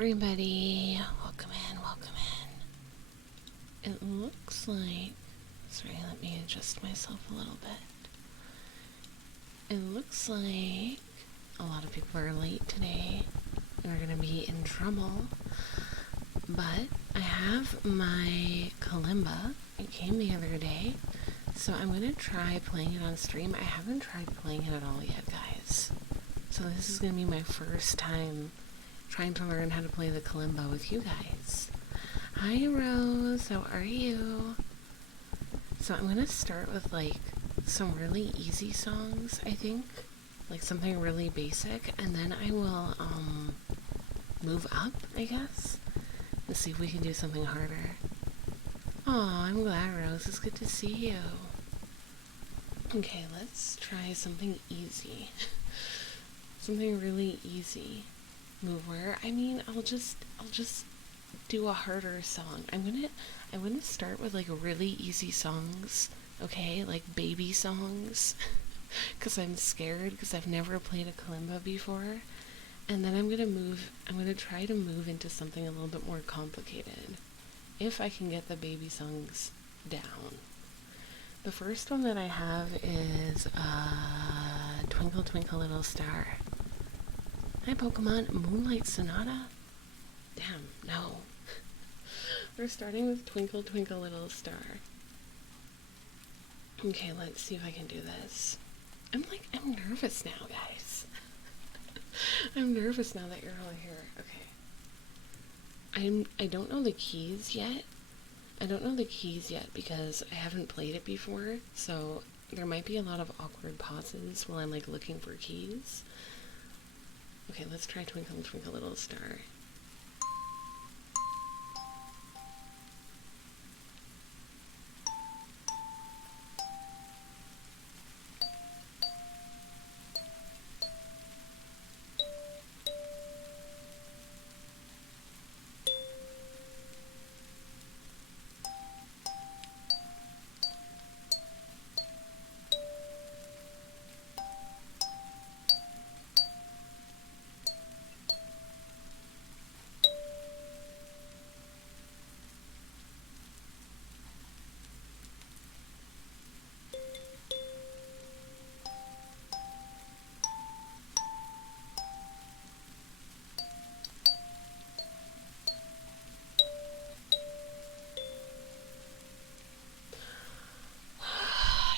everybody. Welcome in, welcome in. It looks like... Sorry, let me adjust myself a little bit. It looks like a lot of people are late today and are going to be in trouble. But I have my Kalimba. It came the other day. So I'm going to try playing it on stream. I haven't tried playing it at all yet, guys. So this is going to be my first time trying to learn how to play the Kalimba with you guys. Hi Rose, how are you? So I'm going to start with like some really easy songs, I think. Like something really basic, and then I will move up, I guess, and see if we can do something harder. Aw, I'm glad, Rose. It's good to see you. Okay, let's try something easy. Something really easy. Move where? I mean, I'll just do a harder song. I'm gonna start with like really easy songs, okay? Like baby songs. Because I'm scared, because I've never played a kalimba before. And then I'm gonna try to move into something a little bit more complicated. If I can get the baby songs down. The first one that I have is Twinkle Twinkle Little Star. Hi Pokemon, Moonlight Sonata? Damn, no. We're starting with Twinkle Twinkle Little Star. Okay, let's see if I can do this. I'm nervous now, guys. I'm nervous now that you're all here. Okay. I don't know the keys yet. I don't know the keys yet because I haven't played it before, so there might be a lot of awkward pauses while I'm like looking for keys. Okay, let's try Twinkle Twinkle Little Star.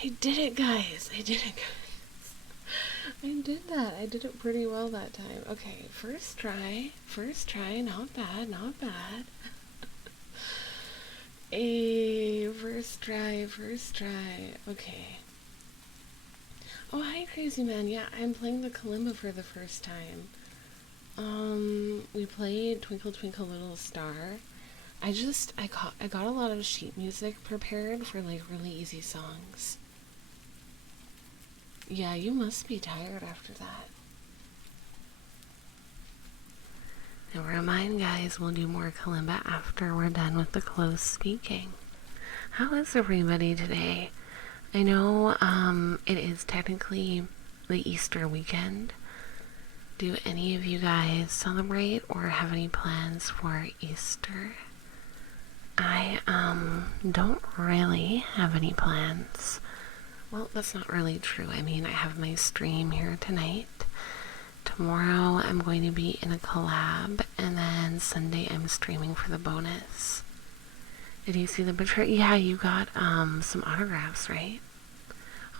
I did it, guys. I did it, guys. I did that. I did it pretty well that time. Okay, first try. First try. Not bad, not bad. First try, first try. Okay. Oh, hi, Crazy Man. Yeah, I'm playing the Kalimba for the first time. We played Twinkle Twinkle Little Star. I got a lot of sheet music prepared for like really easy songs. Yeah, you must be tired after that. Never mind, guys. We'll do more Kalimba after we're done with the close speaking. How is everybody today? I know it is technically the Easter weekend. Do any of you guys celebrate or have any plans for Easter? I don't really have any plans. Well, that's not really true. I mean, I have my stream here tonight. Tomorrow I'm going to be in a collab, and then Sunday I'm streaming for the bonus. Did you see the picture? Yeah, you got some autographs, right?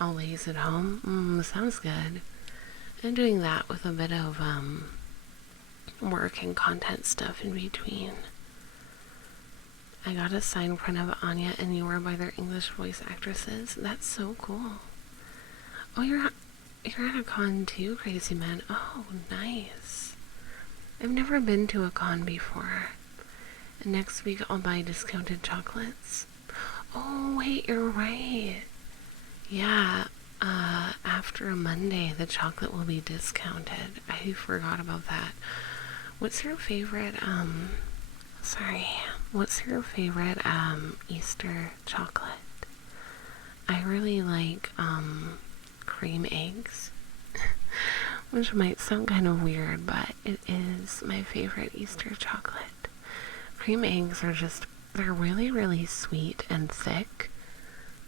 All ladies at home? Sounds good. I'm doing that with a bit of work and content stuff in between. I got a signed print of Anya and Nora by their English voice actresses. That's so cool. Oh, you're at a con too, Crazy Man. Oh, nice. I've never been to a con before. And next week I'll buy discounted chocolates. Oh, wait, you're right. Yeah, after Monday the chocolate will be discounted. I forgot about that. What's your favorite, what's your favorite, Easter chocolate? I really like, cream eggs. which might sound kind of weird, but it is my favorite Easter chocolate. Cream eggs are just, they're really, really sweet and thick.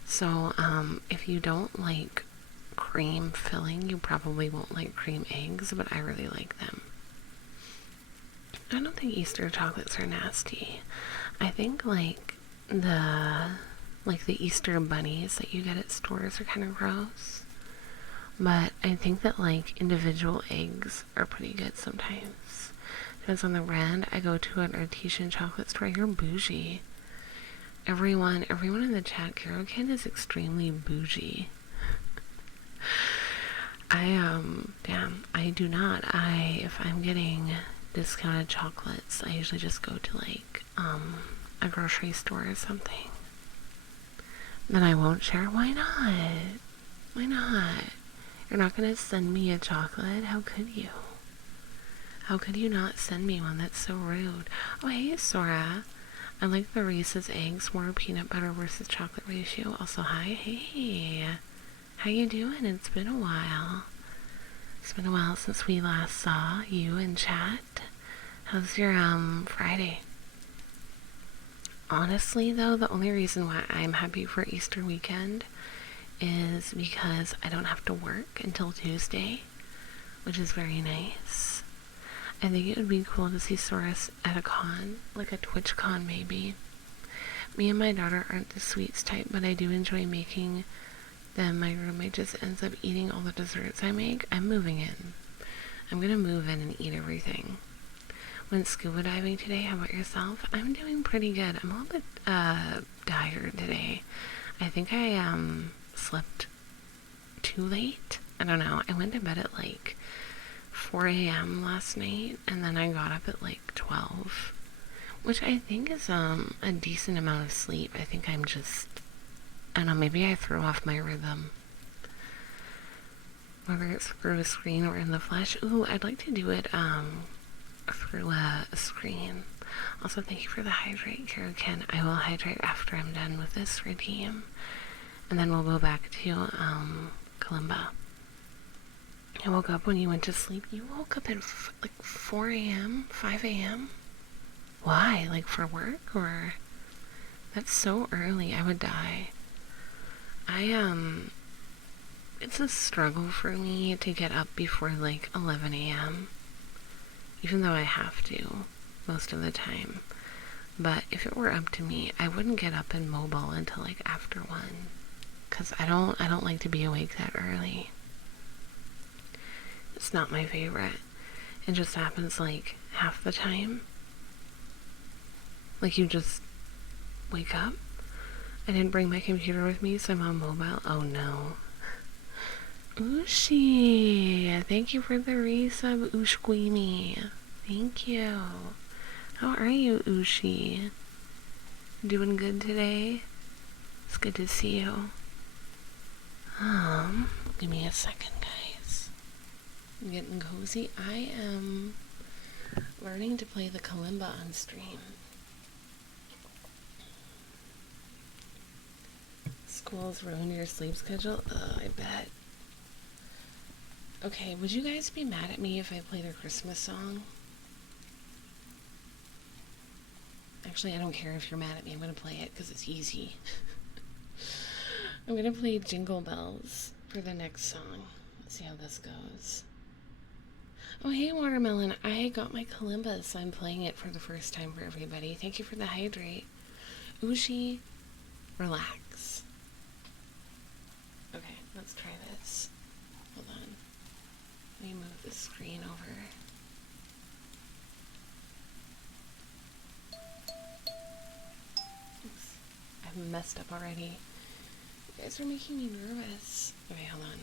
So, if you don't like cream filling, you probably won't like cream eggs, but I really like them. I don't think Easter chocolates are nasty. I think the Easter bunnies that you get at stores are kind of gross. But I think that like individual eggs are pretty good sometimes. Depends on the brand. I go to an artisan chocolate store. You're bougie. Everyone in the chat, Carol Kid is extremely bougie. I do not. If I'm getting discounted chocolates, I usually just go to like a grocery store or something. Then I won't share. Why not? Why not? You're not gonna send me a chocolate? How could you? How could you not send me one? That's so rude. Oh, hey, Sora. I like the Reese's eggs, more peanut butter versus chocolate ratio. Also, hi. Hey. How you doing? It's been a while. It's been a while since we last saw you in chat. How's your Friday? Honestly, though, the only reason why I'm happy for Easter weekend is because I don't have to work until Tuesday, which is very nice. I think it would be cool to see Soros at a con, like a Twitch con maybe. Me and my daughter aren't the sweets type, but I do enjoy making them. My roommate just ends up eating all the desserts I make. I'm moving in. I'm gonna move in and eat everything. Went scuba diving today. How about yourself? I'm doing pretty good. I'm a little bit tired today. I think I slept too late. I don't know. I went to bed at like 4 a.m. last night, and then I got up at like 12, which I think is a decent amount of sleep. I think I'm just, I don't know, maybe I threw off my rhythm. Whether it's through a screen or in the flesh. Ooh, I'd like to do it through a screen. Also, thank you for the hydrate, Carol Ken. I will hydrate after I'm done with this redeem, and then we'll go back to Kalimba. I woke up when you went to sleep. You woke up at like 4 a.m., 5 a.m.? Why? Like for work or? That's so early. I would die. It's a struggle for me to get up before like 11 a.m. Even though I have to most of the time. But if it were up to me, I wouldn't get up and mobile until like after 1. Cause I don't like to be awake that early. It's not my favorite. It just happens like half the time. Like you just wake up. I didn't bring my computer with me, so I'm on mobile. Oh no. Ooshi! Thank you for the resub, Ooshqueenie. Thank you. How are you, Ooshi? Doing good today? It's good to see you. Give me a second, guys. I'm getting cozy. I am learning to play the Kalimba on stream. School's ruined your sleep schedule? I bet. Okay, would you guys be mad at me if I played a Christmas song? Actually, I don't care if you're mad at me. I'm gonna play it because it's easy. I'm gonna play Jingle Bells for the next song. Let's see how this goes. Oh, hey, Watermelon. I got my Kalimba, so I'm playing it for the first time for everybody. Thank you for the hydrate. Ushi, relax. Okay, let's try this. Hold on. Let me move the screen over. Oops. I've messed up already. You guys are making me nervous. Okay, hold on.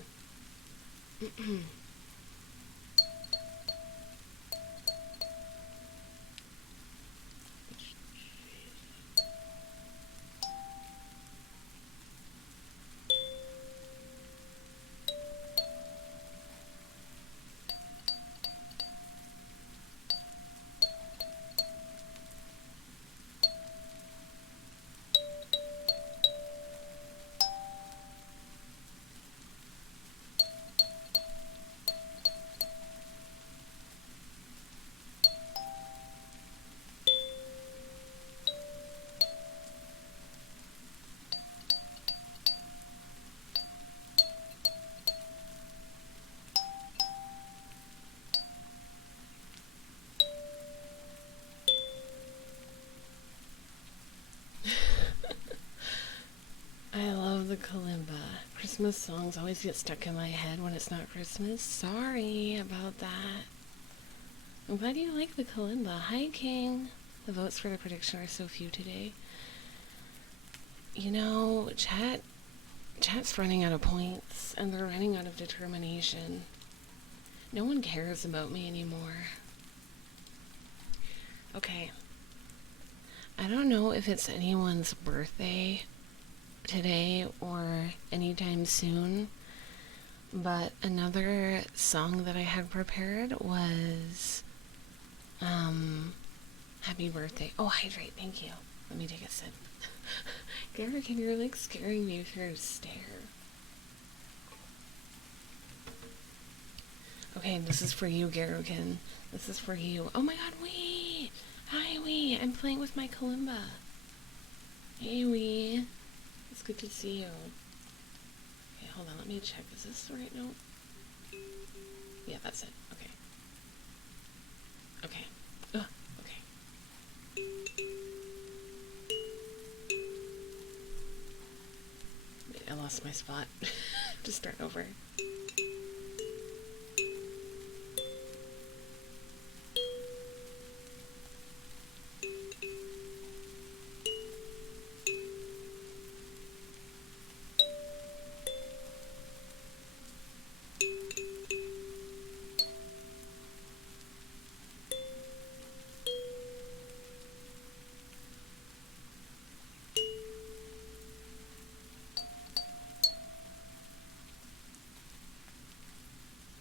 Christmas songs always get stuck in my head when it's not Christmas. Sorry about that. I'm glad you like the Kalimba. Hi, King. The votes for the prediction are so few today. You know, chat's running out of points, and they're running out of determination. No one cares about me anymore. Okay. I don't know if it's anyone's birthday today or anytime soon, but another song that I had prepared was Happy Birthday. Oh, hydrate, thank you. Let me take a sip. Garrick, you're like scaring me with your stare. Okay, this is for you, Garrigan. This is for you. Oh my god, Wee! Hi, Wee! I'm playing with my Kalimba. Hey, Wee. It's good to see you. Okay, hold on, let me check. Is this the right note? Yeah, that's it. Okay. Okay. Ugh, okay. Wait, I lost my spot. To start over.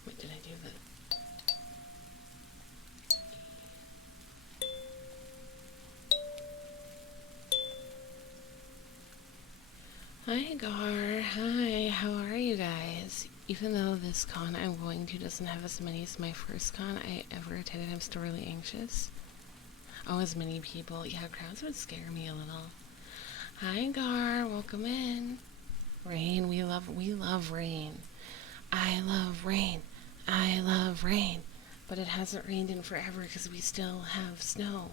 Wait, did I do that? Hi, Gar. Hi, how are you guys? Even though this con I'm going to doesn't have as many as my first con I ever attended, I'm still really anxious. Oh, as many people. Yeah, crowds would scare me a little. Hi, Gar. Welcome in. Rain. We love rain. I love rain. I love rain. But it hasn't rained in forever because we still have snow.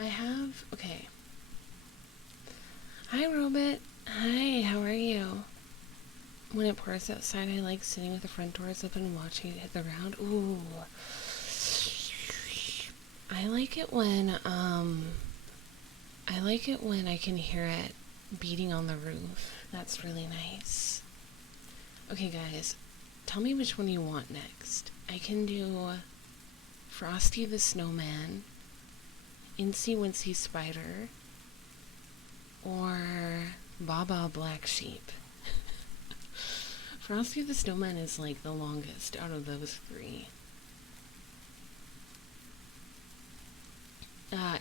I have... Okay. Hi, Robot. Hi, how are you? When it pours outside, I like sitting with the front doors open and watching it hit the ground. Ooh. I like it when I can hear it beating on the roof. That's really nice. Okay, guys. Tell me which one you want next. I can do Frosty the Snowman, Incy Wincy Spider, or Baba Black Sheep. Frosty the Snowman is like the longest out of those three.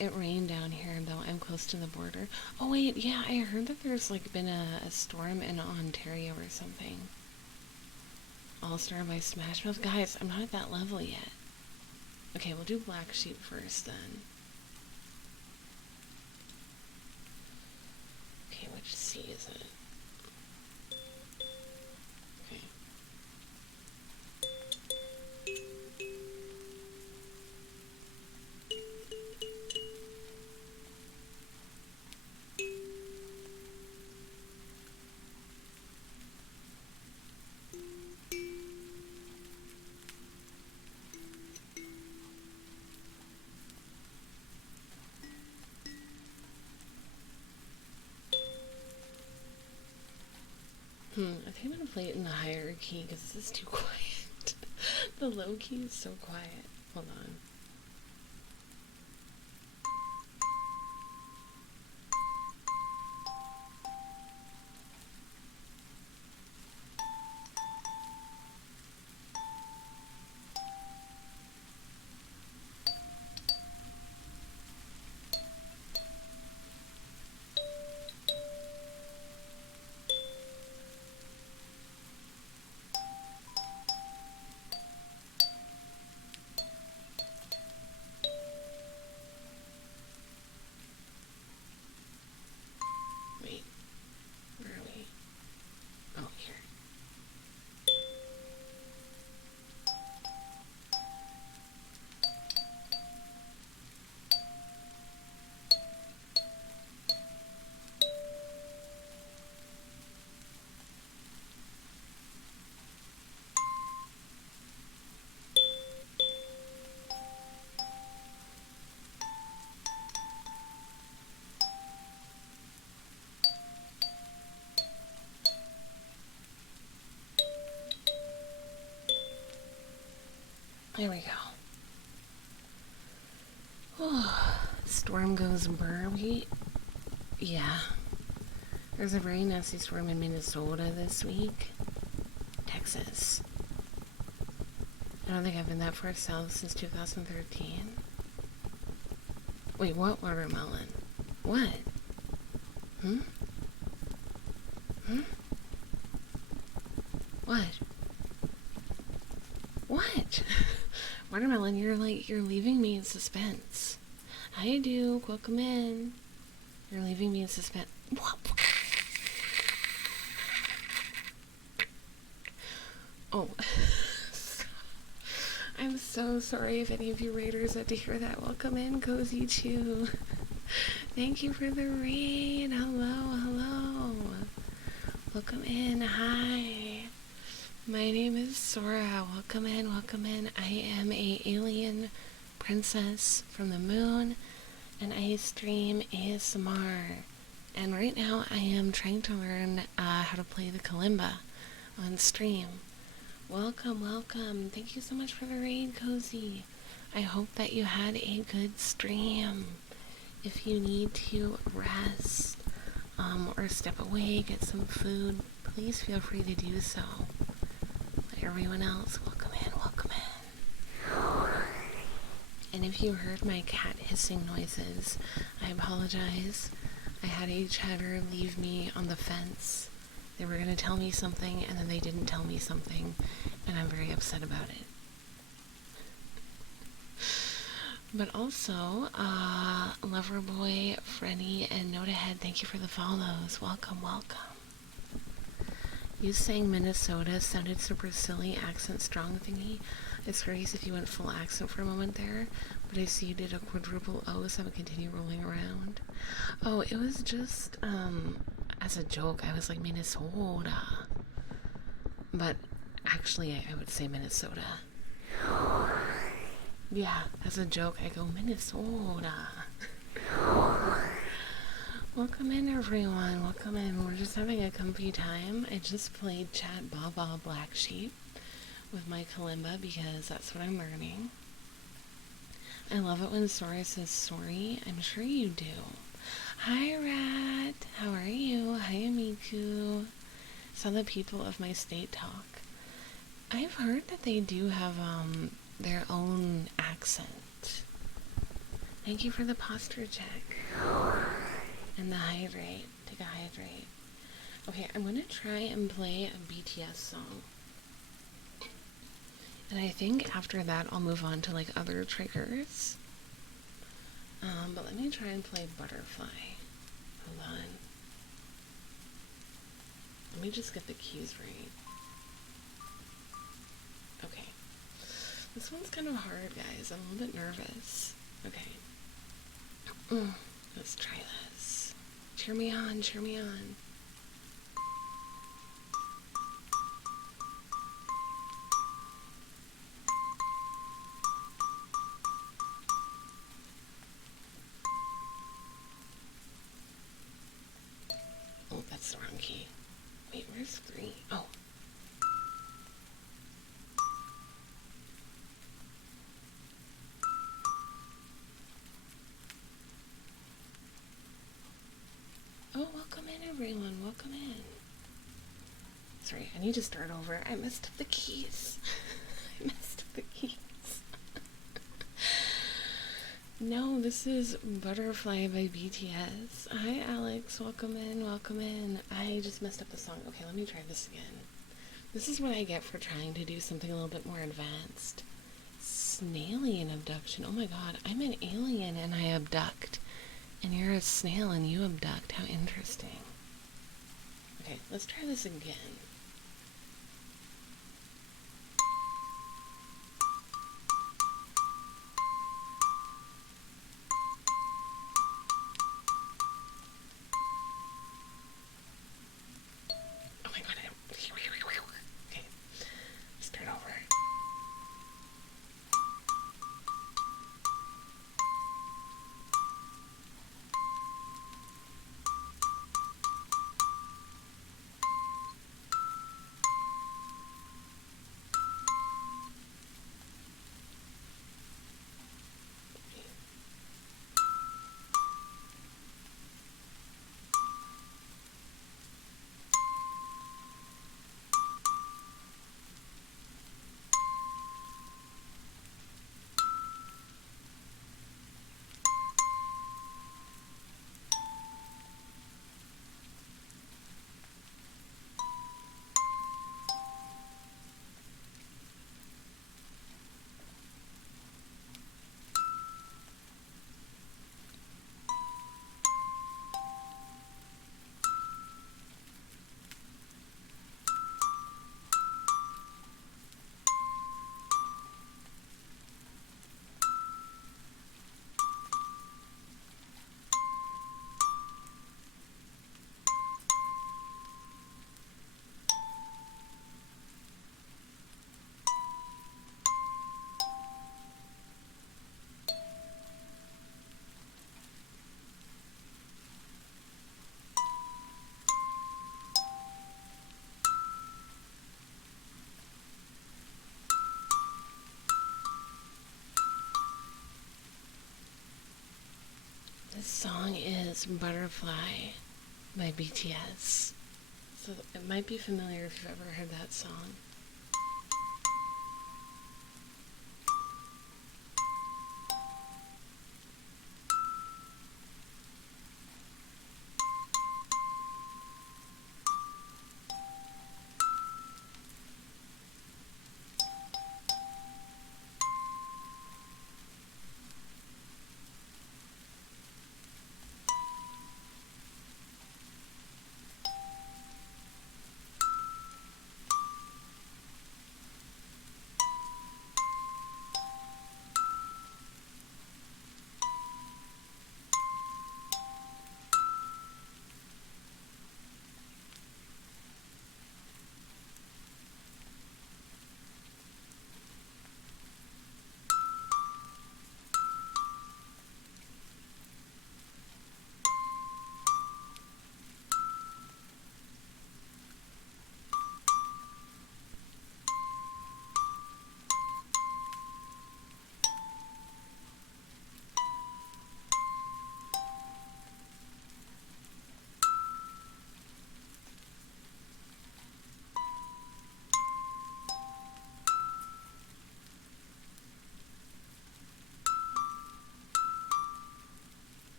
It rained down here, though I'm close to the border. Oh wait, yeah, I heard that there's like been a storm in Ontario or something. All-Star by Smash Mouth. Guys, I'm not at that level yet. Okay, we'll do Black Sheep first then. Okay, which C is it? Okay. I think I'm gonna play it in the higher key because this is too quiet. The low key is so quiet. Hold on. There we go. Oh, storm goes brr. Yeah. There's a very nasty storm in Minnesota this week. Texas. I don't think I've been that far south since 2013. Wait, what watermelon? What? Hmm? Hmm? What? What? Watermelon, you're leaving me in suspense. Hi, Duke. Welcome in. You're leaving me in suspense. Oh. I'm so sorry if any of you raiders had to hear that. Welcome in, Cozy Chew. Thank you for the raid. Hello. Welcome in. Hi. My name is Sora. Welcome in. I am a alien princess from the moon, and I stream ASMR. And right now I am trying to learn how to play the Kalimba on stream. Welcome. Thank you so much for the raid, Cozy. I hope that you had a good stream. If you need to rest or step away, get some food, please feel free to do so. But everyone else, welcome in. And if you heard my cat hissing noises, I apologize. I had a chatter leave me on the fence. They were going to tell me something, and then they didn't tell me something, and I'm very upset about it. But also, Loverboy, Frenny, and Note Ahead, thank you for the follows. Welcome. You saying Minnesota sounded super silly, accent strong thingy. It's curious if you went full accent for a moment there, but I see you did a quadruple O, so I would continue rolling around. Oh, it was just, as a joke, I was like, Minnesota. But actually, I would say Minnesota. Yeah, as a joke, I go, Minnesota. Welcome in, everyone. Welcome in. We're just having a comfy time. I just played Chat Baba Black Sheep with my Kalimba because that's what I'm learning. I love it when Sora says sorry. I'm sure you do. Hi, Rat. How are you? Hi, Amiku. Saw the people of my state talk. I've heard that they do have their own accent. Thank you for the posture check. And the hydrate. Take a hydrate. Okay, I'm going to try and play a BTS song. And I think after that I'll move on to like other triggers. But let me try and play Butterfly. Hold on. Let me just get the keys right. Okay. This one's kind of hard, guys. I'm a little bit nervous. Okay. Let's try this. Cheer me on. Oh, that's the wrong key. Wait, where's 3? Oh. Oh, welcome in, everyone. Welcome in. Sorry, I need to start over. I messed up the keys. No, this is Butterfly by BTS. Hi, Alex. Welcome in. I just messed up the song. Okay, let me try this again. This is what I get for trying to do something a little bit more advanced. Snailian abduction. Oh my god, I'm an alien and I abduct. And you're a snail and you abduct. How interesting. Okay, let's try this again. Oh my god, okay, start over. song is Butterfly by BTS. So it might be familiar if you've ever heard that song.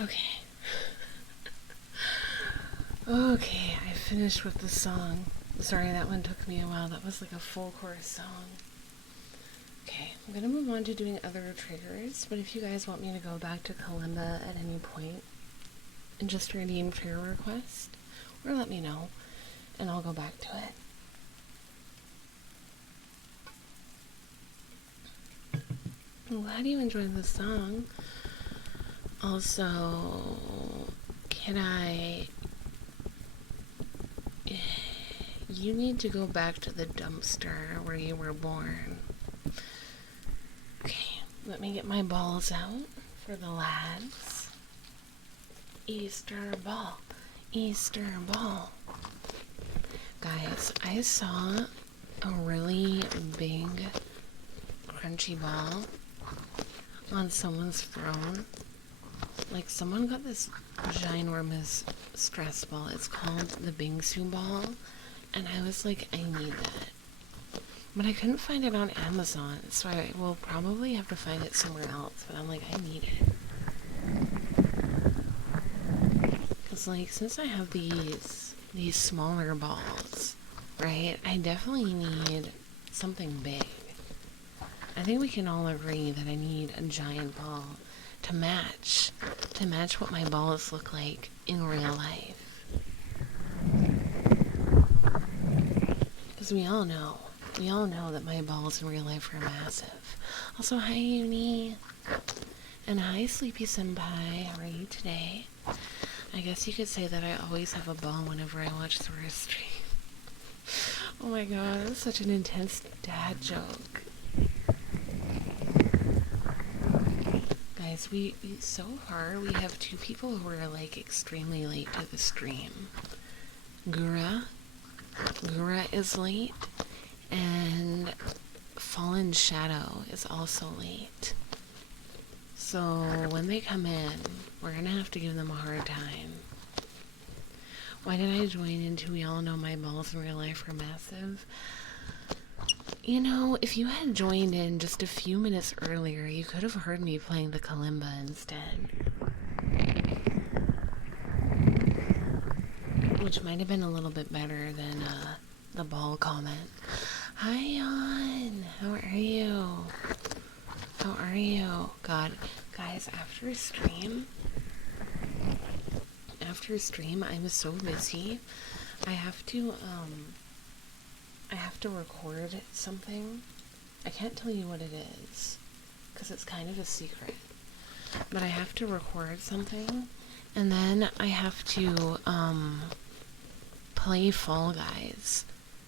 Okay. Okay, I finished with the song. Sorry, that one took me a while. That was like a full chorus song. Okay, I'm gonna move on to doing other triggers, but if you guys want me to go back to Kalimba at any point and just redeem trigger request, or let me know, and I'll go back to it. I'm glad you enjoyed the song. Also, you need to go back to the dumpster where you were born. Okay, let me get my balls out for the lads. Easter ball, Easter ball. Guys, I saw a really big crunchy ball on someone's throne. Like, someone got this ginormous stress ball. It's called the Bingsu ball. And I was like, I need that. But I couldn't find it on Amazon. So I will probably have to find it somewhere else. But I'm like, I need it. Because, like, since I have these smaller balls, right? I definitely need something big. I think we can all agree that I need a giant ball to match what my balls look like in real life. Because we all know that my balls in real life are massive. Also, hi Uni, and hi Sleepy Senpai, how are you today? I guess you could say that I always have a ball whenever I watch the stream. Oh my god, that's such an intense dad joke. Guys, so far we have two people who are like extremely late to the stream. Gura is late, and Fallen Shadow is also late. So when they come in, we're gonna have to give them a hard time. Why did I join into we all know my balls in real life are massive? You know, if you had joined in just a few minutes earlier, you could have heard me playing the Kalimba instead. Which might have been a little bit better than the ball comment. Hi, Yon. How are you? How are you? God, guys, after stream, I'm so busy. I have to record something. I can't tell you what it is, because it's kind of a secret. But I have to record something, and then I have to, play Fall Guys,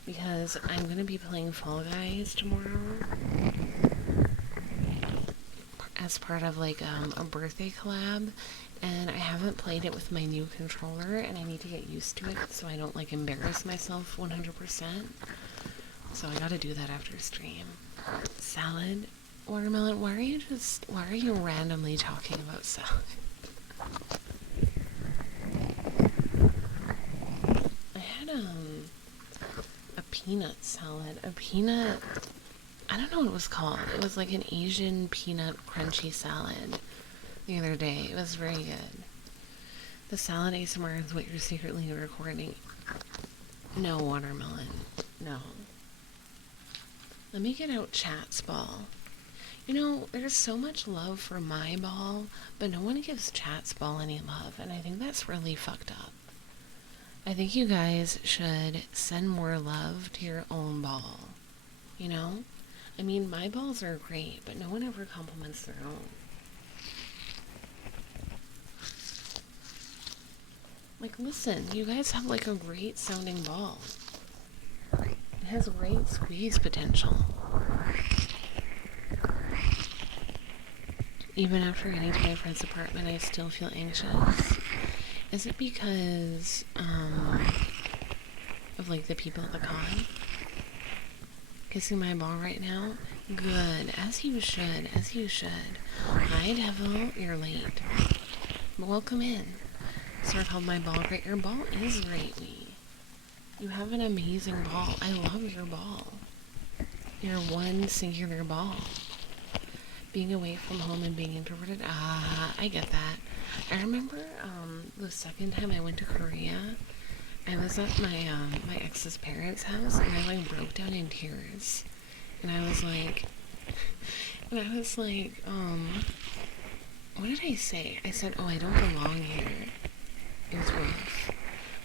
because I'm going to be playing Fall Guys tomorrow as part of, like, a birthday collab, and I haven't played it with my new controller, and I need to get used to it so I don't, like, embarrass myself 100%. So I gotta do that after stream. Salad? Watermelon? Why are you randomly talking about salad? I had, a peanut salad. I don't know what it was called. It was like an Asian peanut crunchy salad the other day. It was very good. The salad ASMR is what you're secretly recording. No, watermelon. No. Let me get out Chat's ball. You know, there's so much love for my ball, but no one gives Chat's ball any love, and I think that's really fucked up. I think you guys should send more love to your own ball. You know? I mean, my balls are great, but no one ever compliments their own. Like, listen, you guys have, like, a great sounding ball. It has great squeeze potential. Even after getting to my friend's apartment, I still feel anxious. Is it because, of, like, the people at the con? Kissing my ball right now? Good. As you should. As you should. Hi, Devil. You're late. But welcome in. So I called my ball great. Your ball is great, Lee. You have an amazing ball. I love your ball. Your one singular ball. Being away from home and being introverted. I get that. I remember, the second time I went to Korea, I was at my, my ex's parents' house, and I, like, broke down in tears. And I was like, what did I say? I said, oh, I don't belong here. It was rough.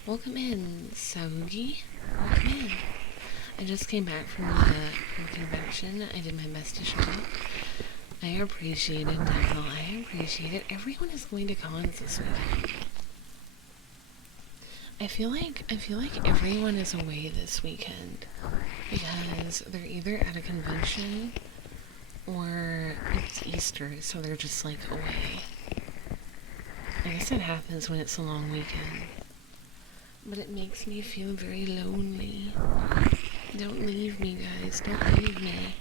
Welcome in, Saugi. Welcome in. I just came back from the convention. I did my best to show up. I appreciate it, Devil. I appreciate it. Everyone is going to cons this weekend. I feel like everyone is away this weekend because they're either at a convention or it's Easter, so they're just, like, away. I guess it happens when it's a long weekend. But it makes me feel very lonely. Don't leave me, guys. Don't leave me.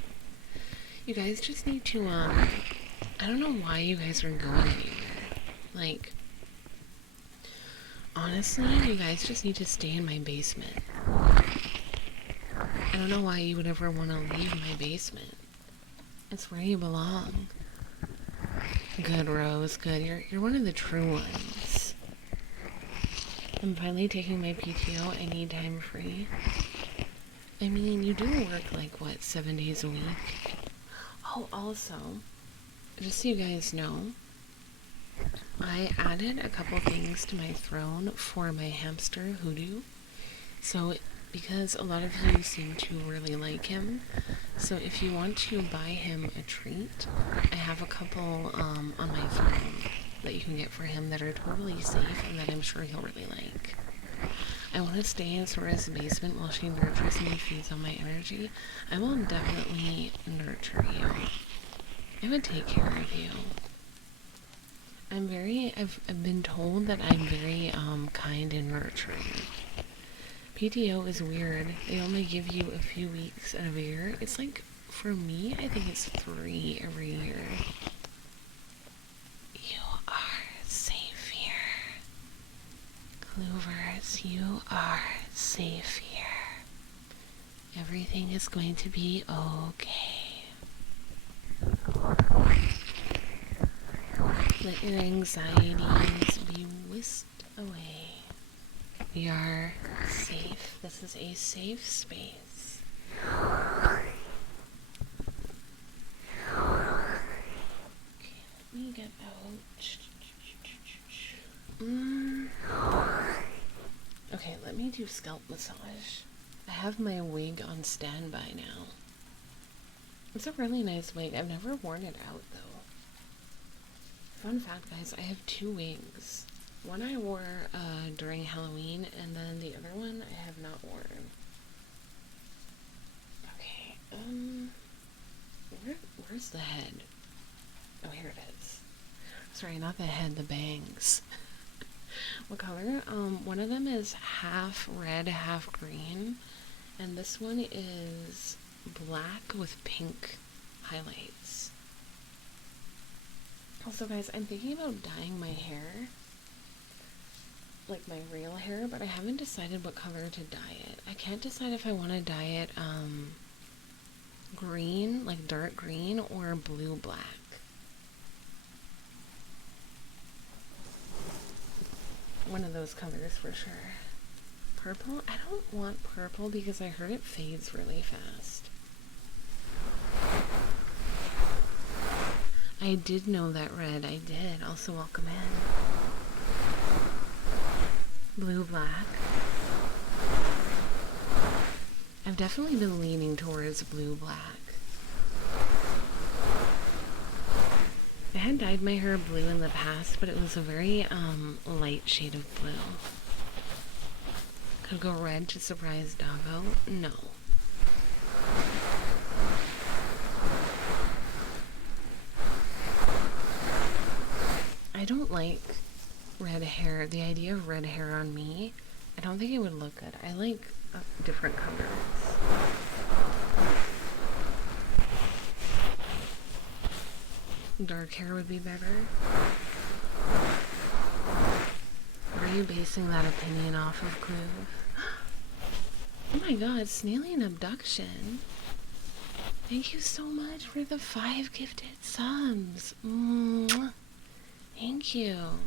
You guys just need to, I don't know why you guys are going anywhere. Like, honestly, you guys just need to stay in my basement. I don't know why you would ever want to leave my basement. It's where you belong. Good, Rose. Good. You're one of the true ones. I'm finally taking my PTO. I need time free. I mean, you do work, like, what, 7 days a week? Oh, also, just so you guys know, I added a couple things to my throne for my hamster, Hoodoo. So, because a lot of you seem to really like him, so if you want to buy him a treat, I have a couple on my throne that you can get for him that are totally safe and that I'm sure he'll really like. I want to stay in Sora's basement while she nurtures me and feeds on my energy. I will definitely nurture you. I would take care of you. I've been told that I'm very, kind and nurturing. PTO is weird. They only give you a few weeks out of a year. It's like, for me, I think it's 3 every year. You are safe here. Clovers, you are safe here. Everything is going to be okay. Let your anxieties be whisked away. We are safe. This is a safe space. Okay, let me get out. Okay, let me do scalp massage. I have my wig on standby now. It's a really nice wig. I've never worn it out though. Fun fact, guys, I have 2 wigs. One I wore during Halloween, and then the other one I have not worn. Okay, where's the head? Oh, here it is. Sorry, not the head, the bangs. What color? One of them is half red, half green, and this one is black with pink highlights. Also, guys, I'm thinking about dyeing my hair, like my real hair, but I haven't decided what color to dye it. I can't decide if I want to dye it green, like dark green, or blue-black. One of those colors for sure. Purple? I don't want purple because I heard it fades really fast. I did know that red. I did. Also, welcome in. Blue, black. I've definitely been leaning towards blue, black. I had dyed my hair blue in the past, but it was a very light shade of blue. Could go red to surprise Doggo? No. I don't like red hair. The idea of red hair on me, I don't think it would look good. I like different colors. Dark hair would be better. Are you basing that opinion off of Groove? Oh my god, Snailian Abduction. Thank you so much for the 5 gifted subs. Mwah. Thank you.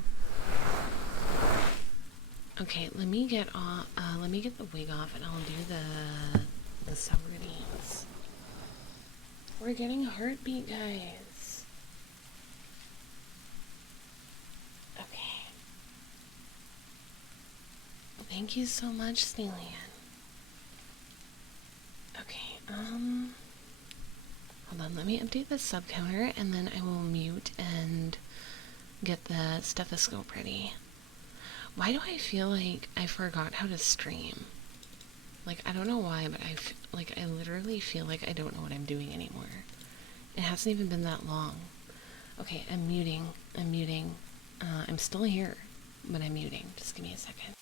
Okay, let me get the wig off and I'll do the subroutines. We're getting heartbeat, guys. Okay. Thank you so much, Snailian. Okay, hold on, let me update the sub counter and then I will mute and get the stethoscope ready. Why do I feel like I forgot how to stream? Like, I don't know why, but I literally feel like I don't know what I'm doing anymore. It hasn't even been that long. Okay, I'm muting. I'm still here, but I'm muting. Just give me a second.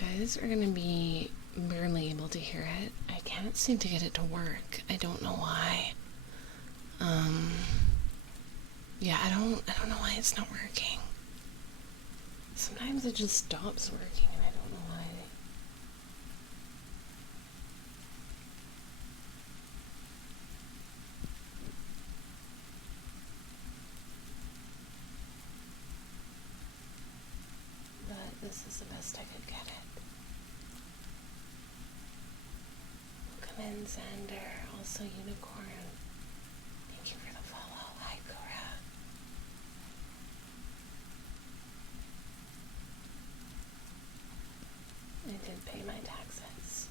guys are gonna be barely able to hear it. I can't seem to get it to work. I don't know why. Yeah, I don't know why it's not working. Sometimes it just stops working and I don't know why. But this is the best I could get it. Welcome in, Xander. Also, Unicorn. Thank you for the follow. Hi, Cora. I did pay my taxes.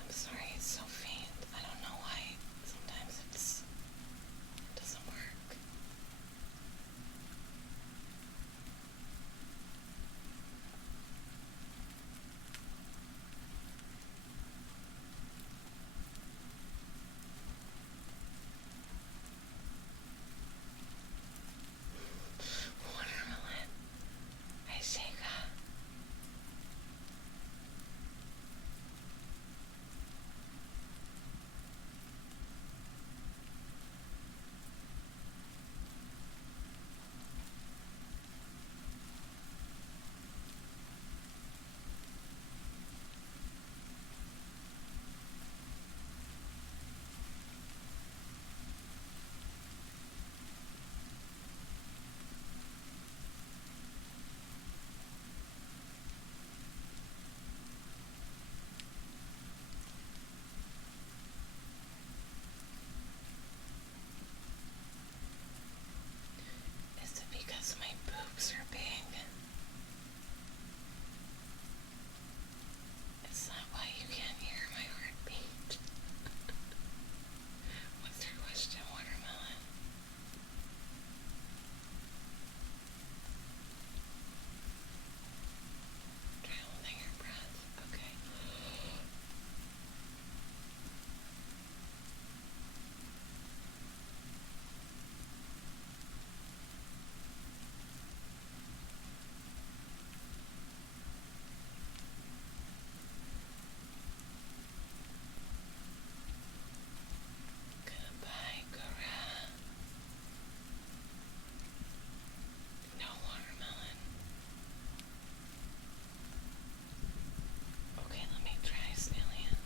I'm sorry, it's so faint. I don't know why. Sometimes it doesn't work. Watermelon. Hi, Shega. Is it because my boobs are big? Is that why you can't hear my heartbeat? What's your question, Watermelon? Try holding your breath. Okay. Goodbye, Cora. No, Watermelon. Okay, let me try Snillian.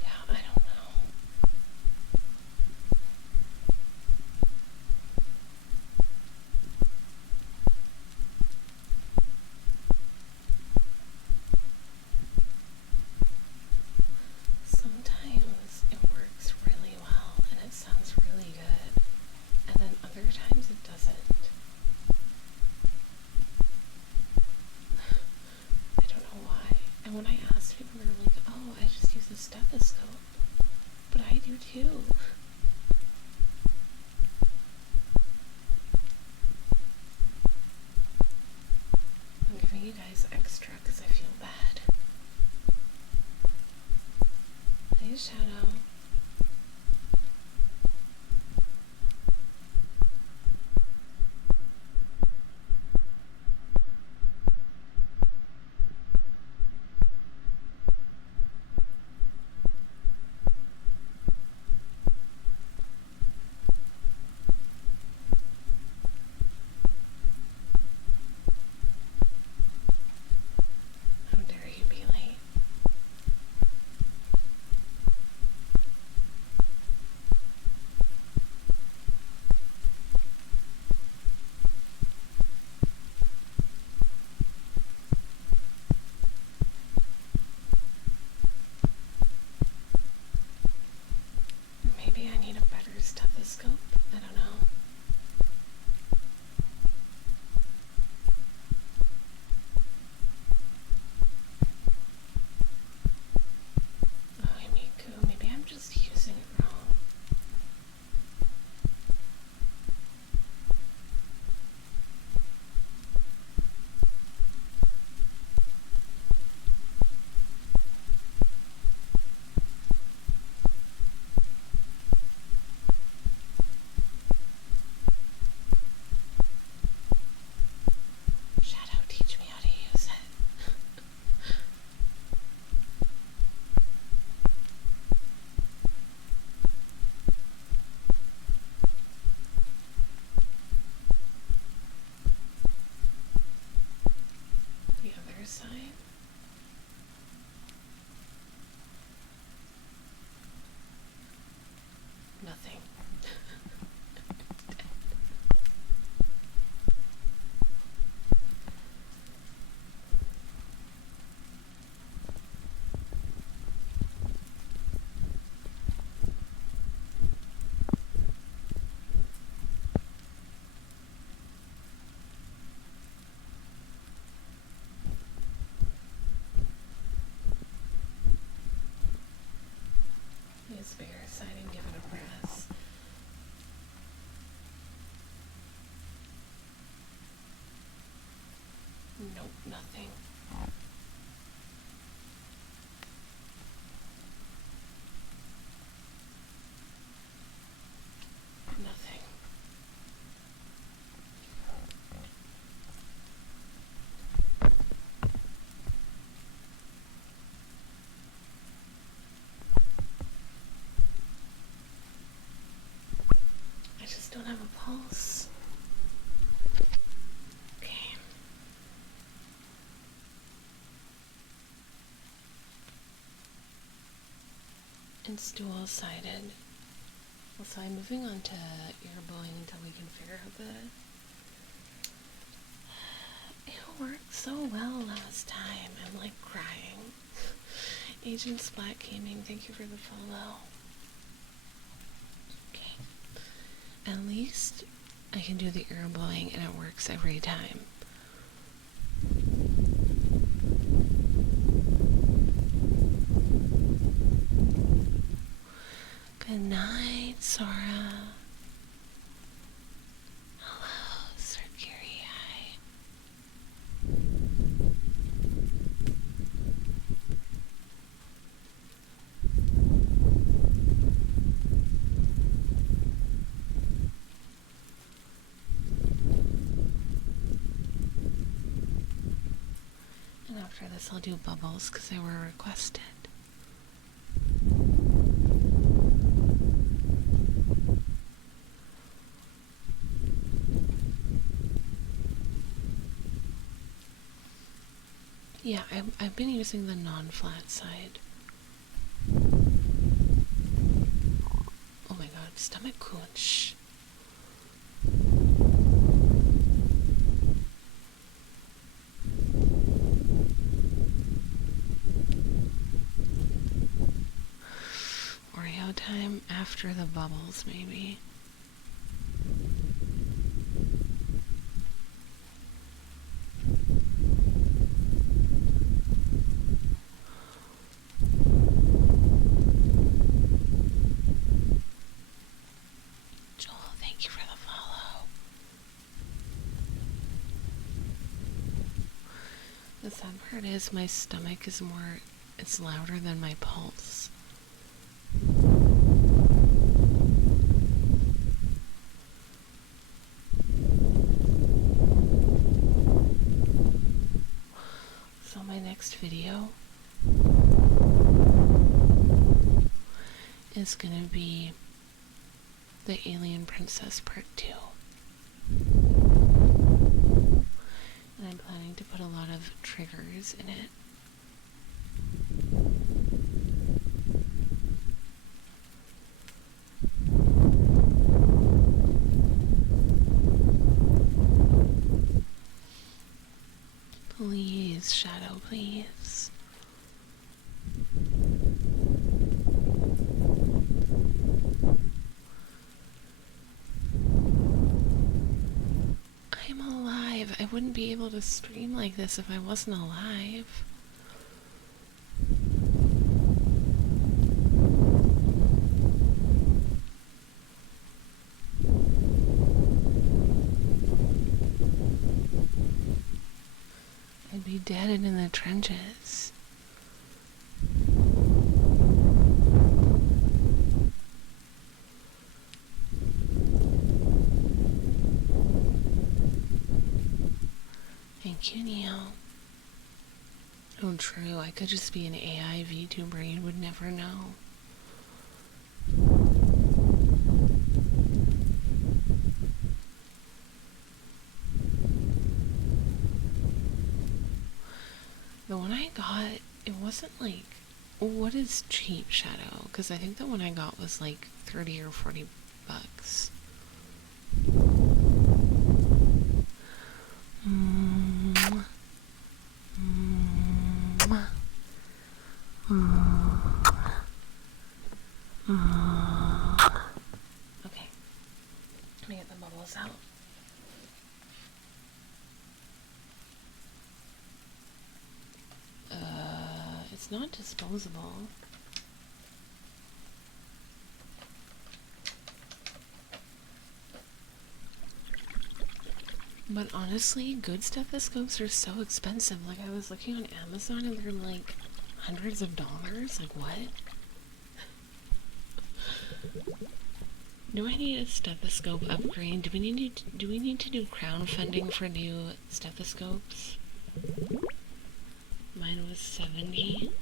Yeah, I don't know. Sometimes it works really well and it sounds really good, and then other times it doesn't. I don't know why. And when I ask people, they're like, oh, I just use a stethoscope. But I do too. I'm giving you guys extra because I feel bad. Shadow. How dare you be late? Maybe I need a better stethoscope. I don't know. Oh, Miku, maybe I'm just using it wrong. Shadow, teach me how to use it. The other side. Nothing. It's bigger side and give it a press. Nope, nothing. Nothing. I just don't have a pulse. Okay. It's dual-sided. Also, I'm moving on to ear blowing until we can figure out the... It worked so well last time. I'm like crying. Agent Splat Gaming, thank you for the follow. Okay. At least I can do the ear blowing and it works every time. Good night, Sora. Hello, Sergerii. And after this, I'll do bubbles because they were requested. Yeah, I've been using the non-flat side. Oh my god, stomach crunch. Oreo time after the bubbles, maybe. Joel, thank you for the follow. The sad part is my stomach is it's louder than my pulse. my next video is gonna be the Alien Princess Part 2. And I'm planning to put a lot of triggers in it. Please, Shadow, please. I'm alive. I wouldn't be able to stream like this if I wasn't alive. I'd be dead and in the trenches. Thank you, Neil. Oh, true. I could just be an AI VTuber. You would never know. The one I got, it wasn't like... What is cheap, Shadow? Because I think the one I got was like 30 or 40 bucks. Okay. Let me get the bubbles out. It's not disposable. But honestly, good stethoscopes are so expensive. Like, I was looking on Amazon and they're like hundreds of dollars. Like, what? Do I need a stethoscope upgrade? Do we need to do crowdfunding for new stethoscopes? Mine was 70.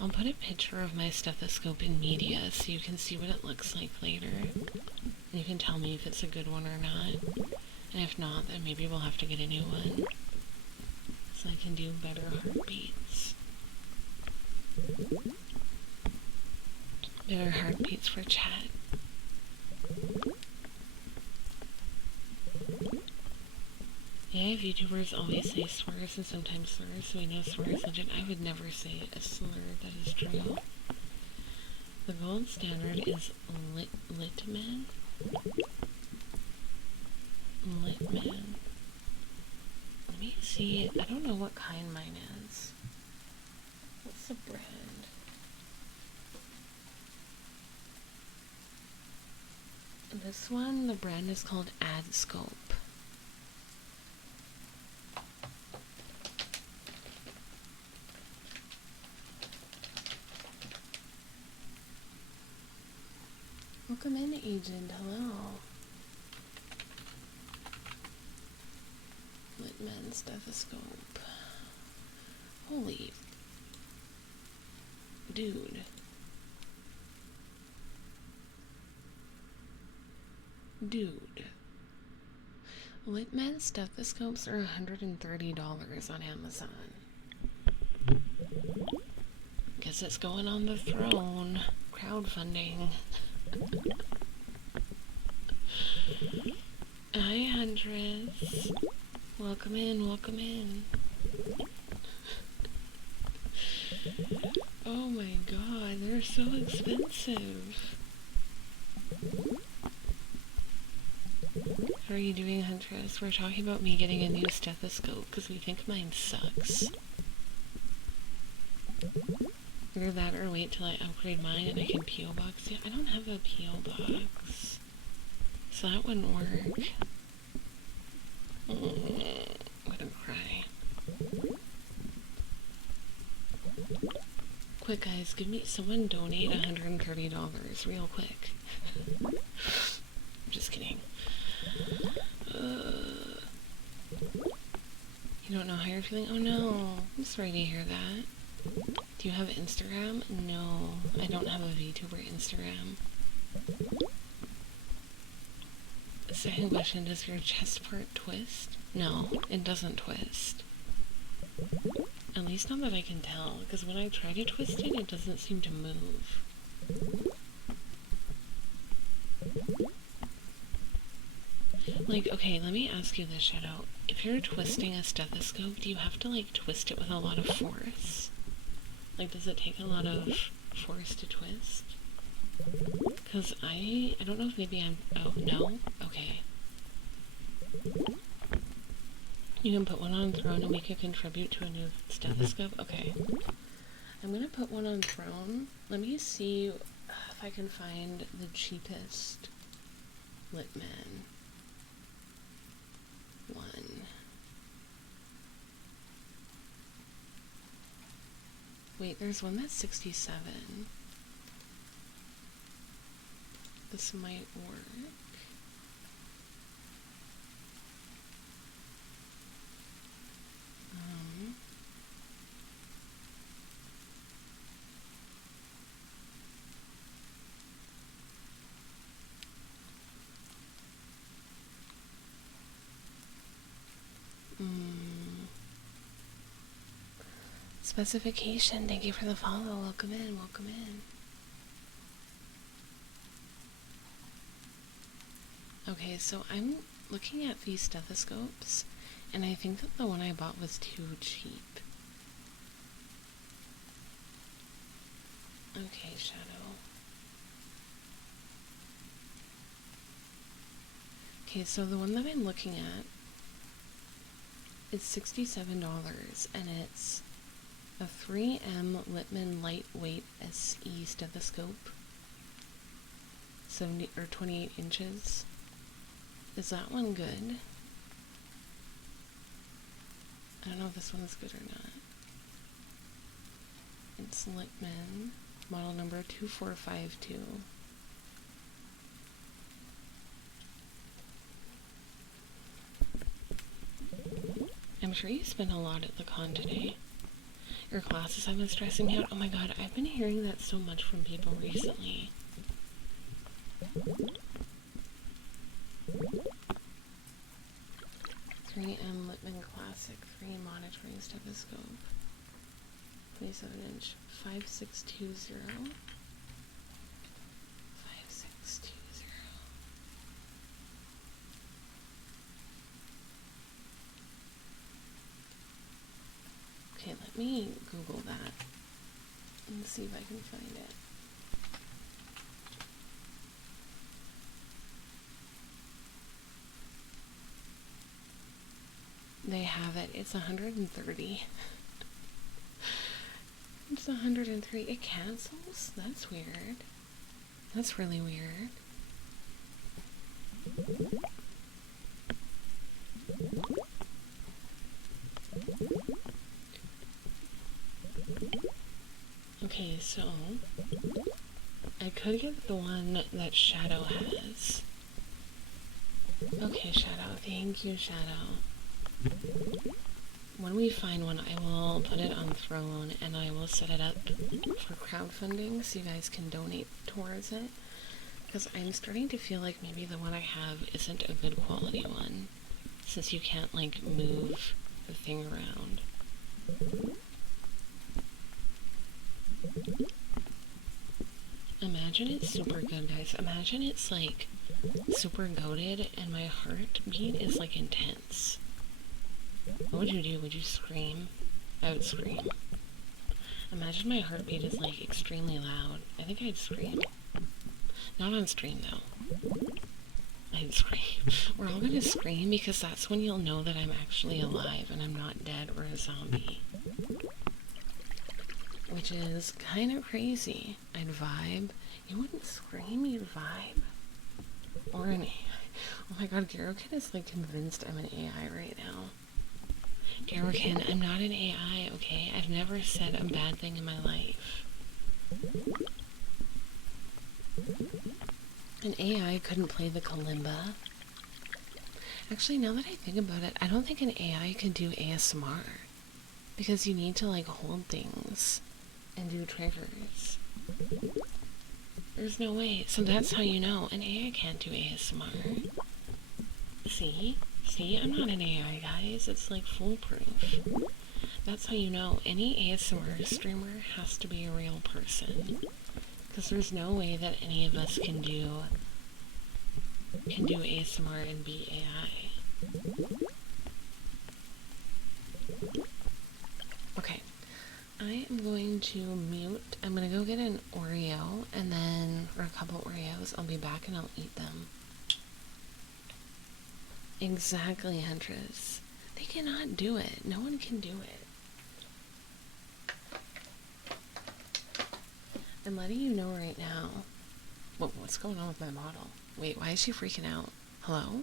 I'll put a picture of my stethoscope in media so you can see what it looks like later. And you can tell me if it's a good one or not. And if not, then maybe we'll have to get a new one. So I can do better heartbeats. Better heartbeats for chat. Yeah, VTubers always say slurs and sometimes slurs, so we know slurs legit. I would never say a slur, that is true. The gold standard is Litman. Litman. Let me see, I don't know what kind mine is. What's the brand? This one, the brand is called AdScope. Welcome in, Agent. Hello. Litman stethoscope. Holy. Dude. Litman stethoscopes are $130 on Amazon. Guess it's going on the throne. Crowdfunding. Hi, Huntress. Welcome in, welcome in. Oh my god, they're so expensive. How are you doing, Huntress? We're talking about me getting a new stethoscope because we think mine sucks. Either that or wait till I upgrade mine and I can P.O. box it. I don't have a P.O. box, so that wouldn't work. I'm gonna cry. Quick, guys, someone donate $130 real quick. I'm just kidding. You don't know how you're feeling? Oh no, I'm sorry to hear that. Do you have Instagram? No, I don't have a VTuber Instagram. Second question, does your chest part twist? No, it doesn't twist. At least not that I can tell, because when I try to twist it, it doesn't seem to move. Like, okay, let me ask you this, Shadow. If you're twisting a stethoscope, do you have to, like, twist it with a lot of force? Like, does it take a lot of force to twist? Because I don't know if maybe I'm... Oh, no? Okay. You can put one on Throne and we could contribute to a new stethoscope? Okay. I'm gonna put one on Throne. Let me see if I can find the cheapest Litman one. Wait, there's one that's 67. This might work. Specification, thank you for the follow. Welcome in, welcome in. Okay, so I'm looking at these stethoscopes, and I think that the one I bought was too cheap. Okay, Shadow. Okay, so the one that I'm looking at is $67, and it's a 3M Littman Lightweight SE stethoscope. 70 or 28 inches. Is that one good? I don't know if this one is good or not. It's Littman, model number 2452. I'm sure you spent a lot at the con today. Your classes have been stressing me out. Oh my god, I've been hearing that so much from people recently. 3M Littman Classic 3 monitoring stethoscope. 27-inch 5620. 5620. Okay, let me Google that and see if I can find it. They have it. It's 130. It's 103. It cancels? That's weird. That's really weird. Okay, so I could get the one that Shadow has. Okay, Shadow. Thank you, Shadow. When we find one, I will put it on Throne and I will set it up for crowdfunding so you guys can donate towards it. Because I'm starting to feel like maybe the one I have isn't a good quality one, since you can't, like, move the thing around. Imagine it's super good, guys. Imagine it's, like, super goated and my heartbeat is, like, intense. What would you do? Would you scream? I would scream. Imagine my heartbeat is, like, extremely loud. I think I'd scream. Not on stream, though. I'd scream. We're all gonna scream because that's when you'll know that I'm actually alive and I'm not dead or a zombie. Which is kind of crazy. I'd vibe. You wouldn't scream, you'd vibe. Or an AI. Oh my god, Garokin is, like, convinced I'm an AI right now. Garokin, I'm not an AI, okay? I've never said a bad thing in my life. An AI couldn't play the Kalimba. Actually, now that I think about it, I don't think an AI could do ASMR. Because you need to, like, hold things and do triggers. There's no way. So that's how you know an AI can't do ASMR. See? See? I'm not an AI, guys. It's, like, foolproof. That's how you know any ASMR streamer has to be a real person. Because there's no way that any of us can do ASMR and be AI. Okay, I am going to mute. I'm going to go get an Oreo, and then, or a couple Oreos, I'll be back and I'll eat them. Exactly, Huntress. They cannot do it. No one can do it. I'm letting you know right now. What's going on with my bottle? Wait, why is she freaking out? Hello?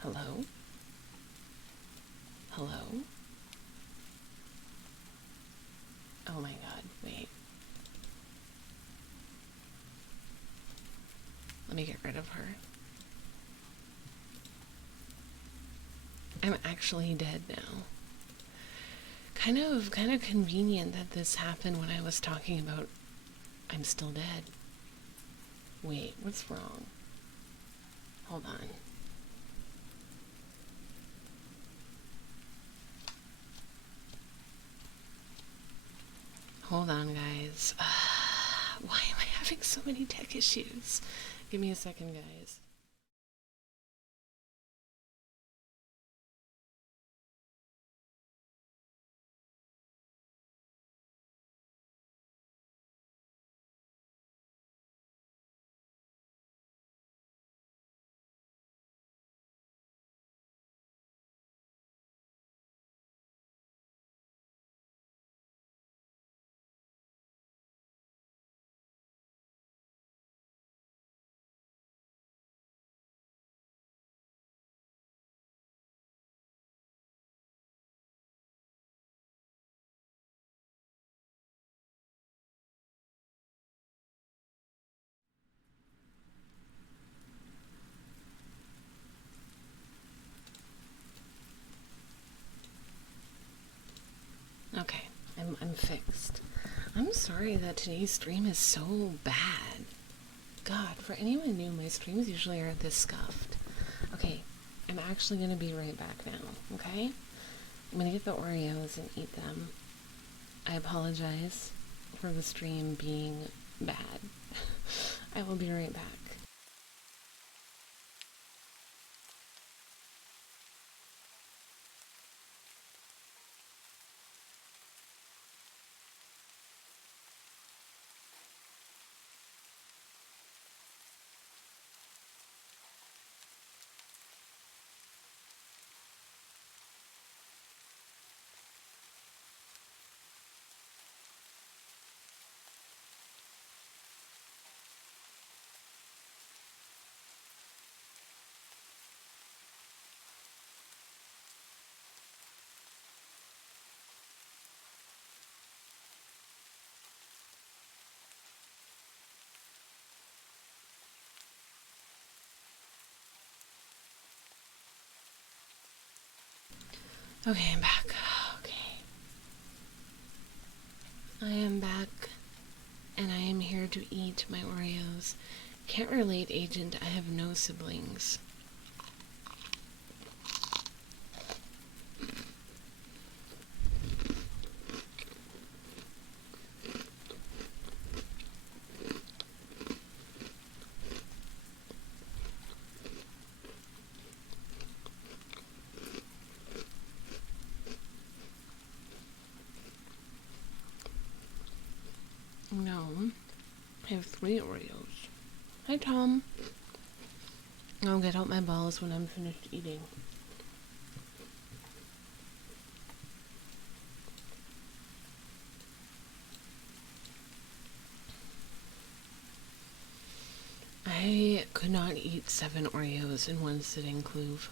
Hello? Hello? Oh my god, wait. Let me get rid of her. I'm actually dead now. Kind of convenient that this happened when I was talking about I'm still dead. Wait, what's wrong? Hold on. Hold on, guys. Why am I having so many tech issues? Give me a second, guys. Okay, I'm fixed. I'm sorry that today's stream is so bad. God, for anyone new, my streams usually are this scuffed. Okay, I'm actually gonna be right back now, okay? I'm gonna get the Oreos and eat them. I apologize for the stream being bad. I will be right back. Okay, I'm back. Okay. I am back, and I am here to eat my Oreos. Can't relate, Agent. I have no siblings. No, I have 3 Oreos. Hi, Tom. I'll get out my balls when I'm finished eating. I could not eat 7 Oreos in one sitting, Clove.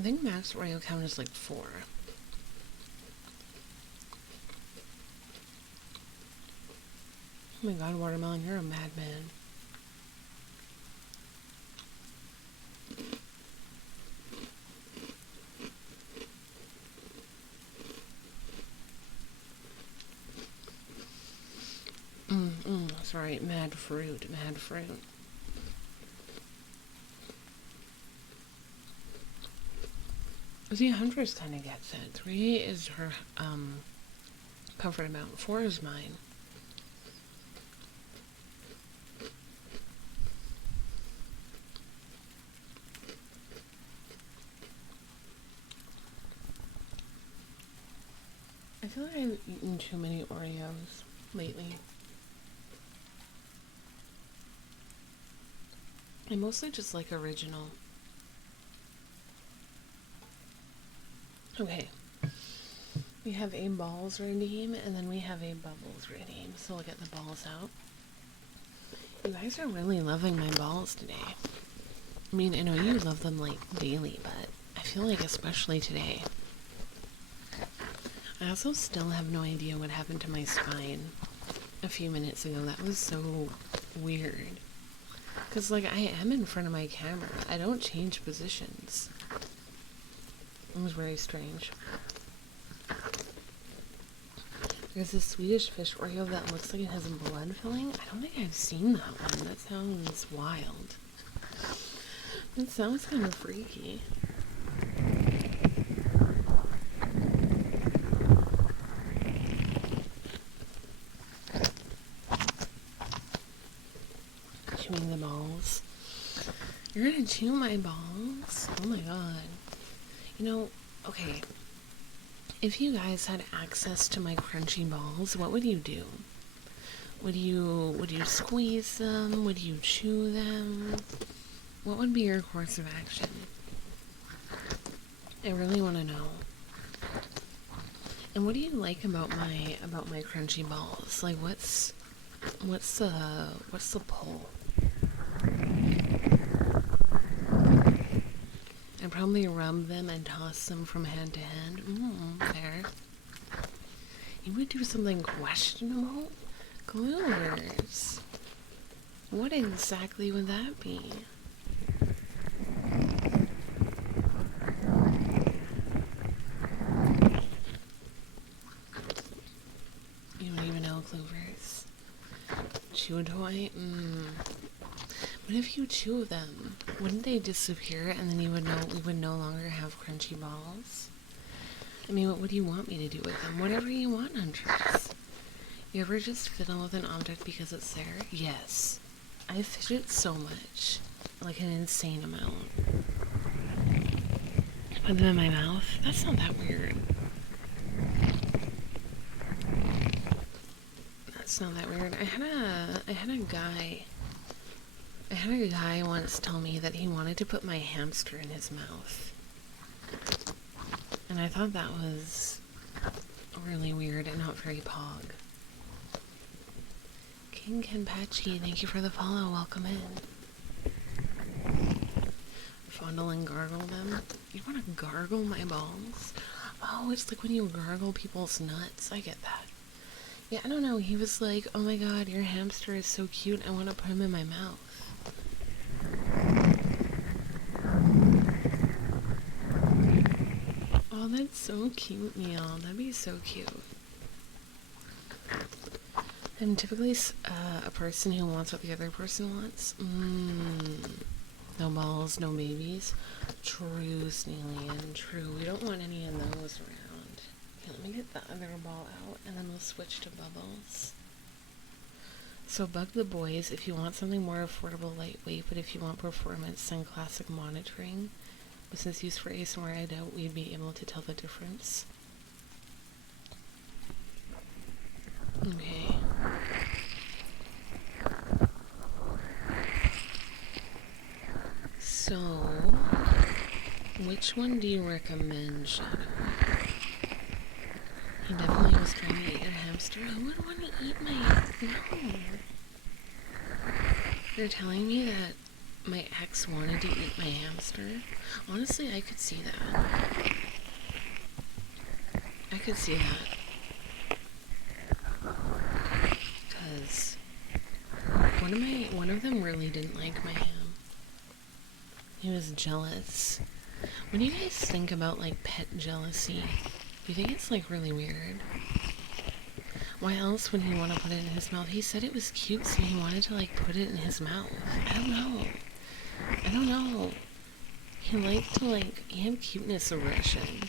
I think max Oreo count is like 4. Oh my god, Watermelon, you're a madman. That's right, mad fruit. See, Huntress kind of gets it. 3 is her, comfort amount. 4 is mine. I feel like I've eaten too many Oreos lately. I mostly just like original. Okay. We have a balls redeem, and then we have a bubbles redeem. So we'll get the balls out. You guys are really loving my balls today. I mean, I know you love them like daily, but I feel like especially today. I also still have no idea what happened to my spine a few minutes ago. That was so weird. Because, like, I am in front of my camera. I don't change positions. It was very strange. There's this Swedish fish Oreo that looks like it has blood filling. I don't think I've seen that one. That sounds wild. It sounds kind of freaky. Chewing the balls. You're gonna chew my balls? Oh my god. You know, okay. If you guys had access to my crunchy balls, what would you do? Would you squeeze them? Would you chew them? What would be your course of action? I really want to know. And what do you like about my crunchy balls? Like what's the pull? I'd probably rub them and toss them from hand to hand. Fair. You would do something questionable? Gluers. What exactly would that be? You don't even know, Clovers. Chew a toy? What if you chew them? Wouldn't they disappear and then we would no longer have crunchy balls? I mean, what would you want me to do with them? Whatever you want, Huntress. You ever just fiddle with an object because it's there? Yes. I fidget so much. Like an insane amount. Put them in my mouth? That's not that weird. That's not that weird. I had a guy once tell me that he wanted to put my hamster in his mouth. And I thought that was really weird and not very pog. King Kenpachi, thank you for the follow. Welcome in. Fondle and gargle them. You want to gargle my balls? Oh, it's like when you gargle people's nuts. I get that. Yeah, I don't know. He was like, oh my god, your hamster is so cute. I want to put him in my mouth. Oh, that's so cute, Neil. That'd be so cute. I'm typically a person who wants what the other person wants. No balls, no babies. True, Sneelian. True. We don't want any of those around. Okay, let me get the other ball out, and then we'll switch to Bubbles. So bug the boys if you want something more affordable, lightweight, but if you want performance, send classic monitoring. But since used for ASMR, I doubt we'd be able to tell the difference. Okay. So, which one do you recommend, Shadow? He definitely was trying to eat your hamster. Who would want to eat my... No. You're telling me that my ex wanted to eat my hamster. Honestly, I could see that. I could see that. Because one of them really didn't like my ham. He was jealous. When you guys think about like pet jealousy, do you think it's like really weird? Why else would he want to put it in his mouth? He said it was cute, so he wanted to like put it in his mouth. I don't know. He liked to like, he had cuteness aggression.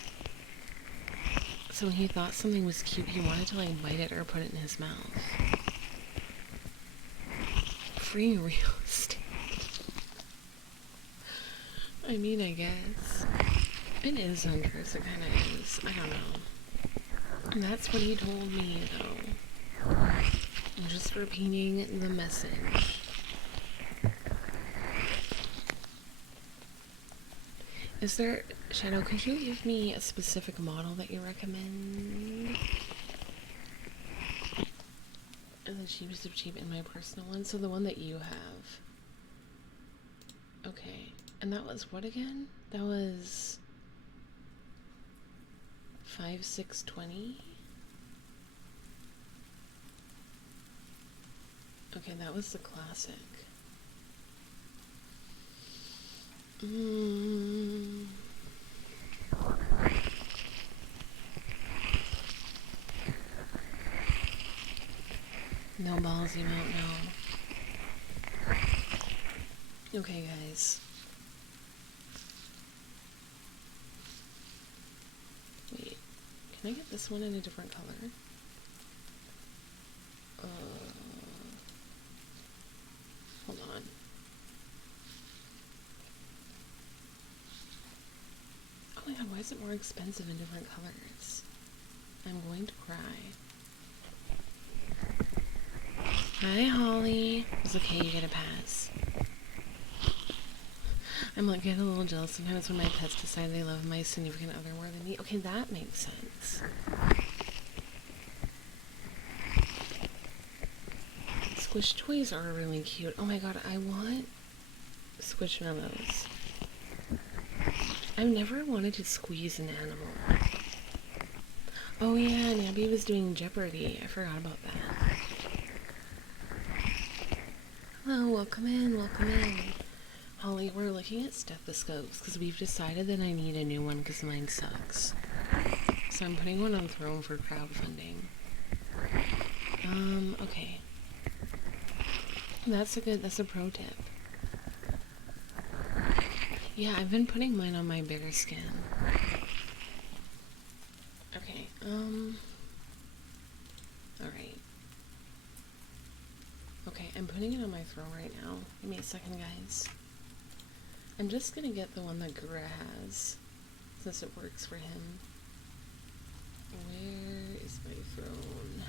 So when he thought something was cute, he wanted to like bite it or put it in his mouth. Free real estate. I mean, I guess. It is hunters, it kind of is. I don't know. And that's what he told me, though. I'm just repeating the message. Is there... Shadow, could you give me a specific model that you recommend? And the cheapest of cheap in my personal one? So the one that you have. Okay. And that was what again? That was... 5620. Okay, that was the classic. No balls, you won't know. Okay, guys. Wait, can I get this one in a different color? Hold on. Oh my god, why is it more expensive in different colors? I'm going to cry. Hi, Holly. It's okay, you get a pass. I'm like, get a little jealous sometimes when my pets decide they love my significant other more than me. Okay, that makes sense. Squish toys are really cute. Oh my god, I want Squishmallows. I've never wanted to squeeze an animal. Oh yeah, Nabby was doing Jeopardy. I forgot about that. Hello, welcome in, welcome in. Holly, we're looking at stethoscopes because we've decided that I need a new one because mine sucks. So I'm putting one on Throne for crowdfunding. Okay. That's a pro tip. Yeah, I've been putting mine on my bear skin. Okay, alright. Okay, I'm putting it on my Throne right now. Give me a second, guys. I'm just gonna get the one that Gura has, since it works for him. Where is my Throne?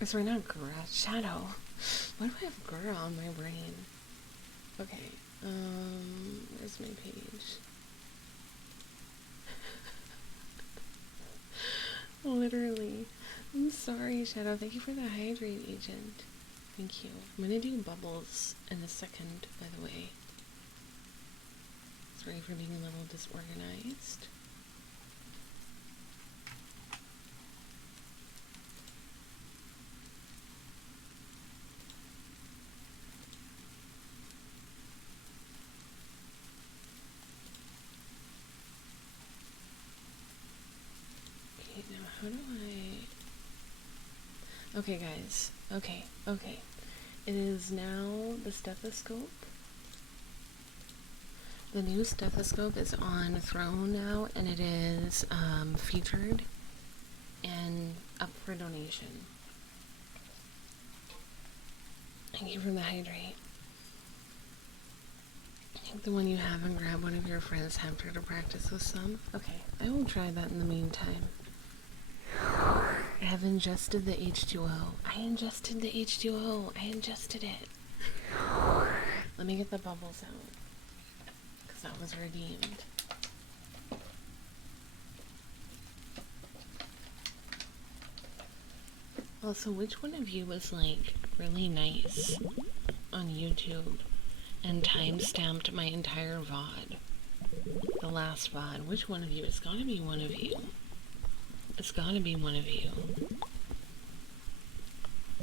It's right now Gura. Shadow. Why do I have Gura on my brain? Okay, where's my page? Literally. I'm sorry, Shadow. Thank you for the hydrate agent. Thank you. I'm gonna do bubbles in a second, by the way. Sorry for being a little disorganized. Okay, now how do I... Okay, guys. Okay. It is now the stethoscope. The new stethoscope is on Throne now, and it is featured and up for donation. Thank you for the hydrate. Take the one you have and grab one of your friends after to practice with some. Okay, I will try that in the meantime. I have ingested the H2O. I ingested the H2O. I ingested it. Let me get the bubbles out. Because that was redeemed. Also, which one of you was like really nice on YouTube and time-stamped my entire VOD? The last VOD. Which one of you? It's gotta be one of you. It's gotta be one of you.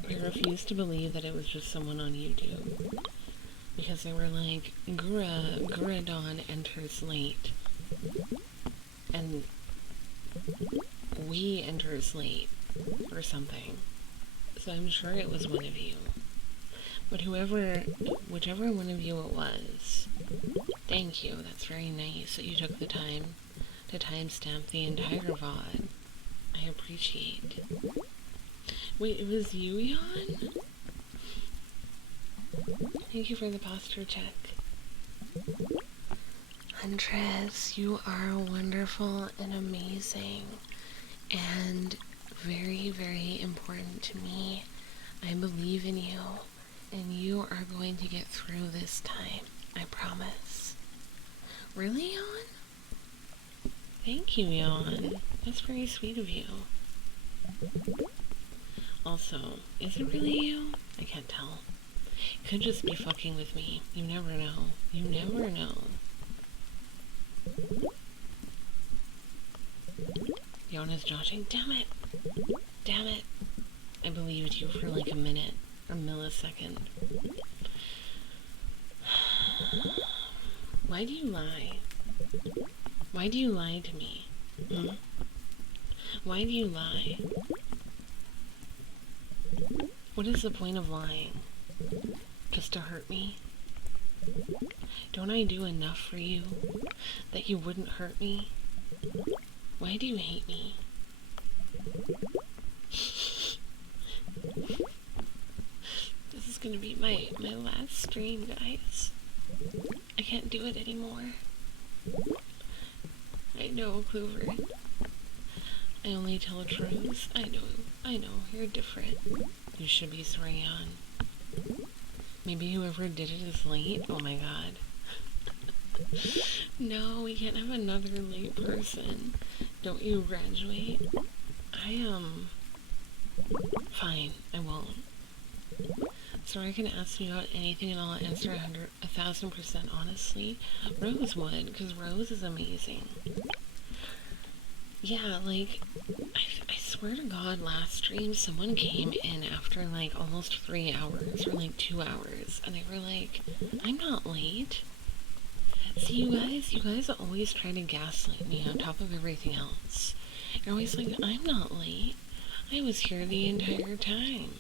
I refuse to believe that it was just someone on YouTube. Because they were like, Guradon enters late. And we enters late. Or something. So I'm sure it was one of you. But whichever one of you it was, thank you. That's very nice that you took the time to timestamp the entire VOD. I appreciate. Wait, it was you, Jan? Thank you for the posture check. Huntress, you are wonderful and amazing and very, very important to me. I believe in you, and you are going to get through this time. I promise. Really, Jan? Thank you, Jan. That's very sweet of you. Also, is it really you? I can't tell. It could just be fucking with me. You never know. You never know. Jan is joshing. Damn it! Damn it! I believed you for like a minute. A millisecond. Why do you lie? Why do you lie to me? Hmm? Why do you lie? What is the point of lying? Just to hurt me? Don't I do enough for you that you wouldn't hurt me? Why do you hate me? This is gonna be my last stream, guys. I can't do it anymore. I know, Clover. I only tell truths. I know, you're different. You should be sorry, Jan. Maybe whoever did it is late? Oh my god. No, we can't have another late person. Don't you graduate? Fine, I won't. So I can ask me about anything and I'll answer 1,000% honestly. Rose would, because Rose is amazing. Yeah, like, I swear to God, last stream, someone came in after, like, almost 3 hours, or, like, 2 hours, and they were like, I'm not late. See, you guys always try to gaslight me on top of everything else. You're always like, I'm not late. I was here the entire time.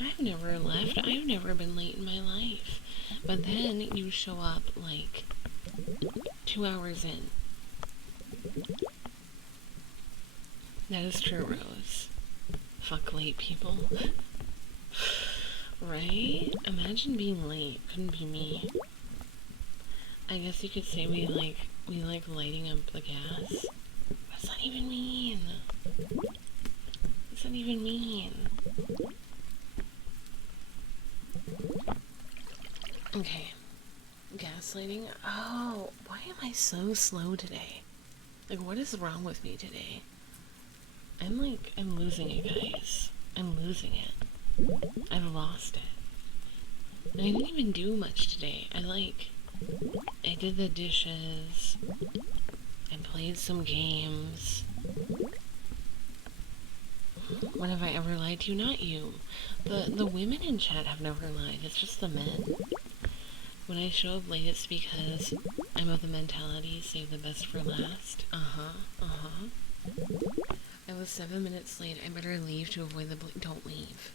I've never left. I've never been late in my life. But then you show up, like, 2 hours in. That is true, Rose. Fuck late people. Right? Imagine being late. Couldn't be me. I guess you could say we like lighting up the gas. That's not even mean. That's not even mean. Okay. Gaslighting? Oh, why am I so slow today? Like, what is wrong with me today? I'm losing it, guys. I'm losing it. I've lost it. And I didn't even do much today. I did the dishes. I played some games. When have I ever lied to you? Not you. The women in chat have never lied. It's just the men. When I show up late, it's because I'm of the mentality, save the best for last. I was 7 minutes late. I better leave to avoid the don't leave.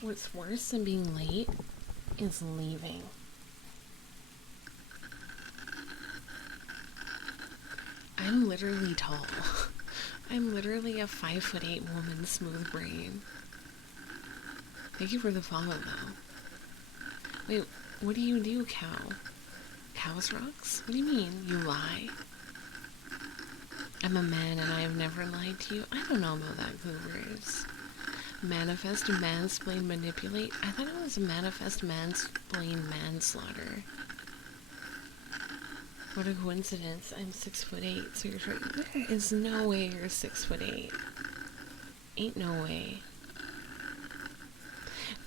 What's worse than being late is leaving. I'm literally tall. I'm literally a 5'8" woman, smooth brain. Thank you for the follow, though. Wait, what do you do, cow? Cow's rocks? What do you mean? You lie? I'm a man and I have never lied to you? I don't know about that, Goobers. Manifest, mansplain, manipulate? I thought it was manifest, mansplain, manslaughter. What a coincidence. I'm 6'8", so you're trying. There is no way you're 6'8". Ain't no way.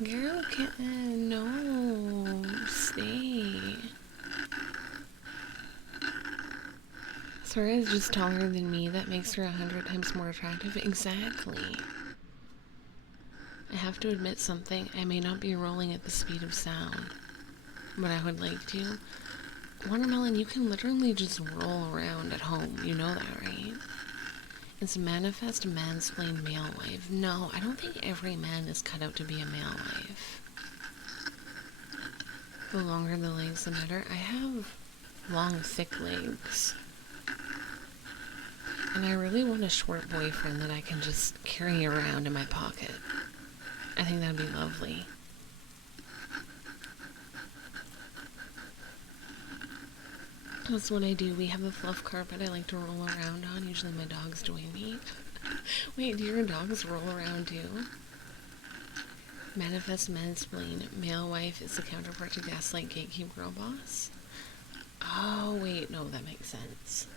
Girl, kitten, no. Stay. Sora is just taller than me. That makes her 100 times more attractive. Exactly. I have to admit something. I may not be rolling at the speed of sound, but I would like to. Watermelon, you can literally just roll around at home. You know that, right? It's manifest mansplain male life. No, I don't think every man is cut out to be a male life. The longer the legs, the better. I have long, thick legs. And I really want a short boyfriend that I can just carry around in my pocket. I think that'd be lovely. That's what I do. We have a fluff carpet I like to roll around on. Usually my dogs join me. Wait, do your dogs roll around too? Manifest mansplain. Male wife is the counterpart to gaslight gatekeep girl boss. Oh, wait. No, that makes sense.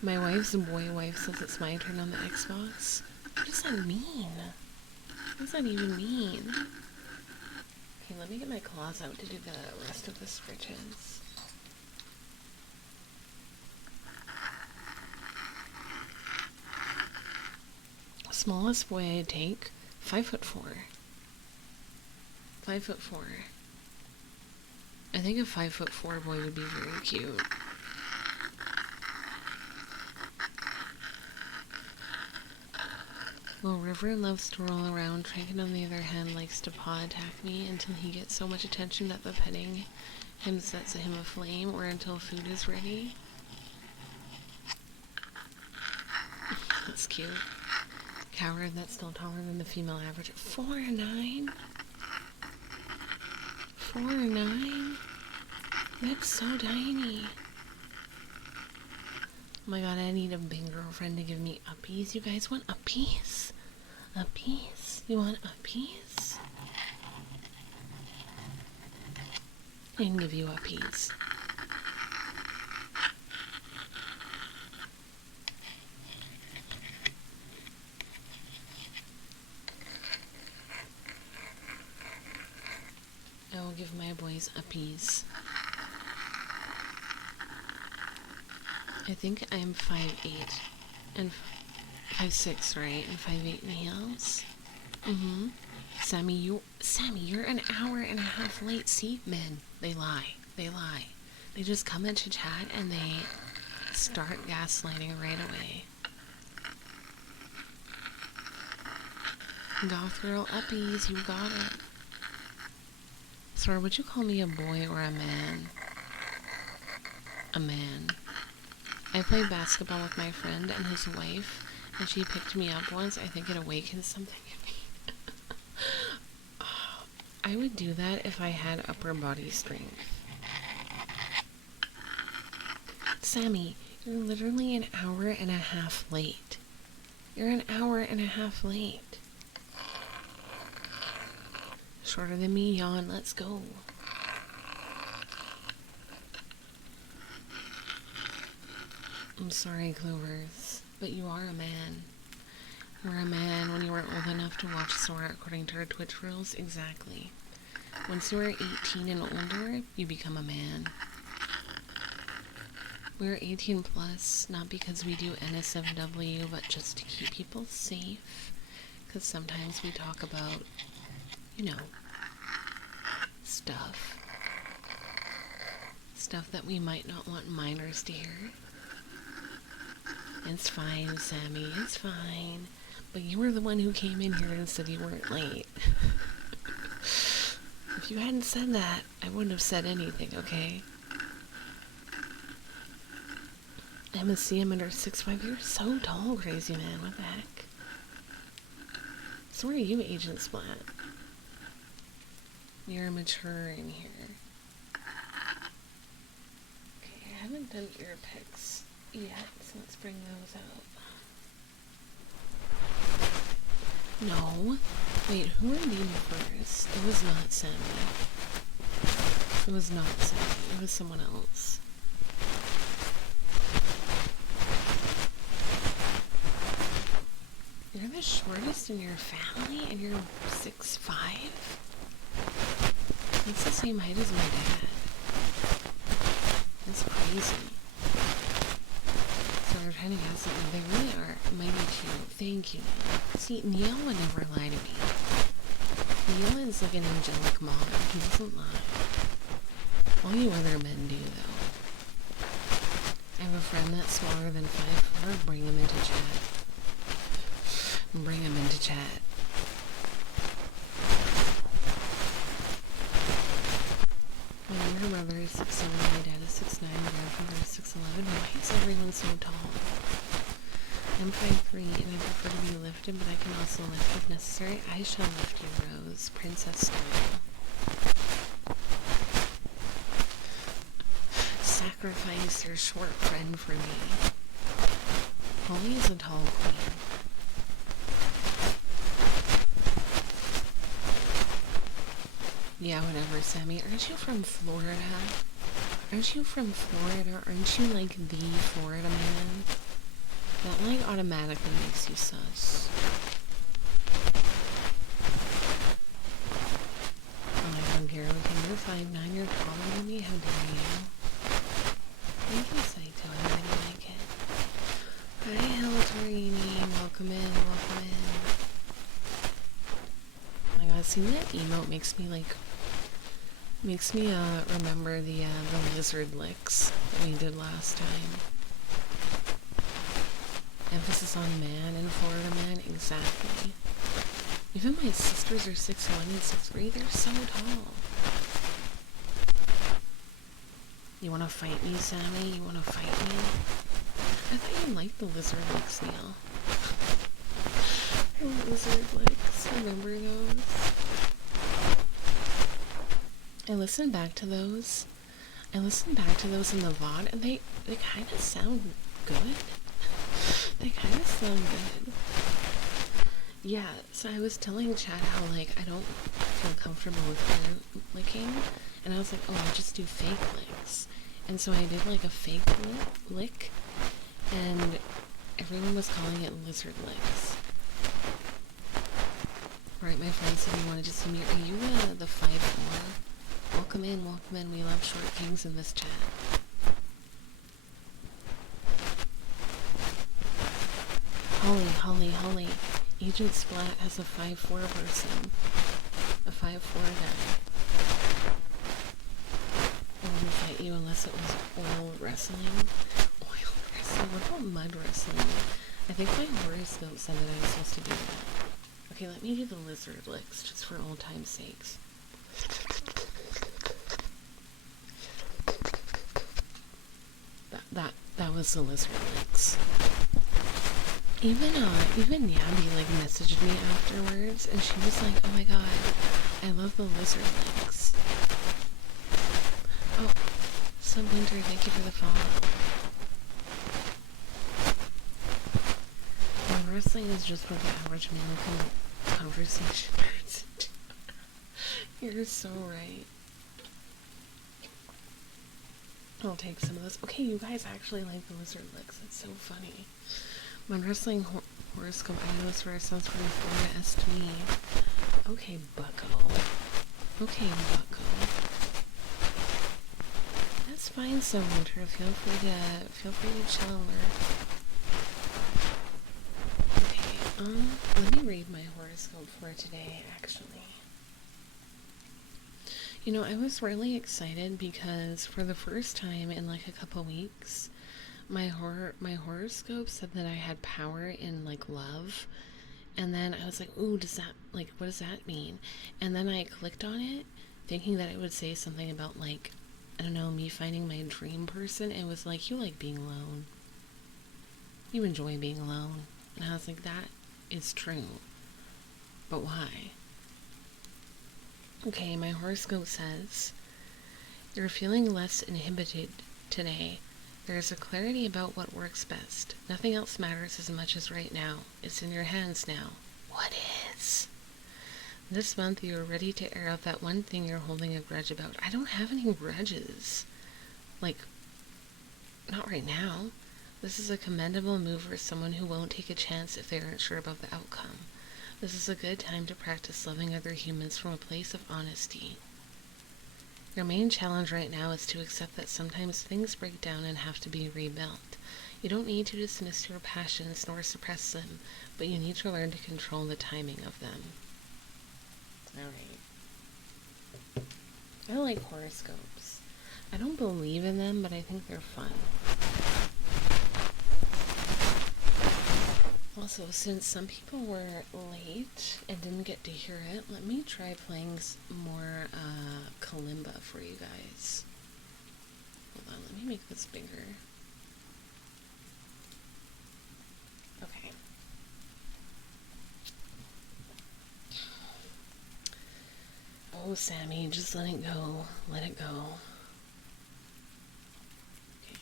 My wife's boy wife says it's my turn on the Xbox. What does that mean? What does that even mean? Okay, let me get my claws out to do the rest of the stretches. Smallest boy I'd take, 5'4". 5'4". I think a 5'4" boy would be very cute. Well, River loves to roll around. Trinket, on the other hand, likes to paw attack me until he gets so much attention that the petting him sets him aflame, or until food is ready. That's cute. Coward, that's still taller than the female average. 4'9"? 4'9"? That's so tiny. Oh my god, I need a big girlfriend to give me uppies. You guys want uppies? Uppies? You want uppies? I can give you uppies. I will give my boys uppies. I think I'm 5'8" and 5'6", right? And 5'8" in heels. Sammy, you're an hour and a half late. See, men, they lie. They just come in to chat and they start gaslighting right away. Goth girl uppies, you got it. Sir, would you call me a boy or a man? A man. I played basketball with my friend and his wife, and she picked me up once. I think it awakened something in me. I would do that if I had upper body strength. Sammy, you're literally an hour and a half late. You're an hour and a half late. Shorter than me, yawn, let's go. I'm sorry, Clovers, but you are a man. You're a man when you were old enough to watch Sora according to our Twitch rules. Exactly. Once you are 18 and older, you become a man. We're 18 plus, not because we do NSFW, but just to keep people safe. Because sometimes we talk about, you know, stuff. Stuff that we might not want minors to hear. It's fine, Sammy, it's fine. But you were the one who came in here and said you weren't late. If you hadn't said that, I wouldn't have said anything, okay? MSC, I'm under 6'5". You're so tall, crazy man. What the heck? So where are you, Agent Splat? You're mature in here. Okay, I haven't done ear picks yet, so let's bring those out. No. Wait, who redeemed first? It was not Sammy. It was not Sammy. It was someone else. You're the shortest in your family and you're 6'5"? That's the same height as my dad. That's crazy. So we're trying to get something. They really are mighty cute. Thank you. See, Neil would never lie to me. Neil is like an angelic mom. He doesn't lie. All you other men do, though. I have a friend that's smaller than 5'4". Bring him into chat. Bring him into chat. My younger brother is 6'7", my dad is 6'9", my grandfather is 6'11". Why is everyone so tall? I'm 5'3", and I prefer to be lifted, but I can also lift if necessary. I shall lift you, Rose, princess style. Sacrifice your short friend for me. Holly is a tall queen. Yeah, whatever, Sammy. Aren't you from Florida? Aren't you from Florida? Aren't you like the Florida man? That like automatically makes you sus. Oh my god, Piero, you're 5'9", you're taller than me? How dare you? Thank you, Saito. I really like it. Hi, hello, Torini. Welcome in, welcome in. Oh my god, seeing that emote makes me remember the lizard licks that we did last time. Emphasis on man in Florida man, exactly. Even my sisters are 6'1" and 6'3", they're so tall. You wanna fight me, Sammy? You wanna fight me? I thought you liked the lizard licks, Neil. The lizard licks, remember those? I listened back to those in the VOD, and they kind of sound good. They kind of sound good. Yeah, so I was telling Chad how, like, I don't feel comfortable with hair licking, and I was like, oh, I'll just do fake licks. And so I did, like, a fake lick, and everyone was calling it lizard licks. Right, my friend said he wanted to see me. Are you the 5'4"? Welcome in, welcome in. We love short things in this chat. Holly. Agent Splat has a 5'4" person. A 5'4" guy. I wouldn't fight you unless it was oil wrestling. Oil wrestling? What about mud wrestling? I think my horoscope said that I was supposed to do that. Okay, let me do the lizard licks, just for old time's sakes. That was the lizard licks. Even Yabby, like, messaged me afterwards, and she was like, oh my god, I love the lizard licks. Oh, Subwinter, thank you for the follow. Well, wrestling is just what the average male conversation turns into. You're so right. I'll take some of this. Okay, you guys actually like the lizard licks. It's so funny. When wrestling horoscope, I know this where it sounds pretty Florida S to me. Okay, bucko. That's fine, so Winter. Feel free to chill. Okay, let me read my horoscope for today, actually. You know, I was really excited because for the first time in like a couple weeks, my horoscope said that I had power in like love, and then I was like, ooh, what does that mean? And then I clicked on it thinking that it would say something about, like, I don't know, me finding my dream person. It was like, you like being alone, you enjoy being alone. And I was like, that is true, but why? Okay, my horoscope says you're feeling less inhibited today. There's a clarity about what works best. Nothing else matters as much as right now. It's in your hands now. What is? This month you are ready to air out that one thing you're holding a grudge about. I don't have any grudges. Like, not right now. This is a commendable move for someone who won't take a chance if they aren't sure about the outcome. This is a good time to practice loving other humans from a place of honesty. Your main challenge right now is to accept that sometimes things break down and have to be rebuilt. You don't need to dismiss your passions nor suppress them, but you need to learn to control the timing of them. Alright. I like horoscopes. I don't believe in them, but I think they're fun. Also, since some people were late and didn't get to hear it, let me try playing more Kalimba for you guys. Hold on, let me make this bigger. Okay. Oh, Sammy, just let it go. Let it go. Okay.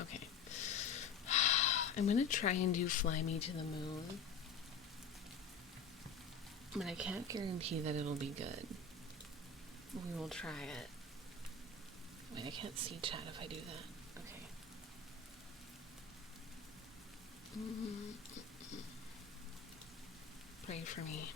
Okay. I'm gonna try and do Fly Me to the Moon. But I can't guarantee that it'll be good. We will try it. Wait, I can't see chat if I do that. Okay. Pray for me.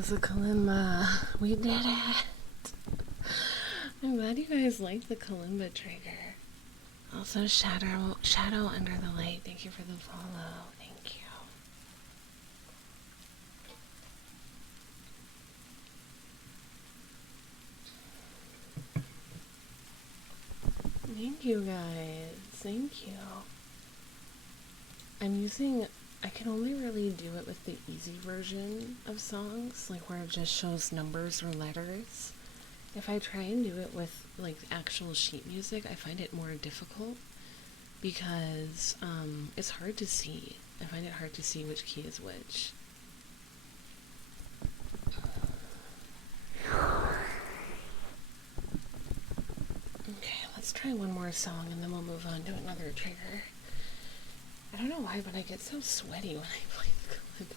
was a kalimba. We did it. I'm glad you guys like the kalimba trigger. Also, Shadow Under the Light. Thank you for the follow. Thank you. Thank you guys. Thank you. I can only really do it with the easy version of songs, like where it just shows numbers or letters. If I try and do it with like actual sheet music, I find it more difficult because it's hard to see. I find it hard to see which key is which. Okay, let's try one more song and then we'll move on to another trigger. I don't know why, but I get so sweaty when I play the kalimba.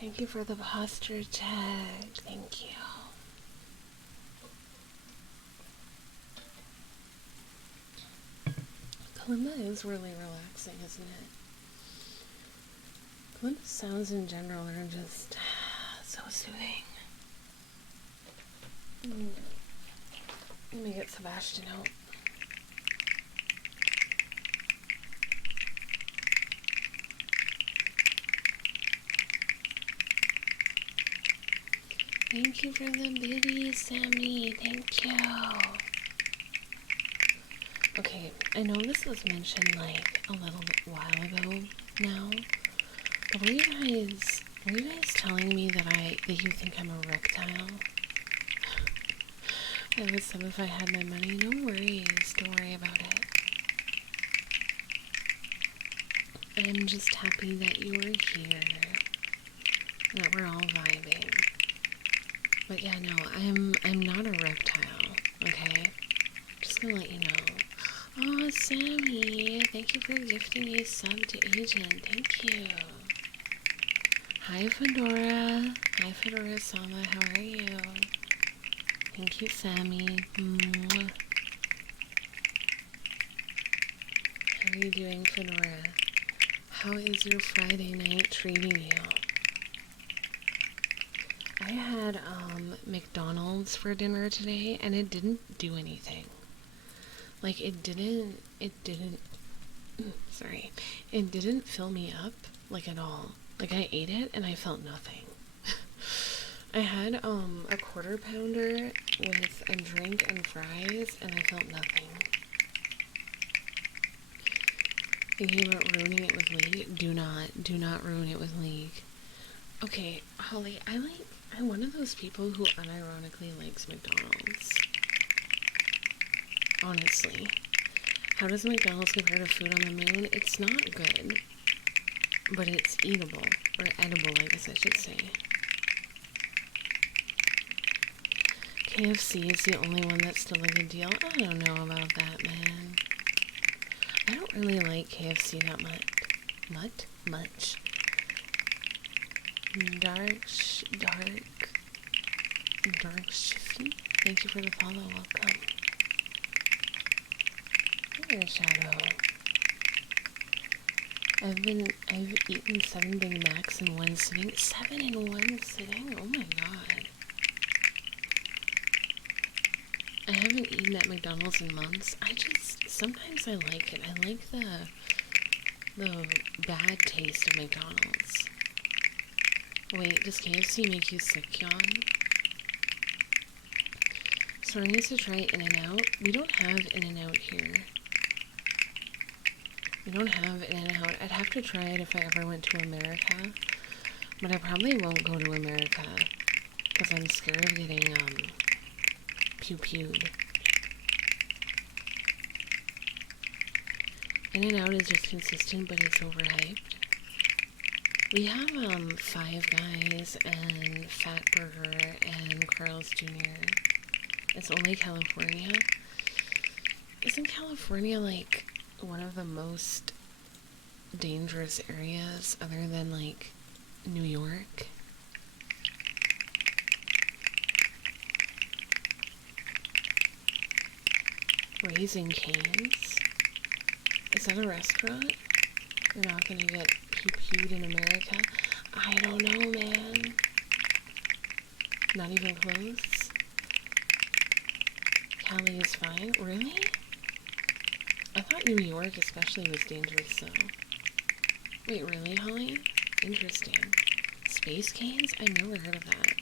Thank you for the posture check. Thank you. Kalimba is really relaxing, isn't it? Kalimba sounds in general are just so soothing. Let me get Sebastian out. Thank you for the biddies, Sammy. Thank you. Okay, I know this was mentioned like a little while ago now, but were you guys telling me that you think I'm a reptile? I would say if I had my money, no worries, don't worry about it. I'm just happy that you were here, that we're all vibing. But yeah, no, I'm not a reptile, okay? Just gonna let you know. Oh, Sammy, thank you for gifting a sub to Agent. Thank you. Hi, Fedora. Hi, Fedora-sama. How are you? Thank you, Sammy. Mwah. How are you doing, Fedora? How is your Friday night treating you? I had McDonald's for dinner today, and it didn't do anything. Like, it didn't fill me up, like, at all. Like, I ate it, and I felt nothing. I had, a quarter pounder with a drink and fries, and I felt nothing. Thinking about ruining it with League? Do not ruin it with League. Okay, Holly, I'm one of those people who unironically likes McDonald's. Honestly. How does McDonald's compare to food on the moon? It's not good. But it's eatable. Or edible, I guess I should say. KFC is the only one that's still a good deal? I don't know about that, man. I don't really like KFC that much. Much. Dark Shifty? Thank you for the follow, welcome. Here, Shadow. I've eaten 7 Big Macs in one sitting. 7 in one sitting? Oh my god. I haven't eaten at McDonald's in months. Sometimes I like it. I like the bad taste of McDonald's. Wait, does KFC make you sick, Yon? So I need to try In-N-Out. We don't have In-N-Out here. We don't have In-N-Out. I'd have to try it if I ever went to America. But I probably won't go to America. Because I'm scared of getting, pew-pewed. In-N-Out is just consistent, but it's overhyped. We have, Five Guys and Fat Burger and Carl's Jr. It's only California. Isn't California, like, one of the most dangerous areas other than, like, New York? Raising Cane's? Is that a restaurant? You're not gonna get pew-pewed in America? I don't know, man. Not even close? Cali is fine? Really? I thought New York especially was dangerous, though. Wait, really, Holly? Interesting. Space Canes? I never heard of that.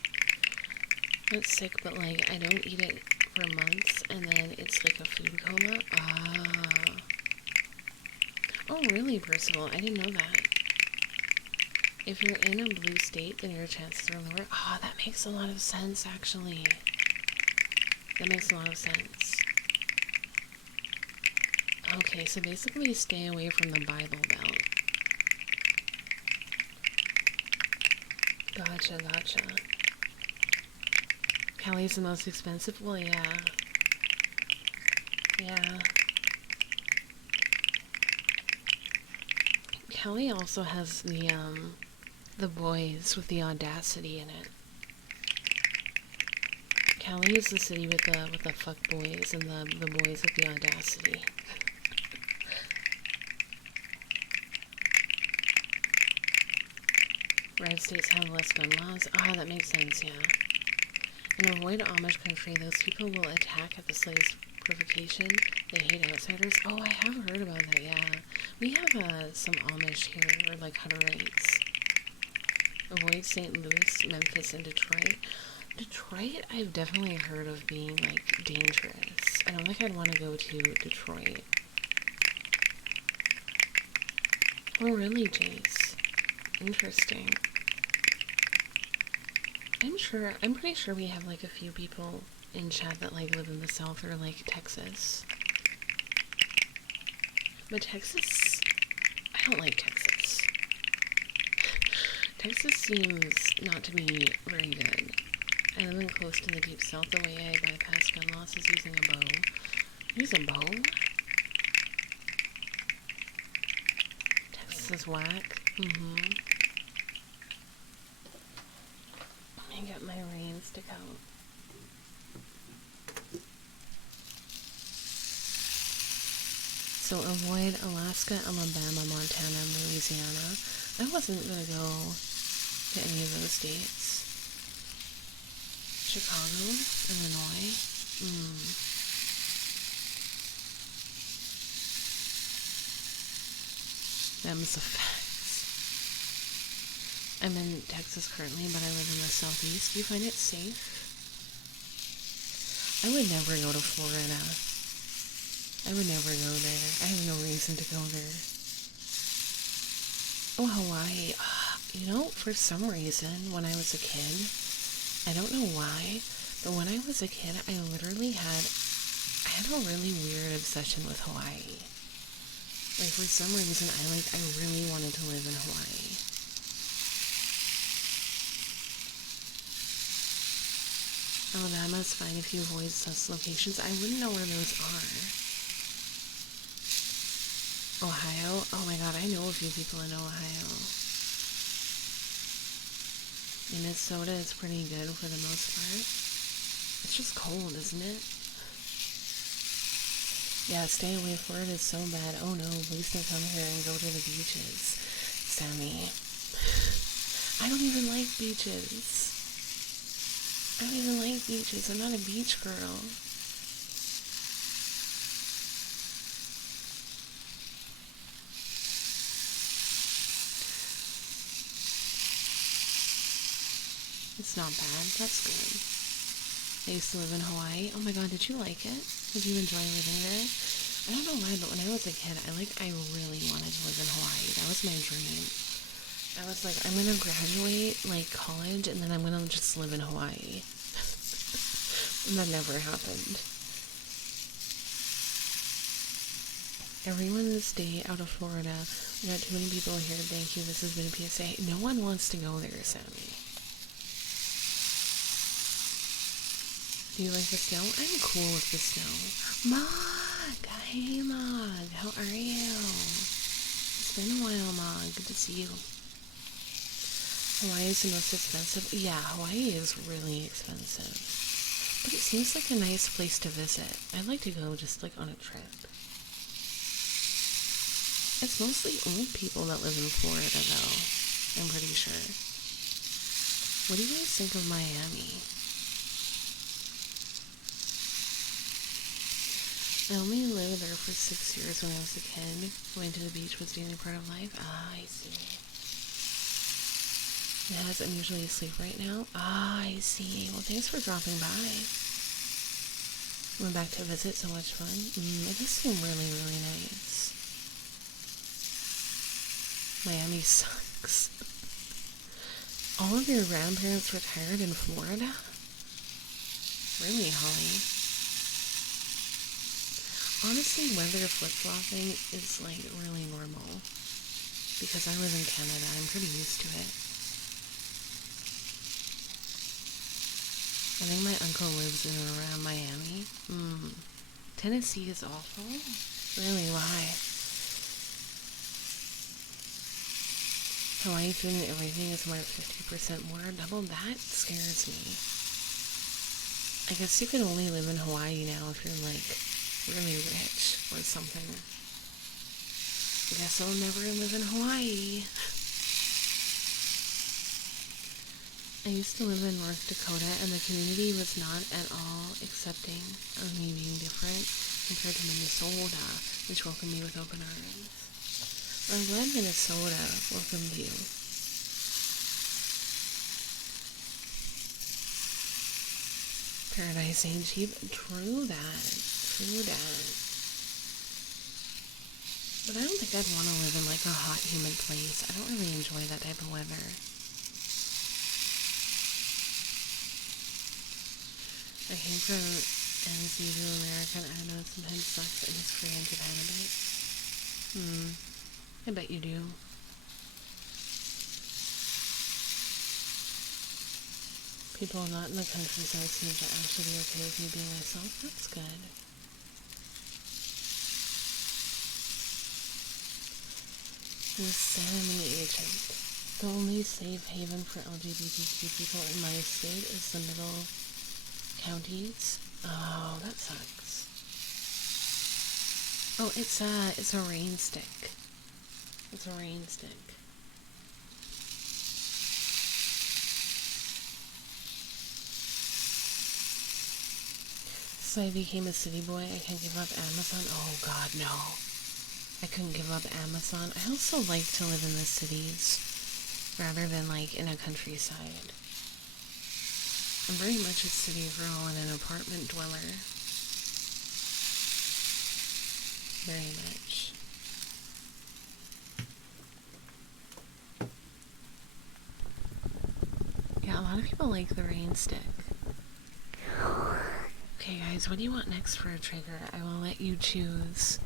That's sick, but, like, I don't eat it for months, and then it's like a food coma? Ah. Oh, really, Percival? I didn't know that. If you're in a blue state, then your chances are lower. Ah, that makes a lot of sense, actually. That makes a lot of sense. Okay, so basically stay away from the Bible Belt. Gotcha. Cali's the most expensive? Well, yeah. Yeah. Cali also has the, The boys with the audacity in it. Cali is the city with the fuck boys and the boys with the audacity. Red states have less gun laws. Ah, that makes sense, yeah. In avoid Amish country, those people will attack at the slightest provocation. They hate outsiders. Oh, I have heard about that, yeah. We have some Amish here, or like Hutterites. Avoid St. Louis, Memphis, and Detroit. Detroit, I've definitely heard of being, like, dangerous. I don't think I'd want to go to Detroit. Oh, really, Jace? Interesting. I'm pretty sure we have, like, a few people in chat that, like, live in the South or, like, Texas. But Texas, I don't like Texas. Texas seems not to be very good. I live in close to the deep south. The way I bypass gun laws is using a bow. Use a bow? Texas is whack. Let me get my reins to go. So avoid Alaska, Alabama, Montana, and Louisiana. I wasn't gonna go to any of those states. Chicago, Illinois. Them's the facts. I'm in Texas currently, but I live in the southeast. Do you find it safe? I would never go to Florida. I would never go there. I have no reason to go there. Oh, Hawaii. You know, for some reason, when I was a kid, I don't know why, but when I was a kid, I had a really weird obsession with Hawaii. Like, for some reason, I really wanted to live in Hawaii. Alabama's fine if you avoid sus locations. I wouldn't know where those are. Ohio? Oh my god, I know a few people in Ohio. Minnesota is pretty good for the most part. It's just cold, isn't it? Yeah, stay away. Florida is so bad. Oh no, please don't come here and go to the beaches. Sammy. I don't even like beaches. I don't even like beaches. I'm not a beach girl. It's not bad. That's good. I used to live in Hawaii. Oh my god, did you like it? Did you enjoy living there? I don't know why, but when I was a kid, I really wanted to live in Hawaii. That was my dream. I was like, I'm gonna graduate, like, college, and then I'm gonna just live in Hawaii. And that never happened. Everyone stay out of Florida. We got too many people here. Thank you. This has been a PSA. No one wants to go there, Sammy. Do you like the snow? I'm cool with the snow. Mog! Hey, Mog. How are you? It's been a while, Mog. Good to see you. Hawaii is the most expensive. Yeah, Hawaii is really expensive. But it seems like a nice place to visit. I'd like to go just, like, on a trip. It's mostly old people that live in Florida, though. I'm pretty sure. What do you guys think of Miami? I only lived there for 6 years when I was a kid. Going to the beach was the only part of life. Ah, I see. Yes, I'm usually asleep right now. Ah, I see. Well, thanks for dropping by. Went back to visit. So much fun. It does seem really, really nice. Miami sucks. All of your grandparents retired in Florida? Really, Holly? Honestly, weather flip-flopping is, like, really normal. Because I live in Canada, I'm pretty used to it. I think my uncle lives in and around Miami. Tennessee is awful? Really, why? Hawaii food and everything is worth 50% more. Double that scares me. I guess you can only live in Hawaii now if you're like really rich or something. I guess I'll never live in Hawaii. I used to live in North Dakota, and the community was not at all accepting of me being different compared to Minnesota, which welcomed me with open arms. I'm glad Minnesota welcomed you. Paradise ain't cheap. True that. True that. But I don't think I'd want to live in like a hot, humid place. I don't really enjoy that type of weather. I came from NZ to America, and I know it sometimes sucks. I just pray in Japan a bit. I bet you do. People not in the countryside seem to actually be okay with me being myself. That's good. This Salmon agent. The only safe haven for LGBTQ people in my state is the middle counties. Oh, that sucks. Oh, it's a rain stick. It's a rain stick. So I became a city boy. I can't give up Amazon. Oh God, no. I couldn't give up Amazon. I also like to live in the cities rather than like in a countryside. I'm very much a city girl and an apartment dweller. Very much. Yeah, a lot of people like the rain stick. Okay guys, what do you want next for a trigger? I will let you choose.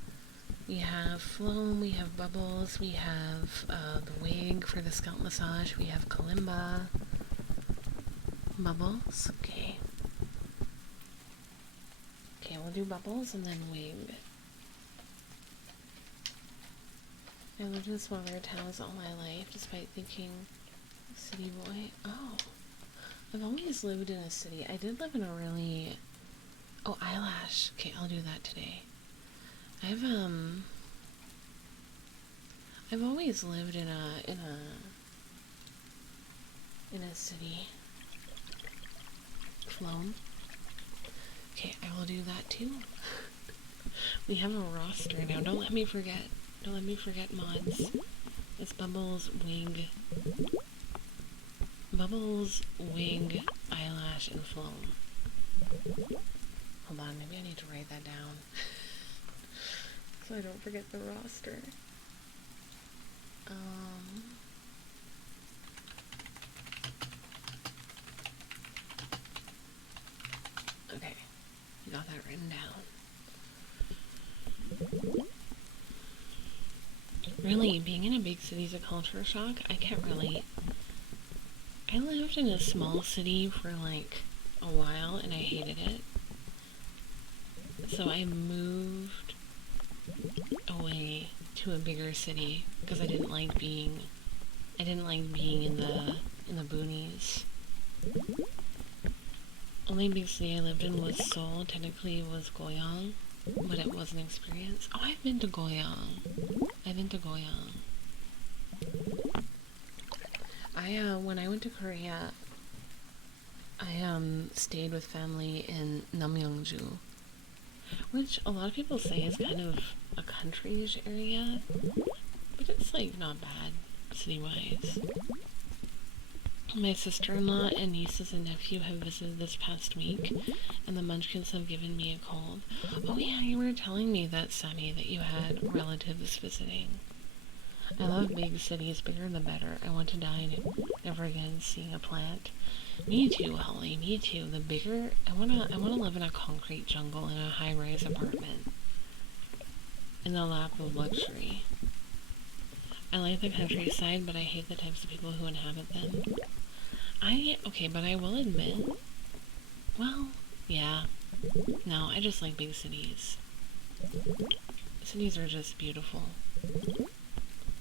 We have foam, we have bubbles, we have the wig for the scalp massage, we have Kalimba. Bubbles, okay. Okay, we'll do bubbles and then wig. I lived in smaller towns all my life, despite thinking city boy. Oh, I've always lived in a city. I did live in a really... Oh, eyelash. Okay, I'll do that today. I've always lived in a city. Flown. Okay, I will do that too. We have a roster now. Don't let me forget. Don't let me forget mods. It's Bubbles, Wig, Eyelash, and Floam. Hold on, maybe I need to write that down. So I don't forget the roster. Okay, you got that written down. Really, being in a big city is a culture shock. I can't relate. I lived in a small city for like a while and I hated it. So I moved away to a bigger city because I didn't like being in the boonies. Only big city I lived in was Seoul. Technically it was Goyang, but it was an experience. Oh, I've been to Goyang. When I went to Korea, I stayed with family in Namyeongju, which a lot of people say is kind of a country-ish area, but it's like not bad city-wise. My sister-in-law and nieces and nephew have visited this past week, and the munchkins have given me a cold. Oh yeah, you were telling me that, Sammy, that you had relatives visiting. I love big cities, bigger the better. I want to die never again seeing a plant. Me too, Holly, me too. The bigger, I wanna live in a concrete jungle in a high-rise apartment. In the lap of luxury. I like the countryside, but I hate the types of people who inhabit them. Okay, but I will admit, well, yeah. No, I just like big cities. Cities are just beautiful.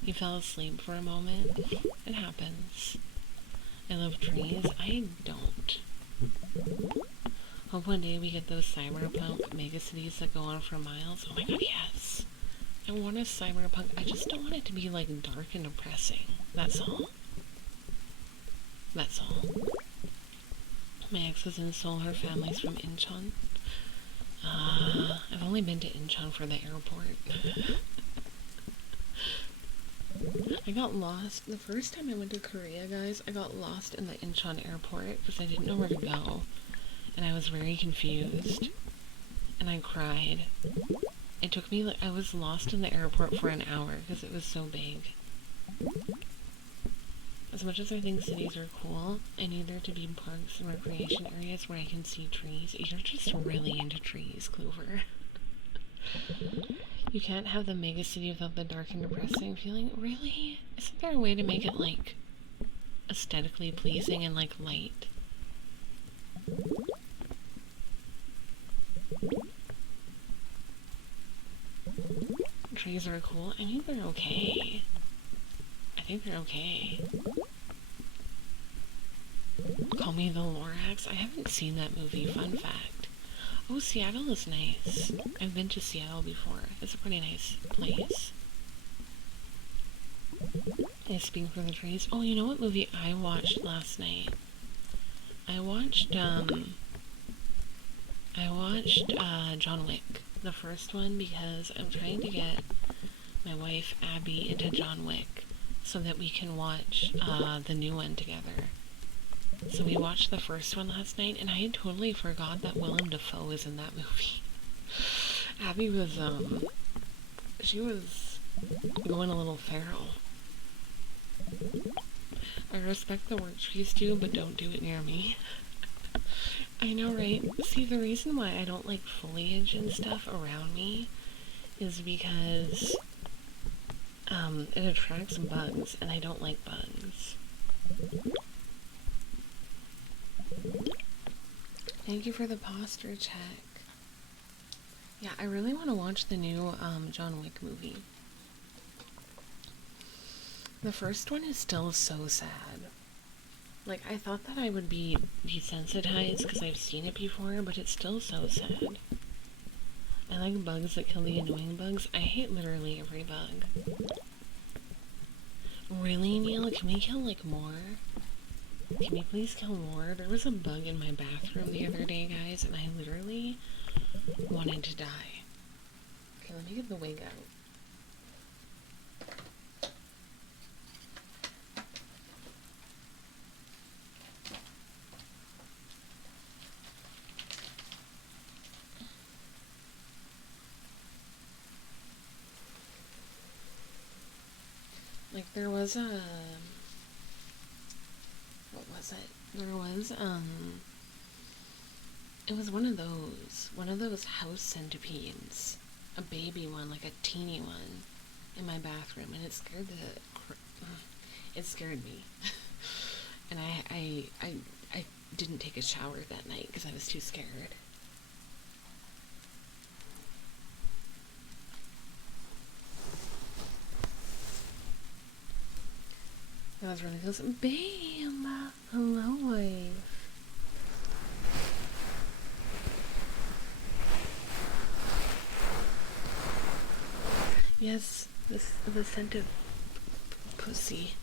He fell asleep for a moment. It happens. I love trees. I don't. Hope one day we get those cyberpunk megacities that go on for miles. Oh my god, yes. I want a cyberpunk. I just don't want it to be like dark and depressing. That's all. That's all. My ex was in Seoul. Her family's from Incheon. I've only been to Incheon for the airport. I got lost. The first time I went to Korea, guys, I got lost in the Incheon airport because I didn't know where to go. And I was very confused. And I cried. It took me, I was lost in the airport for an hour because it was so big. As much as I think cities are cool, I need there to be parks and recreation areas where I can see trees. You're just really into trees, Clover. You can't have the mega city without the dark and depressing feeling. Really? Isn't there a way to make it, like, aesthetically pleasing and, like, light? Trees are cool. I think they're okay. I think they're okay. Call Me the Lorax. I haven't seen that movie. Fun fact. Oh, Seattle is nice. I've been to Seattle before. It's a pretty nice place. I speak for the trees. Oh, you know what movie I watched last night? I watched John Wick. The first one, because I'm trying to get my wife Abby into John Wick so that we can watch the new one together. So we watched the first one last night, and I had totally forgot that Willem Dafoe was in that movie. Abby was, she was going a little feral. I respect the work trees do, but don't do it near me. I know, right? See, the reason why I don't like foliage and stuff around me is because, it attracts bugs, and I don't like bugs. Thank you for the posture check. Yeah, I really want to watch the new John Wick movie. The first one is still so sad. Like, I thought that I would be desensitized because I've seen it before, but it's still so sad. I like bugs that kill the annoying bugs. I hate literally every bug. Really, Neil? Can we kill, like, more? Can we please kill more? There was a bug in my bathroom the other day, guys, and I literally wanted to die. Okay, let me get the wig out. Like, there was a... what was it? There was, it was one of those house centipedes. A baby one, like a teeny one, in my bathroom, and it scared it scared me. And I didn't take a shower that night because I was too scared. That was really close. Bam! Hello, wife. Yes, the scent of pussy.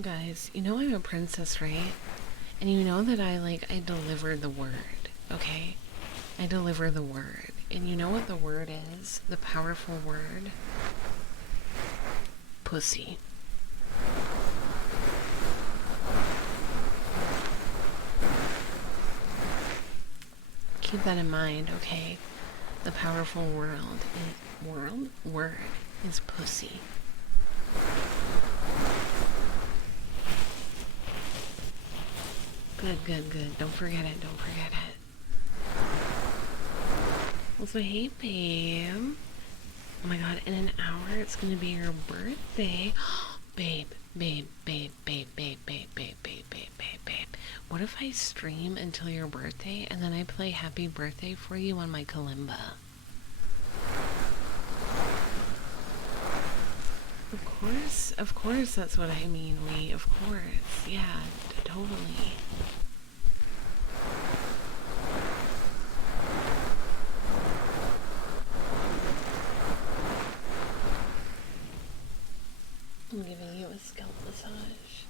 Guys, you know I'm a princess, right? And you know that I deliver the word, okay? I deliver the word. And you know what the word is? The powerful word? Pussy. Keep that in mind, okay? The powerful word is pussy. Good. Don't forget it. Also, hey, babe. Oh my god, in an hour it's gonna be your birthday. Babe, babe, babe, babe, babe, babe, babe, babe, babe, babe, babe. What if I stream until your birthday and then I play happy birthday for you on my Kalimba? Of course that's what I mean, of course. Yeah, totally. I'm giving you a scalp massage.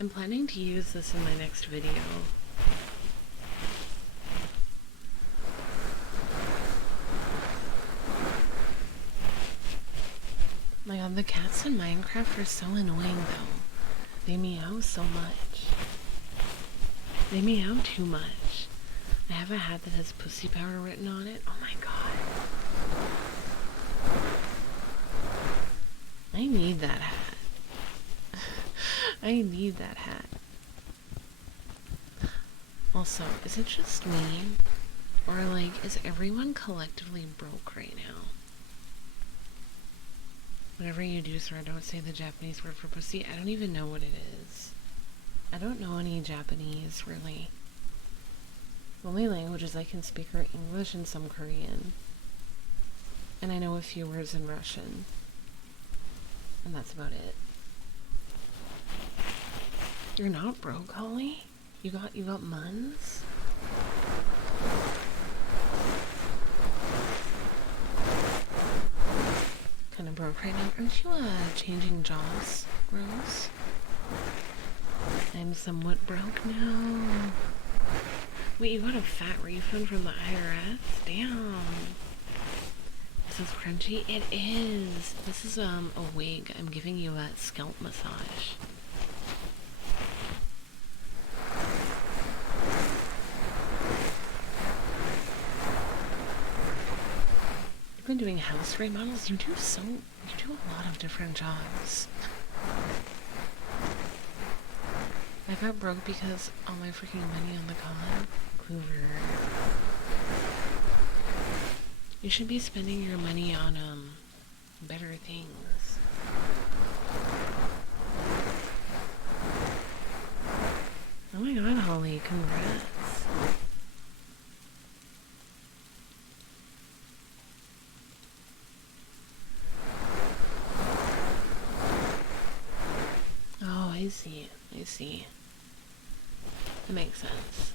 I'm planning to use this in my next video. My god, the cats in Minecraft are so annoying though. They meow so much. They meow too much. I have a hat that has pussy power written on it. Oh my god. I need that hat. I need that hat. Also, is it just me? Or like, is everyone collectively broke right now? Whatever you do, sir, don't say the Japanese word for pussy. I don't even know what it is. I don't know any Japanese, really. The only languages I can speak are English and some Korean. And I know a few words in Russian. And that's about it. You're not broke, Holly? You got muns? Kind of broke right now. Aren't you changing jobs, Rose? I'm somewhat broke now. Wait, you got a fat refund from the IRS? Damn. This is crunchy. It is. This is a wig. I'm giving you a scalp massage. You've been doing house remodels. You do a lot of different jobs. I got broke because all my freaking money on the con. Hoover. You should be spending your money on better things. Oh my god, Holly, congrats. Oh, I see. I see. That makes sense.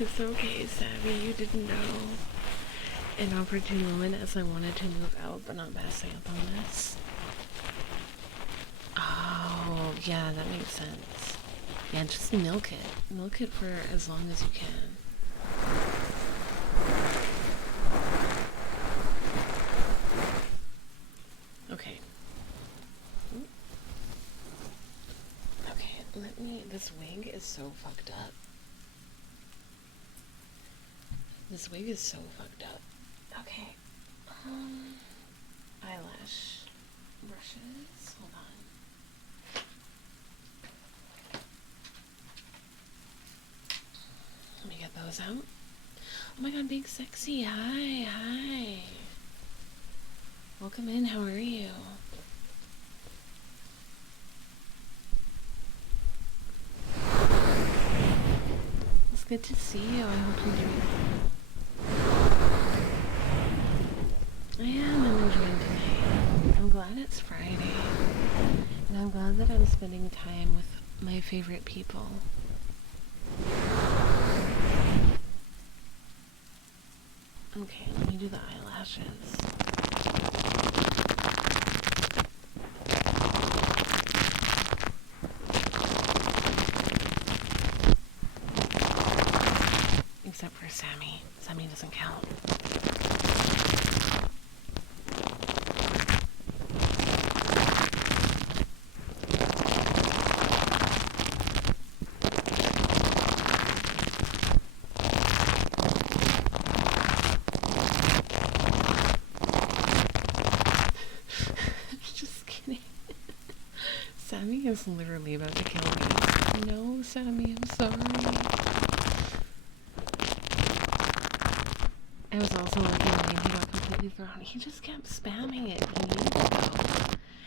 It's okay, Savvy, you didn't know. An opportune moment as I wanted to move out but not passing up on this. Oh, yeah, that makes sense. Yeah, just milk it. Milk it for as long as you can. Okay. Okay, this wig is so fucked up. This wig is so fucked up. Okay. Eyelash brushes. Hold on. Let me get those out. Oh my god, Big Sexy. Hi. Welcome in. How are you? It's good to see you. I hope you're doing well. I am enjoying today. I'm glad it's Friday. And I'm glad that I'm spending time with my favorite people. Okay, let me do the eyelashes. Except for Sammy. Sammy doesn't count. Just kidding. Sammy is literally about to kill me. No, Sammy, I'm sorry. I was also looking at him, he got completely thrown. He just kept spamming it. He needed to go.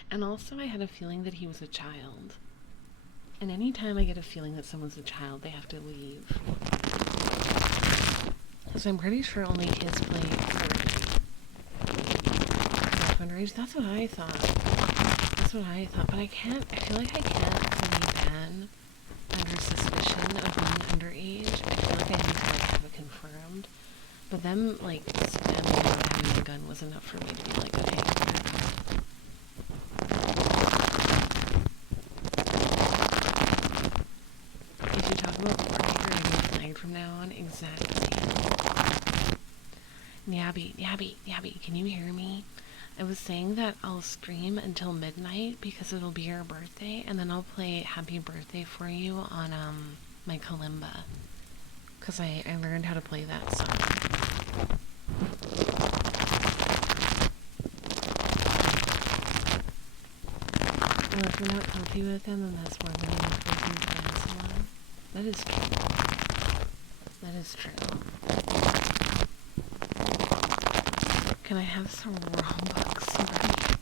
And also I had a feeling that he was a child. And anytime I get a feeling that someone's a child, they have to leave. Because I'm pretty sure only kids play Dolphin Rage. That's what I thought. That's what I thought. But I feel like I can't fully ban under suspicion of being underage. I feel like I need to like have it confirmed. But them like spamming not having a gun was enough for me to be like, okay. If you talk about Fortnite, you're gonna be flagged from now on. Exactly. Nabby, can you hear me? I was saying that I'll stream until midnight because it'll be your birthday, and then I'll play Happy Birthday for you on my Kalimba. Because I learned how to play that song. Well, if you're not comfy with them, then that's more than enough for you to dance along. That is true. That is true. Can I have some Robux already?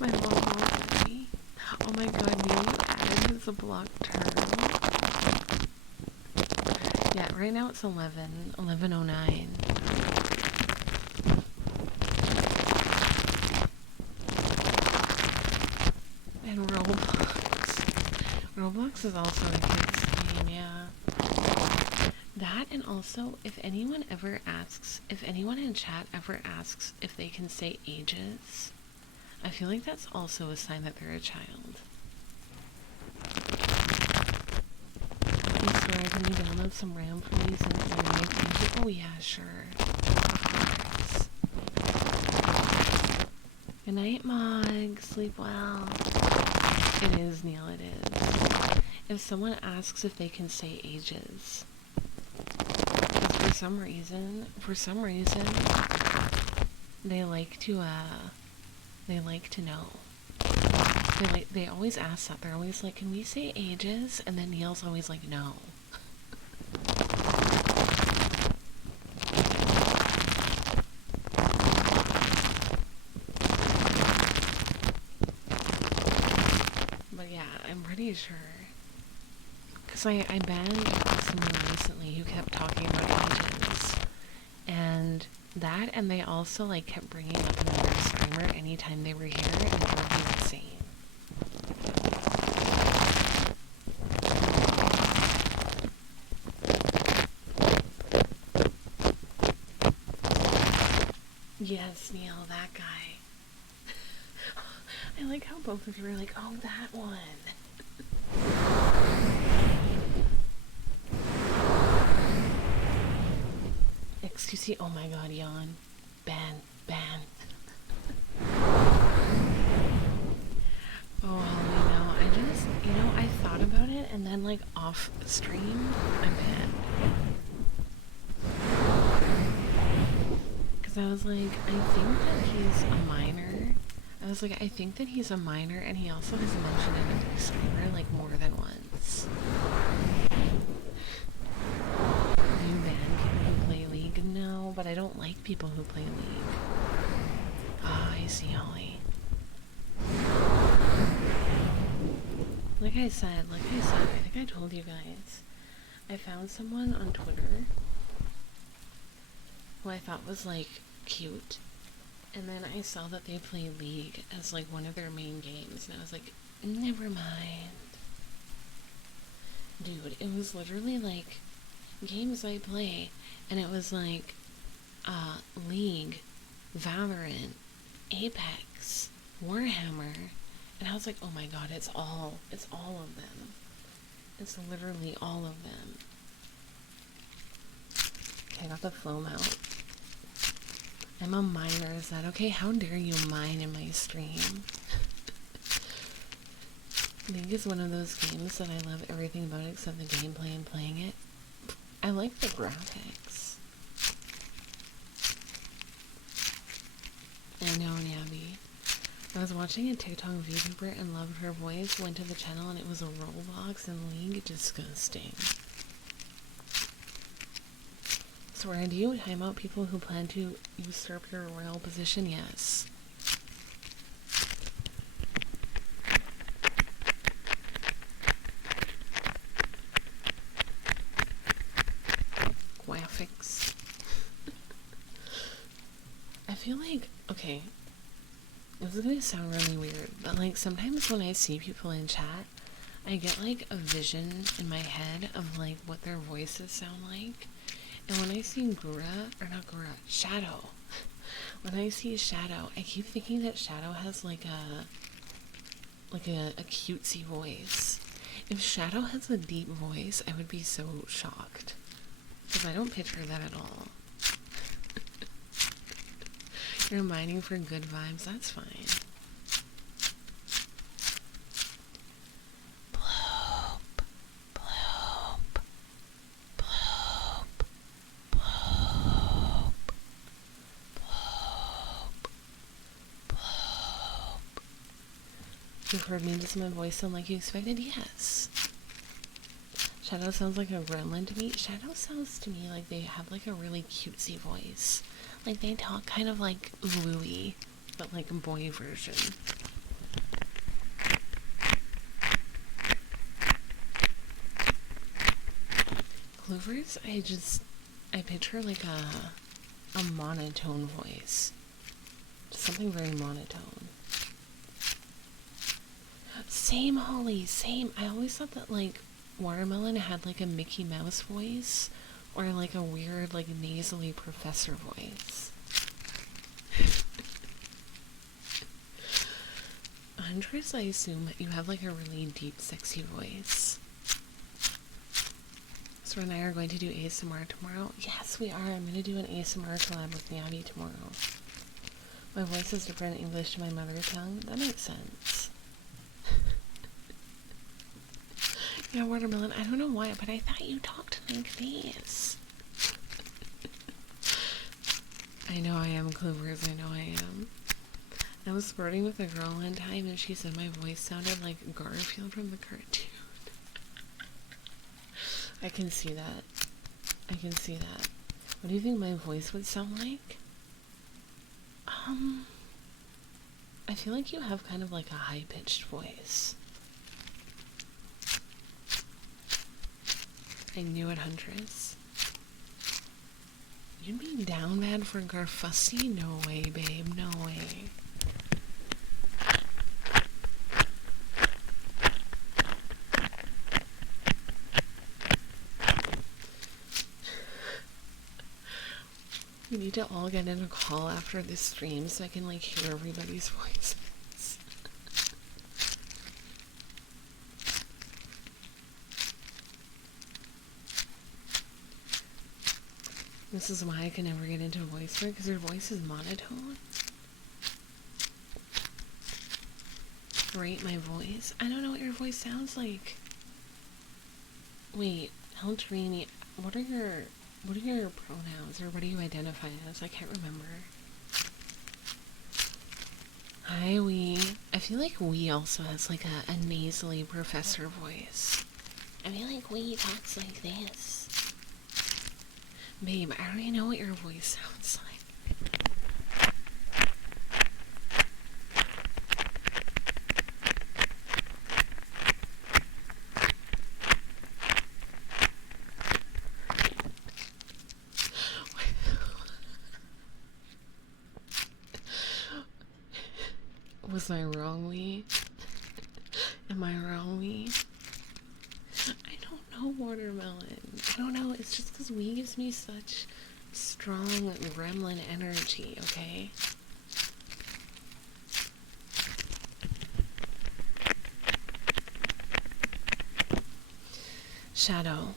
My mom already. Oh my god, Neil added his blocked term. Yeah, right now it's 11:09. And Roblox is also a kid's game, yeah. That, and also, if anyone in chat ever asks if they can say ages, I feel like that's also a sign that they're a child. I swear, can you download some RAM for me since my life? Oh yeah, sure. Good night, Mog. Sleep well. It is, Neil, it is. If someone asks if they can say ages, for some reason, they like to know. They always ask that. They're always like, can we say ages? And then Neil's always like, no. But yeah, I'm pretty sure. Because I banned someone recently who kept talking about ages. And that, and they also like kept bringing up another streamer anytime they were here, and it drove me insane. Yes, Neil, that guy. I like how both of you were like, oh, that one. Excuse me, oh my god, yawn. Ban. Oh, Holly, no, I thought about it, and then, like, off stream, I banned. Because I was like, I think that he's a minor. And he also has mentioned it as a streamer, like, more than once. Do you ban people who play League? No, but I don't like people who play League. Ah, I see, Holly. Like I said, I think I told you guys, I found someone on Twitter who I thought was, like, cute, and then I saw that they play League as, like, one of their main games, and I was like, never mind. Dude, it was literally, like, games I play, and it was, like, League, Valorant, Apex, Warhammer, and I was like, oh my god, it's all of them. It's literally all of them. Okay, I got the foam out. I'm a minor, is that okay? How dare you mine in my stream? League is one of those games that I love everything about it except the gameplay and playing it. I like the graphics. I know, Nabby. I was watching a TikTok VTuber and loved her voice, went to the channel and it was a Roblox and League. Disgusting. So do you time out people who plan to usurp your royal position? Yes. Graphics. I feel like, okay, this is gonna sound really weird, but like sometimes when I see people in chat, I get like a vision in my head of like what their voices sound like. And when I see Shadow, when I see Shadow, I keep thinking that Shadow has like a cutesy voice. If Shadow has a deep voice, I would be so shocked. Because I don't picture that at all. You're mining for good vibes, that's fine. Bloop, bloop, bloop, bloop, bloop, bloop. You've heard me. Does my voice sound like you expected? Yes. Shadow sounds like a gremlin to me. Shadow sounds to me like they have like a really cutesy voice. Like they talk kind of like Louie, but like a boy version. Clovers, I picture like a monotone voice. Something very monotone. Same, Holly, same. I always thought that like Watermelon had like a Mickey Mouse voice or like a weird like nasally professor voice. Huntress, I assume you have like a really deep sexy voice. So and I are going to do ASMR tomorrow. Yes, we are. I'm going to do an ASMR collab with Nabby tomorrow. My voice is different in English to my mother tongue. That makes sense. Yeah, Watermelon, I don't know why, but I thought you talked like this. I know I am, Clovers, I know I am. I was flirting with a girl one time and she said my voice sounded like Garfield from the cartoon. I can see that. I can see that. What do you think my voice would sound like? I feel like you have kind of like a high-pitched voice. I knew it, Huntress. You'd be down bad for Garfussy? No way, babe. No way. We need to all get in a call after this stream so I can like hear everybody's voices. This is why I can never get into voice work, because your voice is monotone. Rate my voice? I don't know what your voice sounds like. Wait, Heltrini, what are your pronouns, or what do you identify as? I can't remember. Hi, we. I feel like we also has like a nasally professor voice. I feel like we talks like this. Babe, I already know what your voice sounds like. Was I wrong, Lee? Am I wrong, Lee? I don't know, Watermelon. I don't know. It's just because Wii gives me such strong gremlin energy, okay? Shadow,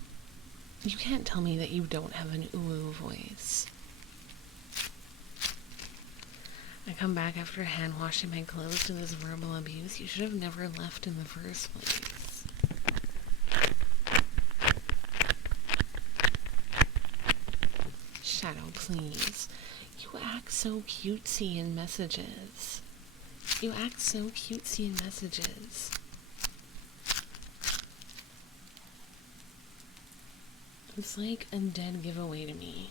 you can't tell me that you don't have an ooh voice. I come back after hand washing my clothes to this verbal abuse. You should have never left in the first place. Shadow, please. You act so cutesy in messages. You act so cutesy in messages. It's like a dead giveaway to me.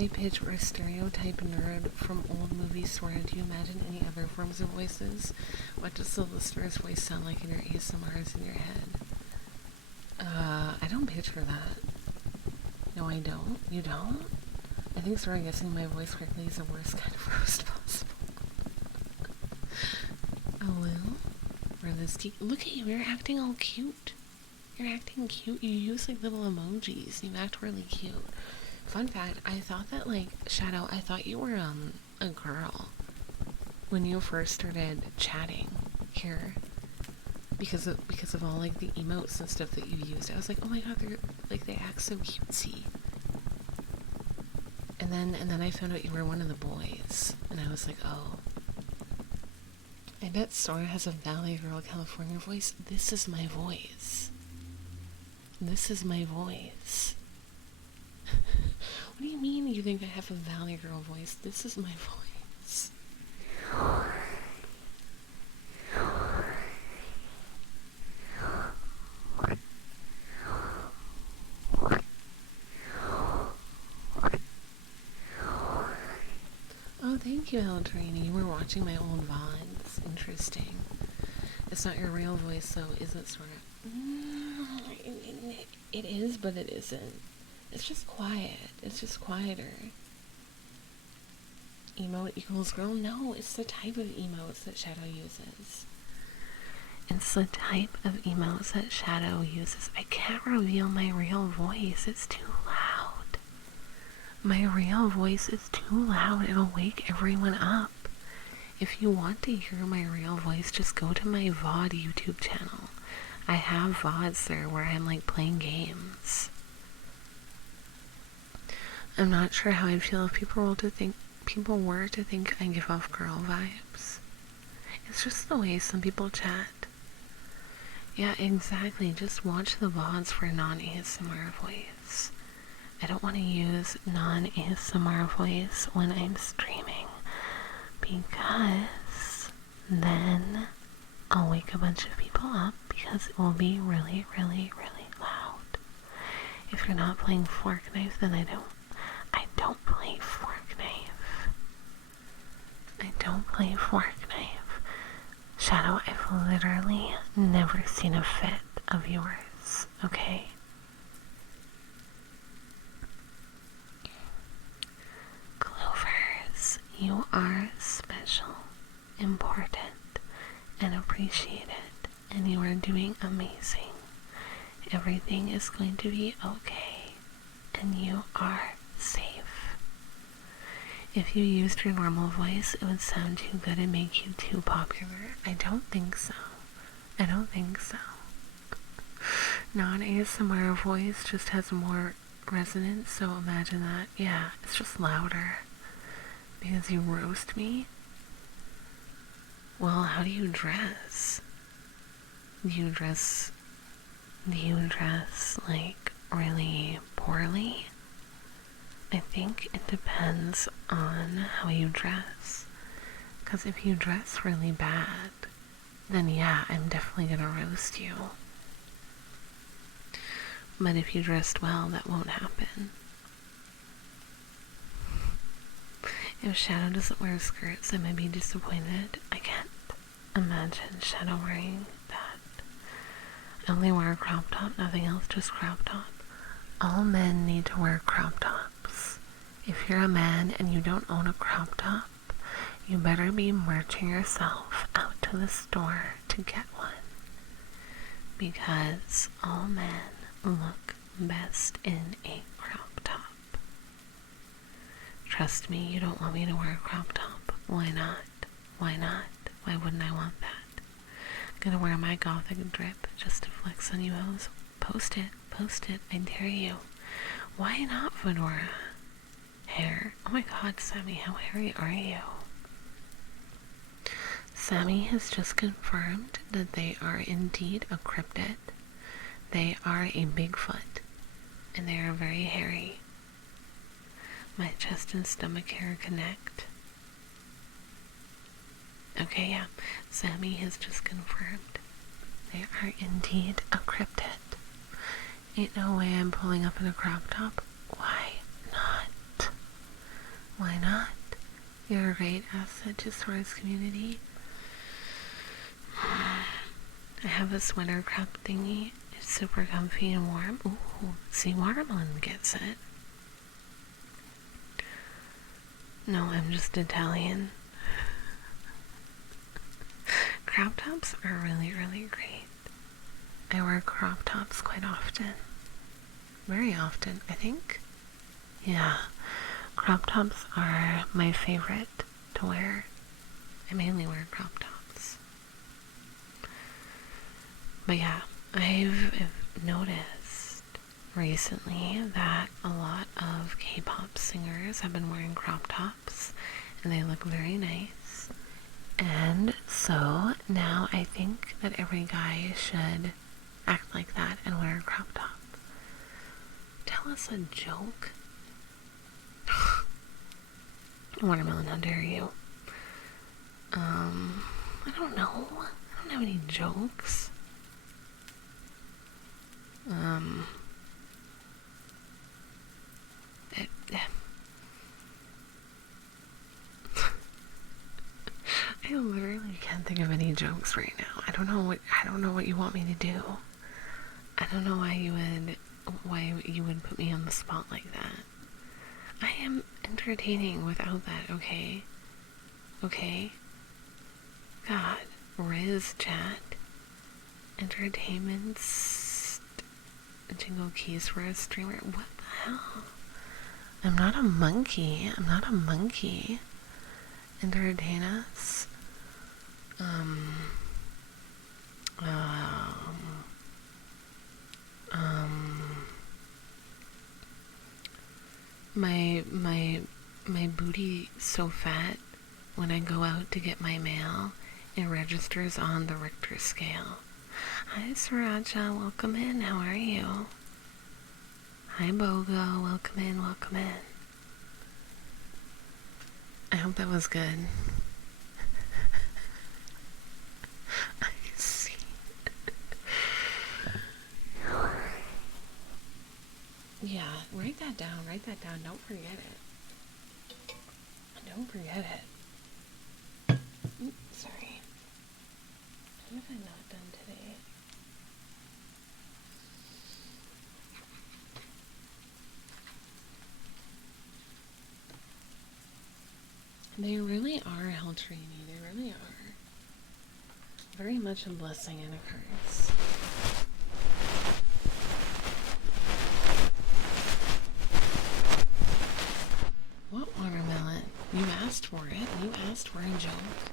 high pitch or stereotype nerd from old movies, Sora, do you imagine any other forms of voices? What does the listener's voice sound like in your ASMRs in your head? I don't picture that. No, I don't. You don't? I think Sora guessing my voice correctly is the worst kind of roast possible. Hello? Where this look at you, you're acting all cute. You're acting cute. You use like little emojis. You act really cute. Fun fact, I thought that like Shadow, I thought you were a girl when you first started chatting here. Because of all like the emotes and stuff that you used. I was like, oh my god, they're like they act so cutesy. And then I found out you were one of the boys. And I was like, oh. I bet Sora has a Valley Girl California voice. This is my voice. This is my voice. What do you mean you think I have a Valley Girl voice? This is my voice. Oh, thank you, Eldrini. You were watching my old VODs. Interesting. It's not your real voice, though, is it, Sora? It is, but it isn't. It's just quiet. It's just quieter. Emote equals girl? No, it's the type of emotes that Shadow uses. It's the type of emotes that Shadow uses. I can't reveal my real voice. It's too loud. My real voice is too loud. It'll wake everyone up. If you want to hear my real voice, just go to my VOD YouTube channel. I have VODs there where I'm like playing games. I'm not sure how I'd feel if people were to think I give off girl vibes. It's just the way some people chat. Yeah, exactly. Just watch the VODs for non-ASMR voice. I don't want to use non-ASMR voice when I'm streaming because then I'll wake a bunch of people up because it will be really, really, really loud. If you're not playing Fork Knife, then I don't play Fork Knife. I don't play Fork Knife. Shadow, I've literally never seen a fit of yours, okay? Clovers, you are special, important, and appreciated, and you are doing amazing. Everything is going to be okay, and you are safe. If you used your normal voice, it would sound too good and make you too popular. I don't think so. I don't think so. Non-ASMR voice just has more resonance, so imagine that. Yeah, it's just louder. Because you roast me? Well, how do you dress? Do you dress like really poorly? I think it depends on how you dress. Because if you dress really bad, then yeah, I'm definitely gonna roast you. But if you dressed well, that won't happen. If Shadow doesn't wear skirts, I might be disappointed. I can't imagine Shadow wearing that. I only wear a crop top, nothing else, just crop top. All men need to wear crop tops. If you're a man and you don't own a crop top, you better be marching yourself out to the store to get one. Because all men look best in a crop top. Trust me, you don't want me to wear a crop top. Why not? Why not? Why wouldn't I want that? I'm gonna wear my gothic drip just to flex on you hoes. Post it, I dare you. Why not fedora? Hair? Oh my god, Sammy, how hairy are you? Sammy has just confirmed that they are indeed a cryptid. They are a Bigfoot, and they are very hairy. My chest and stomach hair connect. Okay, yeah, Sammy has just confirmed. They are indeed a cryptid. Ain't no way I'm pulling up in a crop top. Why not? Why not? You're a great asset to Sora's community. I have a sweater crop thingy. It's super comfy and warm. Ooh, see, Watermelon gets it. No, I'm just Italian. Crop tops are really, really great. I wear crop tops quite often. Very often, I think. Yeah, crop tops are my favorite to wear. I mainly wear crop tops. But yeah, I've noticed recently that a lot of K-pop singers have been wearing crop tops and they look very nice. And so now I think that every guy should act like that and wear a crop top. Tell us a joke. Watermelon, how dare you? I don't know. I don't have any jokes. I literally can't think of any jokes right now. I don't know what you want me to do. I don't know why you would put me on the spot like that. I am entertaining without that, okay? Okay? God, Riz chat, entertainments, jingle keys for a streamer. What the hell? I'm not a monkey. Entertain us. My booty so fat when I go out to get my mail, it registers on the Richter scale. Hi Sriracha, welcome in, how are you? Hi Bogo, welcome in, welcome in. I hope that was good. I see. Yeah, write that down, don't forget it. Don't forget it. Oops, sorry. What have I not done today? They really are helping me. They really are. Very much a blessing and a curse. What watermelon? You asked for it. You asked for a joke.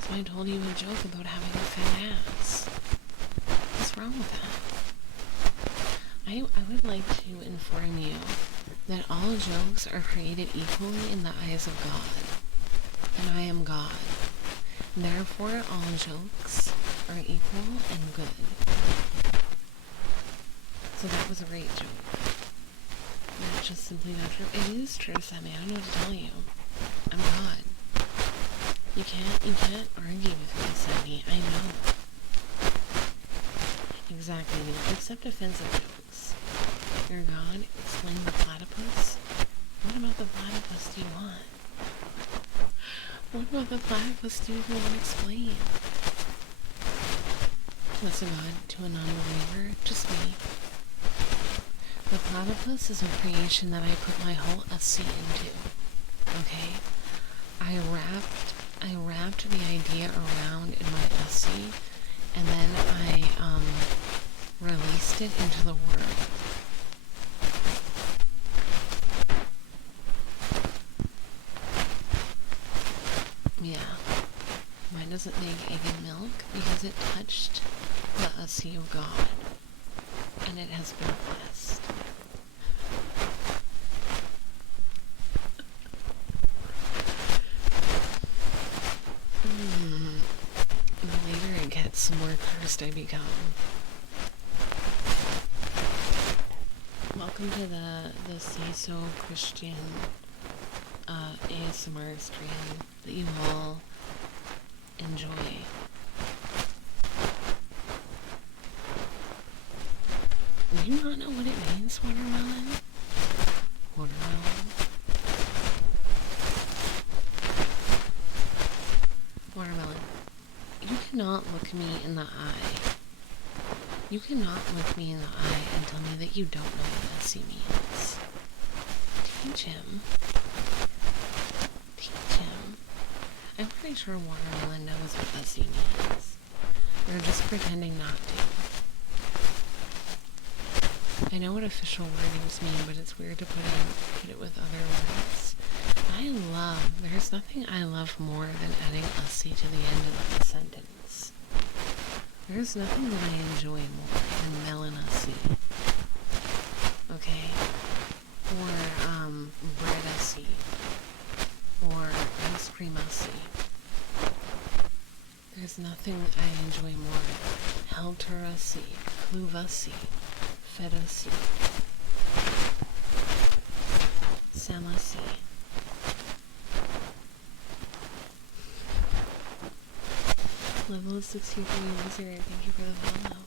So I told you a joke about having a fat ass. What's wrong with that? I would like to inform you that all jokes are created equally in the eyes of God. And I am God. Therefore, all jokes are equal and good. So that was a great joke. That's just simply not true. It is true, Sammy. I don't know what to tell you. I'm God. You can't argue with me, Sammy. I know. Exactly. Accept offensive jokes. You're God. Explain the platypus. What about the platypus do you want? What about the platypus do you want to explain? What's a God to a non-believer? Just me. The platypus is a creation that I put my whole SC into. Okay? I wrapped the idea around in my SC, and then I released it into the world. Yeah. Why does it make egg and milk? Because it touched the SC of God, and it has been blessed. The later it gets, the more cursed I become. Welcome to the Say So Christian ASMR stream that you all enjoy. Do you not know what it means, watermelon? Watermelon? cannot look me in the eye. You cannot look me in the eye and tell me that you don't know what Essie means. Teach him. Teach him. I'm pretty sure Watermelon knows what Essie means. They're just pretending not to. I know what official wordings mean, but it's weird to put it with other words. There's nothing I love more than adding Essie to the end of a sentence. There's nothing that I enjoy more than melon Essie. Okay? Or, bread Essie. Or ice cream Essie. There's nothing I enjoy more. Helter Essie. Clue Essie. Fed Essie. Sam Essie. Level of 63 Wizard, thank you for the follow.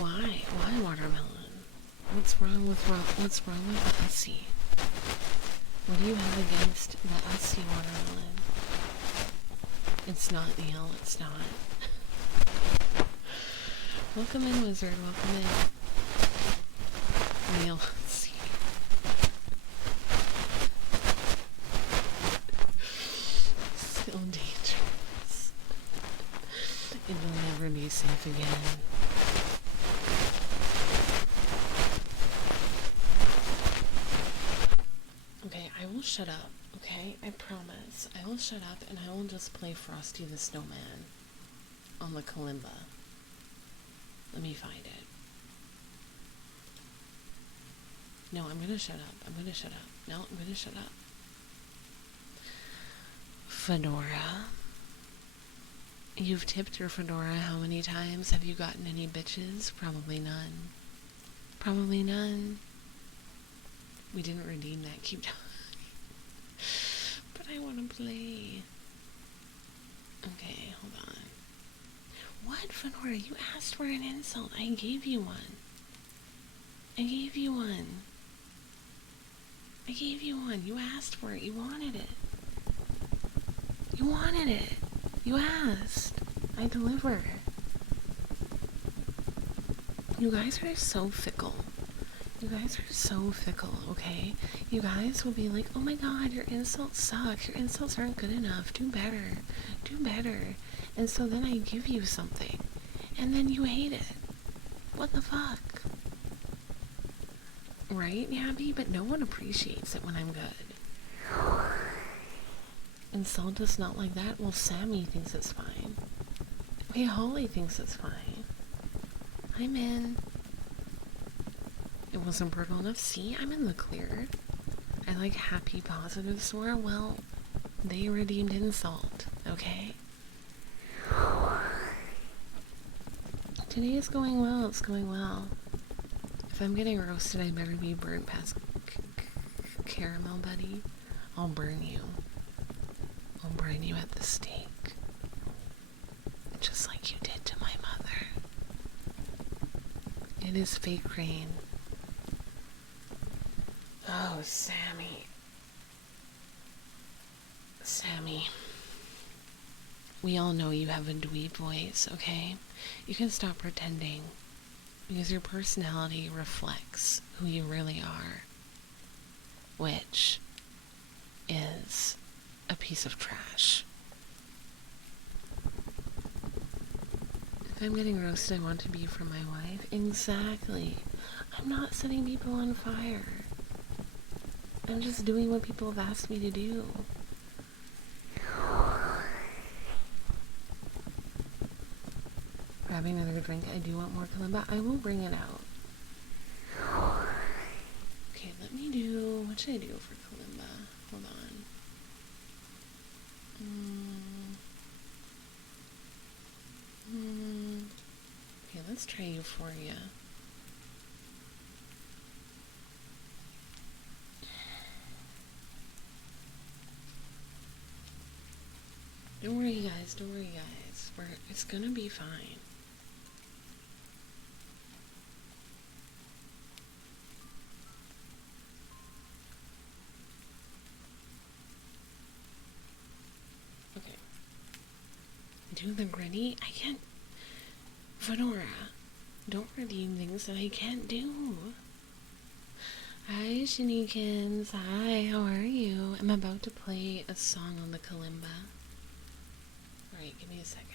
Why Watermelon? What's wrong with Essie? What do you have against the Essie Watermelon? It's not Neil, it's not. Welcome in, Wizard, welcome in. Neil, Essie. So dangerous. It will never be safe again. Okay, I will shut up, okay? I promise. I will shut up and I will just play Frosty the Snowman on the Kalimba. Let me find it. No, I'm gonna shut up. No, I'm gonna shut up. Fedora. You've tipped your fedora how many times? Have you gotten any bitches? Probably none. Probably none. We didn't redeem that. Keep talking. But I want to play. Okay, hold on. What, Fedora? You asked for an insult. I gave you one. You asked for it. You wanted it. You asked. I delivered. You guys are so fickle. Okay? You guys will be like, oh my god, your insults suck. Your insults aren't good enough. Do better. And so then I give you something. And then you hate it. What the fuck? Right, Yabby? But no one appreciates it when I'm good. And Sal does not like that? Well, Sammy thinks it's fine. Okay, Holly thinks it's fine. I'm in. It wasn't brutal enough. See, I'm in the clear. I like happy, positive swear. Well, they redeemed insult, okay? Today is going well. It's going well. If I'm getting roasted, I better be burnt past caramel, buddy. I'll burn you. I'll burn you at the stake. Just like you did to my mother. It is fake rain. Oh, Sammy. We all know you have a dweeb voice, okay? You can stop pretending. Because your personality reflects who you really are. Which is a piece of trash. If I'm getting roasted, I want to be from my wife. Exactly. I'm not setting people on fire. I'm just doing what people have asked me to do. Grabbing another drink. I do want more Kalimba. I will bring it out. Okay, let me do... What should I do for Kalimba? Hold on. Okay, let's try Euphoria. Don't worry, guys. It's gonna be fine. do the gritty. I can't. Fedora, don't redeem things that I can't do. Hi, Shinikins. Hi, how are you? I'm about to play a song on the Kalimba. Alright, give me a second.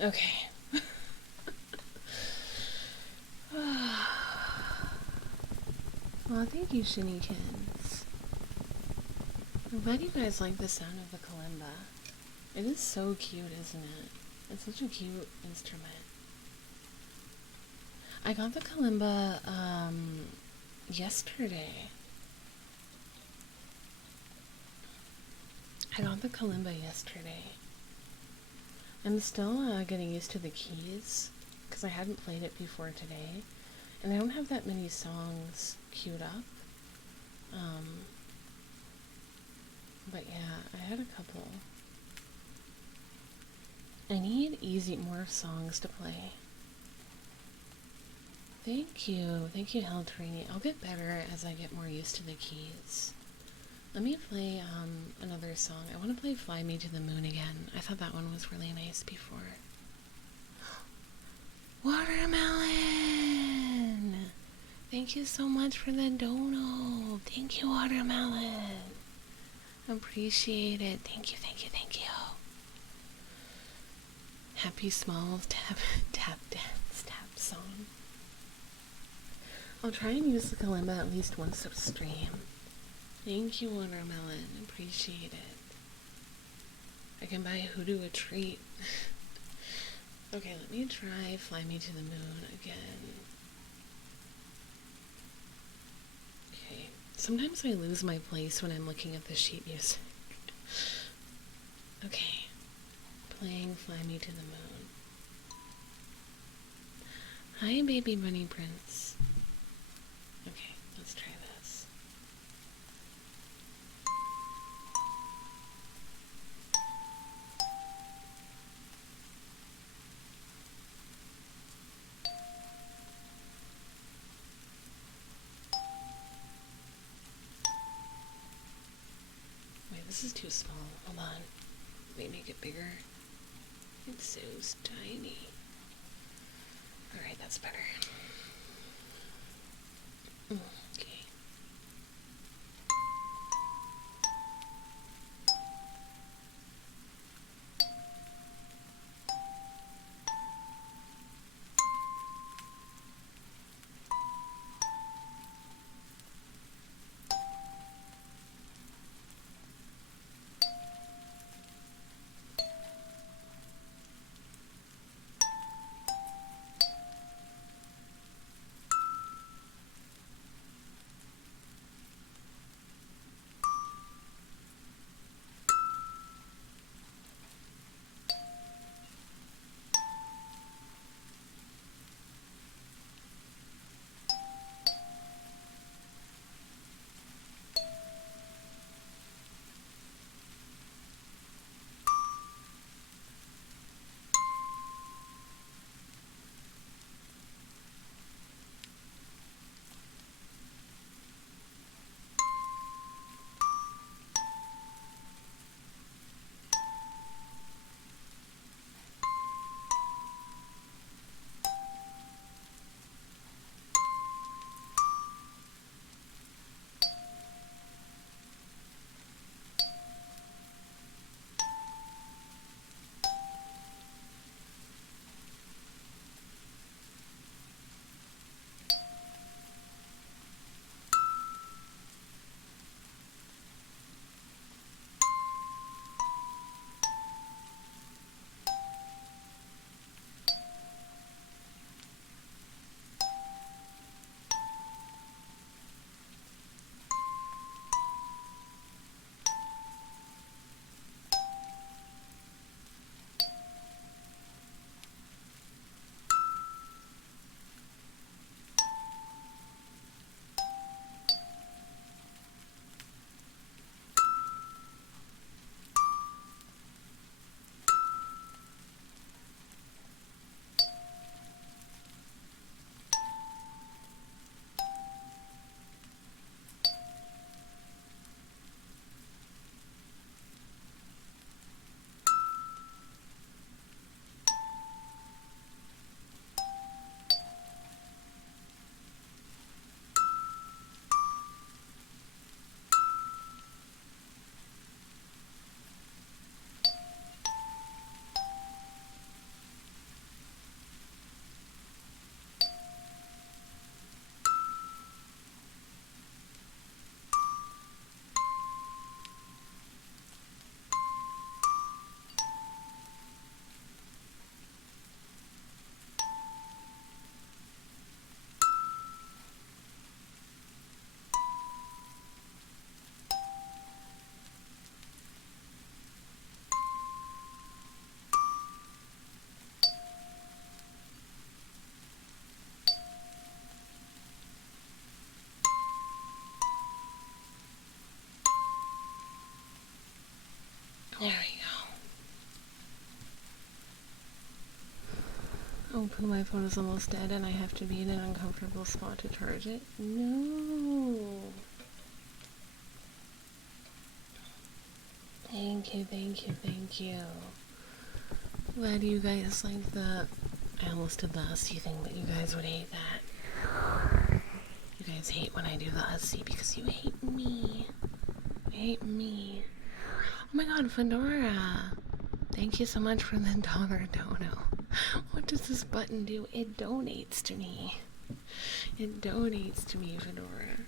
Okay. Well, thank you, Shinikins. I'm glad you guys like the sound of the kalimba. It is so cute, isn't it? It's such a cute instrument. I got the kalimba, yesterday. I got the Kalimba yesterday. I'm still getting used to the keys because I hadn't played it before today, and I don't have that many songs queued up. But yeah, I had a couple. I need more songs to play. Thank you, Heltrini. I'll get better as I get more used to the keys. Let me play another song. I want to play Fly Me to the Moon again. I thought that one was really nice before. Watermelon! Thank you so much for the dono. Thank you, Watermelon. Appreciate it. Thank you. Happy Smalls tap dance tap song. I'll try and use the Kalimba at least once a stream. Thank you, Watermelon. Appreciate it. I can buy Hoodoo a treat. Okay, let me try Fly Me to the Moon again. Okay. Sometimes I lose my place when I'm looking at the sheet music. Okay. Playing Fly Me to the Moon. Hi, Baby Bunny Prince. Okay, let's try this. Wait, this is too small. Hold on. Let me make it bigger. It's so tiny. Alright, that's better. Okay. Oh, my phone is almost dead and I have to be in an uncomfortable spot to charge it. No. Thank you, thank you, thank you. Glad you guys like the... I almost did the hussy thing, but you guys would hate that. You guys hate when I do the hussy because you hate me. You hate me. Oh my god, Fedora. Thank you so much for the $1 dono. What does this button do? It donates to me. It donates to me, Fedora.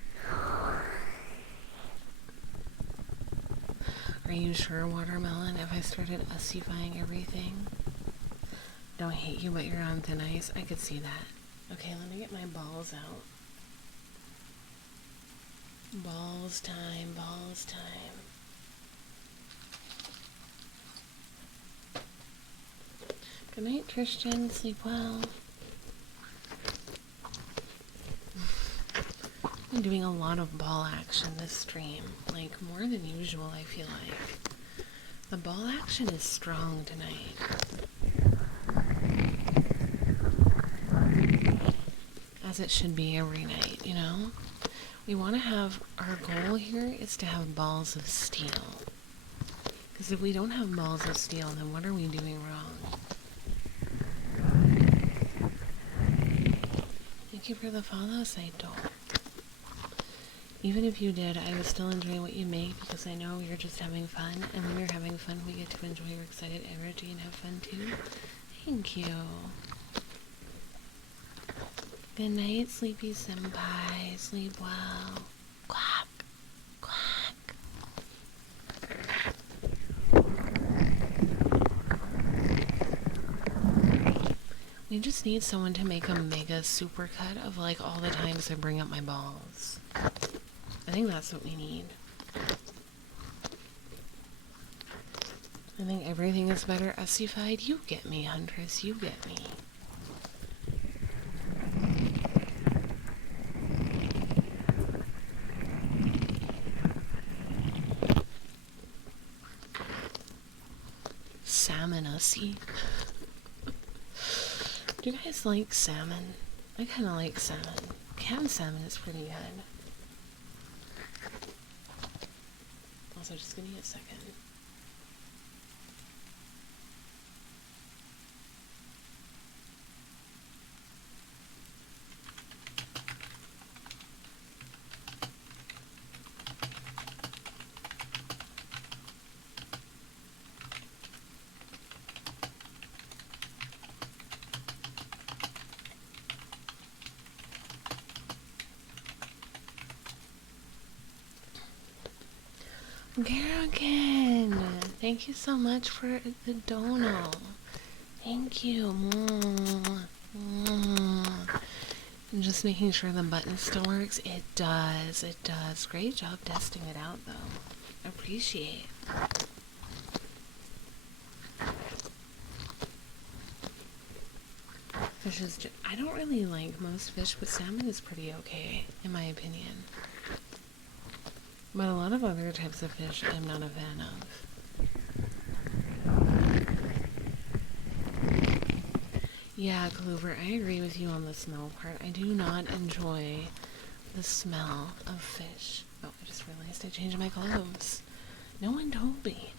Are you sure, Watermelon, if I started ussifying everything? Don't hate you, but you're on thin ice. I could see that. Okay, let me get my balls out. Balls time, balls time. Good night, Tristan. Sleep well. I'm doing a lot of ball action this stream. Like, more than usual, I feel like. The ball action is strong tonight. As it should be every night, you know? We want to have... Our goal here is to have balls of steel. Because if we don't have balls of steel, then what are we doing wrong? Thank you for the follow, Saito. Even if you did, I would still enjoy what you make because I know you're just having fun, and when you're having fun, we get to enjoy your excited energy and have fun too. Thank you. Good night, sleepy senpai. Sleep well. Quack. Quack. We just need someone to make a mega supercut of like all the times I bring up my balls. I think that's what we need. I think everything is better ussified. You get me, Huntress. You get me. Salmon ussie. Do you guys like salmon? I kind of like salmon. Canned salmon is pretty good. Also, just give me a second. Garrigan, thank you so much for the dono. Thank you. I'm just making sure the button still works. It does. It does. Great job testing it out, though. Appreciate. Fish is just, I don't really like most fish, but salmon is pretty okay, in my opinion. But a lot of other types of fish I'm not a fan of. Yeah, Clover, I agree with you on the smell part. I do not enjoy the smell of fish. Oh, I just realized I changed my clothes. No one told me.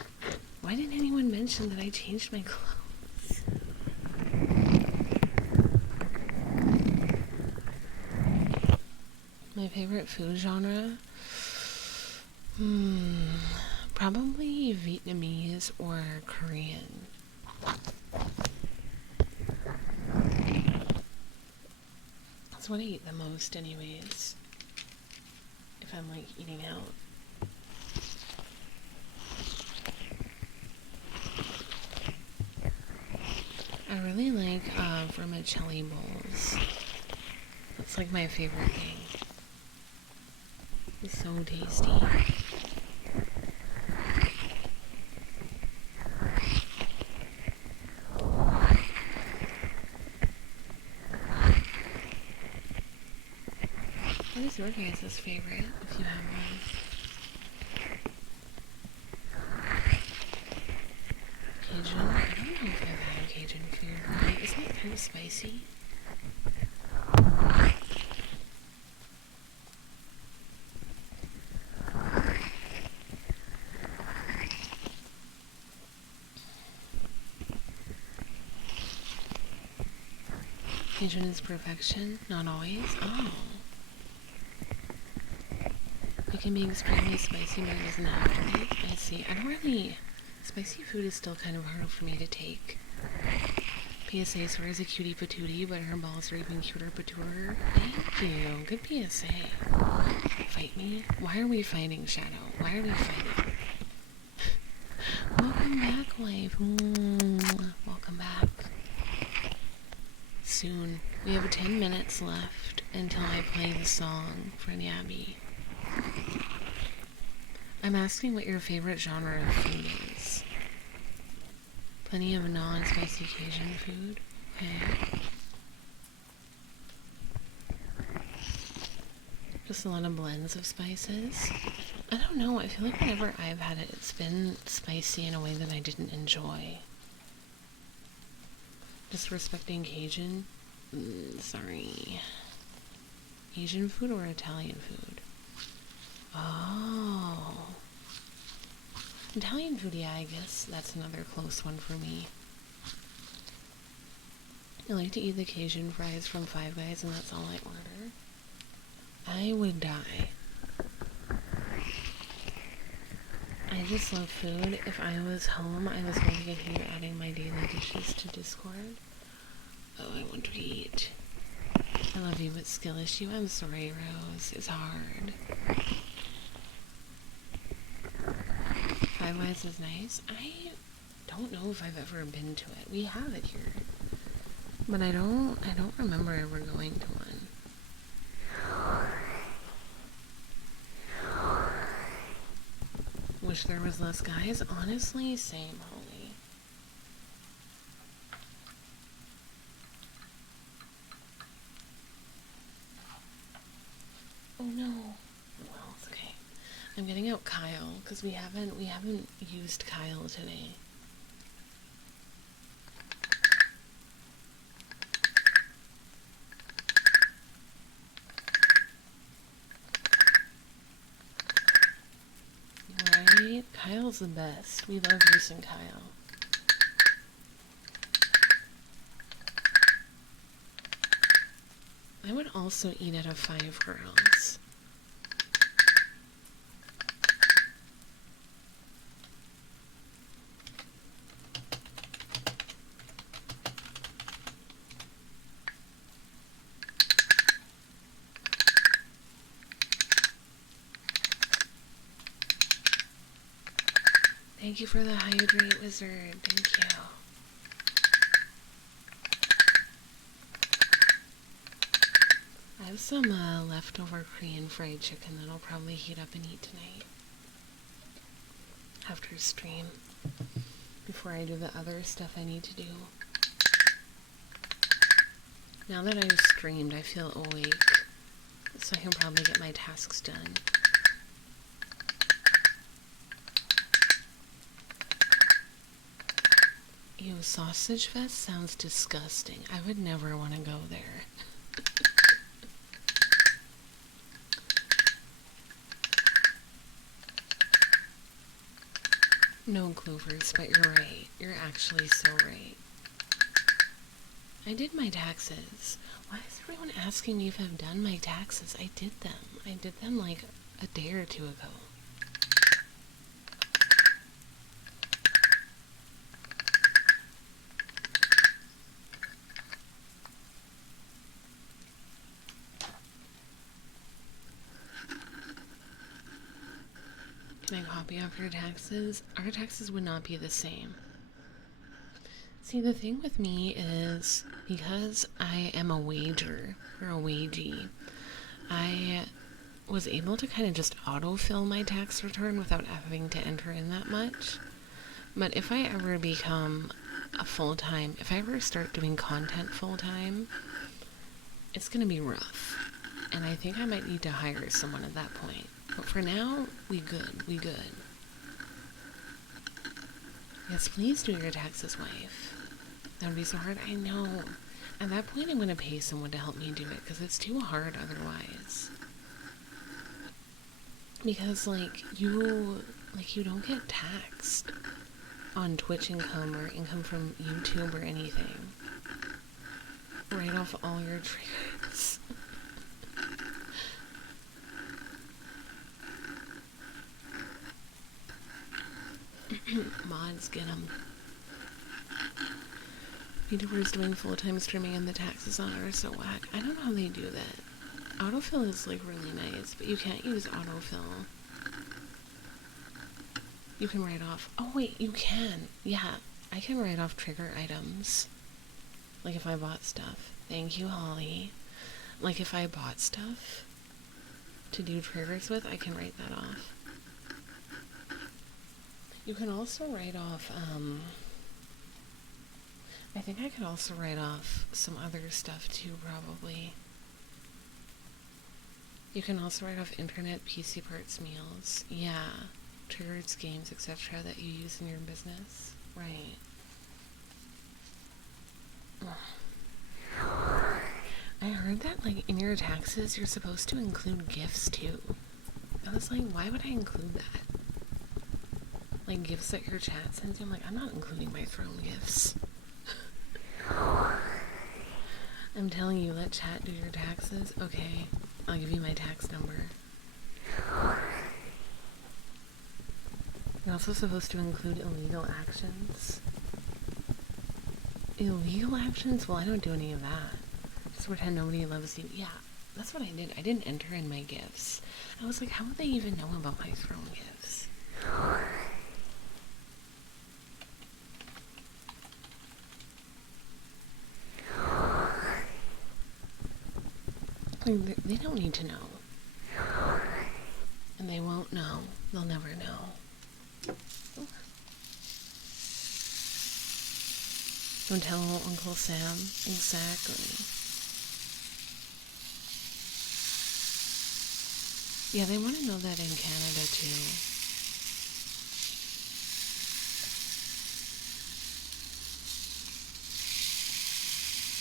Why didn't anyone mention that I changed my clothes? My favorite food genre? Probably Vietnamese or Korean. That's what I eat the most anyways. If I'm like eating out. I really like vermicelli bowls. That's like my favorite thing. It's so tasty. What is your guys' favorite, if you have one? Cajun? I don't know if I've had Cajun food. Isn't it kind of spicy. Cajun is perfection, not always. Oh. It can be extremely spicy, but it doesn't have to be. I see. I don't really... Spicy food is still kind of hard for me to take. PSA Swear is a cutie patootie, but her balls are even cuter patooter. Thank you. Good PSA. Fight me? Why are we fighting, Shadow? Why are we fighting? Welcome back, wife. Welcome back. Soon. We have 10 minutes left until I play the song for Nabby. I'm asking what your favorite genre of food is. Plenty of non-spicy Cajun food. Okay. Just a lot of blends of spices. I don't know. I feel like whenever I've had it, it's been spicy in a way that I didn't enjoy. Just respecting Cajun. Sorry. Asian food or Italian food? Oh. Italian food, yeah, I guess that's another close one for me. I like to eat the Cajun fries from Five Guys, and that's all I order. I would die. I just love food. If I was home, I was going to get here adding my daily dishes to Discord. Oh, I want to eat. I love you, but skill issue. I'm sorry, Rose. It's hard. Five Guys is nice. I don't know if I've ever been to it. We have it here, but I don't remember ever going to one. Wish there was less guys. Honestly, same, Holly. Oh no. Well, it's okay. I'm getting out Kyle because we haven't used Kyle today. Right? Kyle's the best. We love using Kyle. I would also eat at a Five Girls. Thank you for the hydrate, wizard. Thank you. I have some leftover Korean fried chicken that I'll probably heat up and eat tonight. After stream. Before I do the other stuff I need to do. Now that I've streamed, I feel awake. So I can probably get my tasks done. Ew, Sausage Fest sounds disgusting. I would never want to go there. No, Clovers, but you're right. You're actually so right. I did my taxes. Why is everyone asking me if I've done my taxes? I did them. I did them like a day or two ago. Can I copy off your taxes? Our taxes would not be the same. See, the thing with me is, because I am a wager, or a wagee, I was able to kind of just autofill my tax return without having to enter in that much. But if I ever become a full-time, if I ever start doing content full-time, it's going to be rough. And I think I might need to hire someone at that point. But for now, we good. Yes, please do your taxes, wife. That would be so hard. I know. At that point, I'm going to pay someone to help me do it because it's too hard otherwise. Because, you don't get taxed on Twitch income or income from YouTube or anything. Write off all your triggers. Mods, get them. YouTubers doing full-time streaming and the taxes on it are so whack. I don't know how they do that. Autofill is like really nice, but you can't use autofill. You can write off. Oh wait, you can. Yeah, I can write off trigger items. Like if I bought stuff. Thank you, Holly. Like if I bought stuff to do triggers with, I can write that off. You can also write off, I think I could also write off some other stuff too, probably. You can also write off internet, PC parts, meals. Yeah. Triggers, games, etc. that you use in your business. Right. I heard that, like, in your taxes, you're supposed to include gifts, too. I was like, why would I include that? Like, gifts that your chat sends you? I'm like, I'm not including my throne gifts. I'm telling you, let chat do your taxes. Okay, I'll give you my tax number. You're also supposed to include illegal actions. Illegal actions? Well, I don't do any of that. Just pretend nobody loves you. Yeah, that's what I did. I didn't enter in my gifts. I was like, how would they even know about my throne gifts? Like, they don't need to know. And they won't know. They'll never know. Don't tell Uncle Sam. Exactly. Yeah, they want to know that in Canada, too.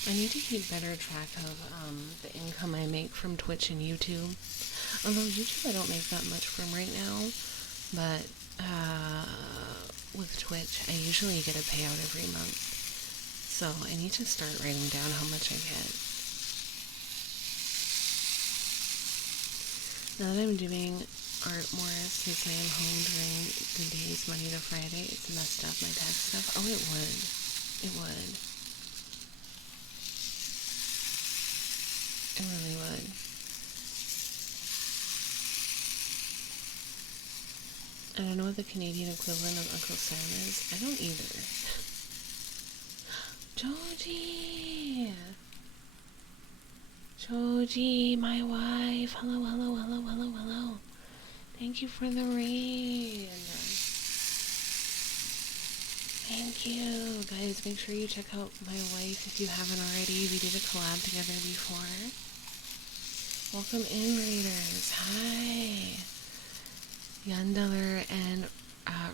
I need to keep better track of the income I make from Twitch and YouTube. Although YouTube I don't make that much from right now, but with Twitch I usually get a payout every month. So I need to start writing down how much I get. Now that I'm doing art more since I am home during the days Monday to Friday, it's messed up my tax stuff. Oh, it would. It would. It really would. I don't know what the Canadian equivalent of Uncle Sam is. I don't either. Joji! Joji, my wife. Hello, hello, hello, hello, hello. Thank you for the raid. Thank you. Guys, make sure you check out my wife if you haven't already. We did a collab together before. Welcome in, raiders. Hi. Yundeller and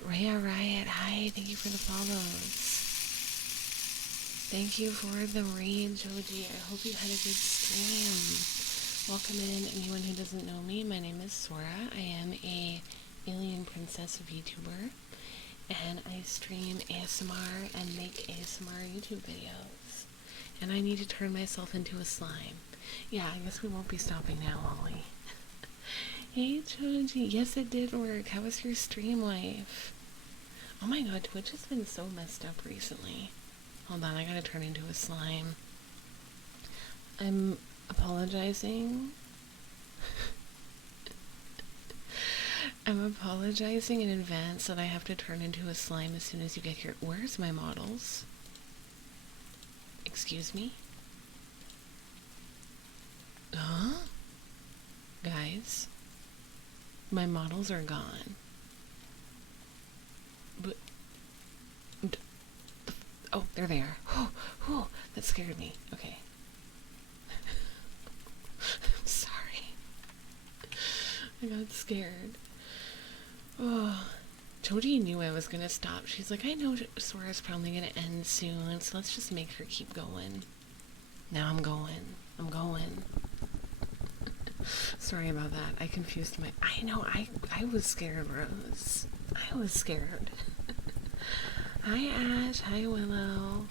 Rhea Riot. Hi, thank you for the follows. Thank you for the raid, Joji. I hope you had a good stream. Welcome in, anyone who doesn't know me. My name is Sora. I am a alien princess VTuber, and I stream ASMR and make ASMR YouTube videos. And I need to turn myself into a slime. Yeah, I guess we won't be stopping now, Holly. Hey, Joji. Yes, it did work. How was your stream, wife? Oh my god, Twitch has been so messed up recently. Hold on, I gotta turn into a slime. I'm apologizing. I'm apologizing in advance that I have to turn into a slime as soon as you get here. Where's my models? Excuse me? Huh? Guys? My models are gone. But... Oh, they're there. Oh, that scared me. Okay. I'm sorry. I got scared. Oh, Jody knew I was gonna stop. She's like, I know Sora's probably gonna end soon, so let's just make her keep going. Now I'm going. I'm going. Sorry about that. I confused my... I know, I was scared, Rose. I was scared. Hi, Ash. Hi, Willow.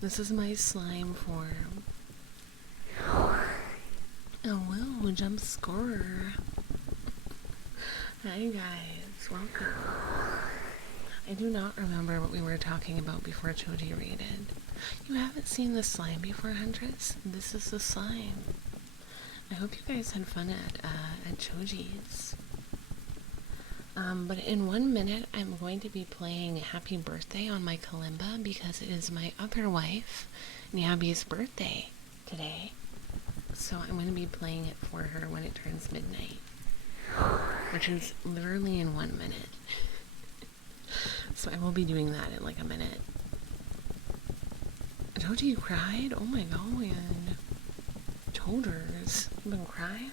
This is my slime form. Oh, whoa, jump scorer. Hi, guys. Welcome. I do not remember what we were talking about before Choji raided. You haven't seen the slime before, Huntress? This is the slime. I hope you guys had fun at Choji's. But in 1 minute, I'm going to be playing Happy Birthday on my Kalimba because it is my other wife, Nyabi's birthday today. So I'm going to be playing it for her when it turns midnight, which is literally in 1 minute. So I will be doing that in like a minute. Told you cried? Oh my god. Toders. You've been crying?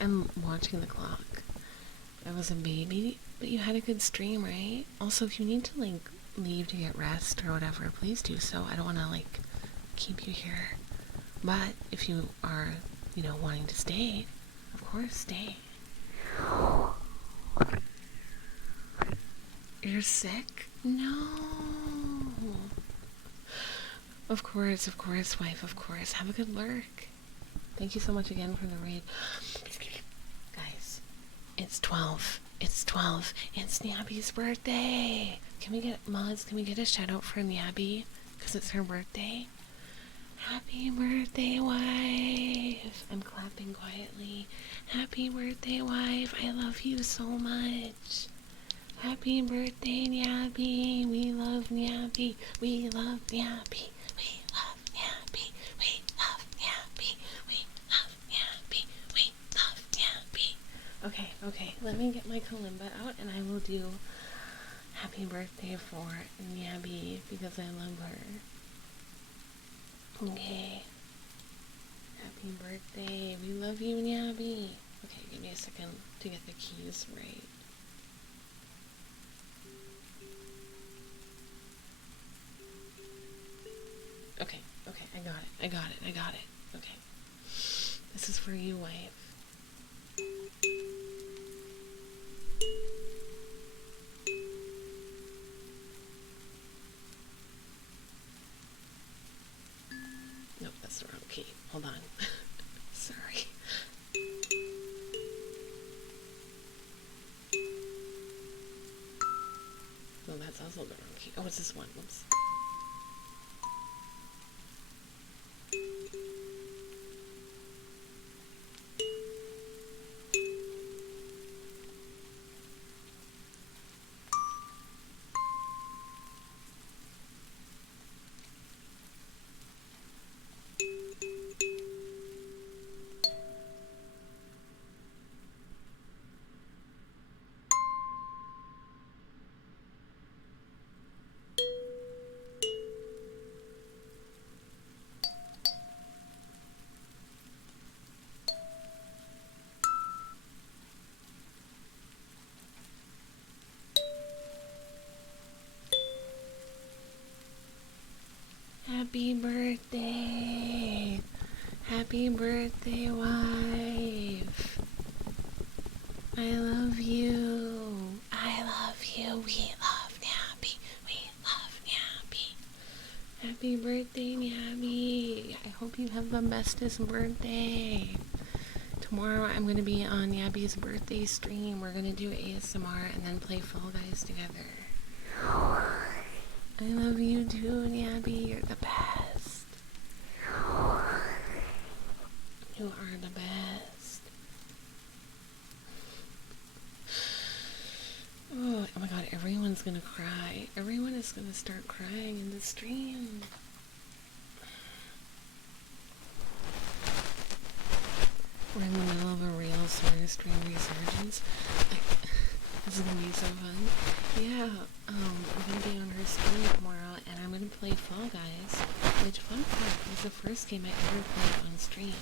I'm watching the clock. I was a baby, but you had a good stream, right? Also, if you need to like leave to get rest or whatever, please do so. I don't want to like keep you here. But if you are, you know, wanting to stay, of course, stay. You're sick? No. Of course, wife, of course. Have a good lurk. Thank you so much again for the raid. Guys, it's 12. It's 12. It's Nyabi's birthday. Can we get, mods, can we get a shout out for Nyabi? Because it's her birthday. Happy birthday, wife. I'm clapping quietly. Happy birthday, wife. I love you so much. Happy birthday, Nyabi. We love Nyabi. We love Nyabi. We love Nyabi. We love Nyabi. We love Nyabi. We love Nyabi. Okay. Let me get my Kalimba out and I will do happy birthday for Nyabi because I love her. Okay. Happy birthday. We love you, Nyabi. Okay, give me a second to get the keys right. Okay, I got it. Okay. This is for you, wife. Nope, that's the wrong key. Hold on. Sorry. No, that's also the wrong key. Oh, it's this one. Whoops. Happy birthday! Happy birthday, wife! I love you! I love you! We love Nyabi! We love Nyabi! Happy birthday, Nyabi! I hope you have the bestest birthday! Tomorrow I'm going to be on Nyabi's birthday stream. We're going to do ASMR and then play Fall Guys together. I love you too, Nyabi. You're the best. You are the best. Oh my god, everyone's gonna cry. Everyone is gonna start crying in the stream. We're in the middle of a real swear stream resurgence. This is gonna be so fun. Yeah, I'm gonna be on her stream tomorrow and I'm gonna play Fall Guys, which, fun fact, was the first game I ever played on stream.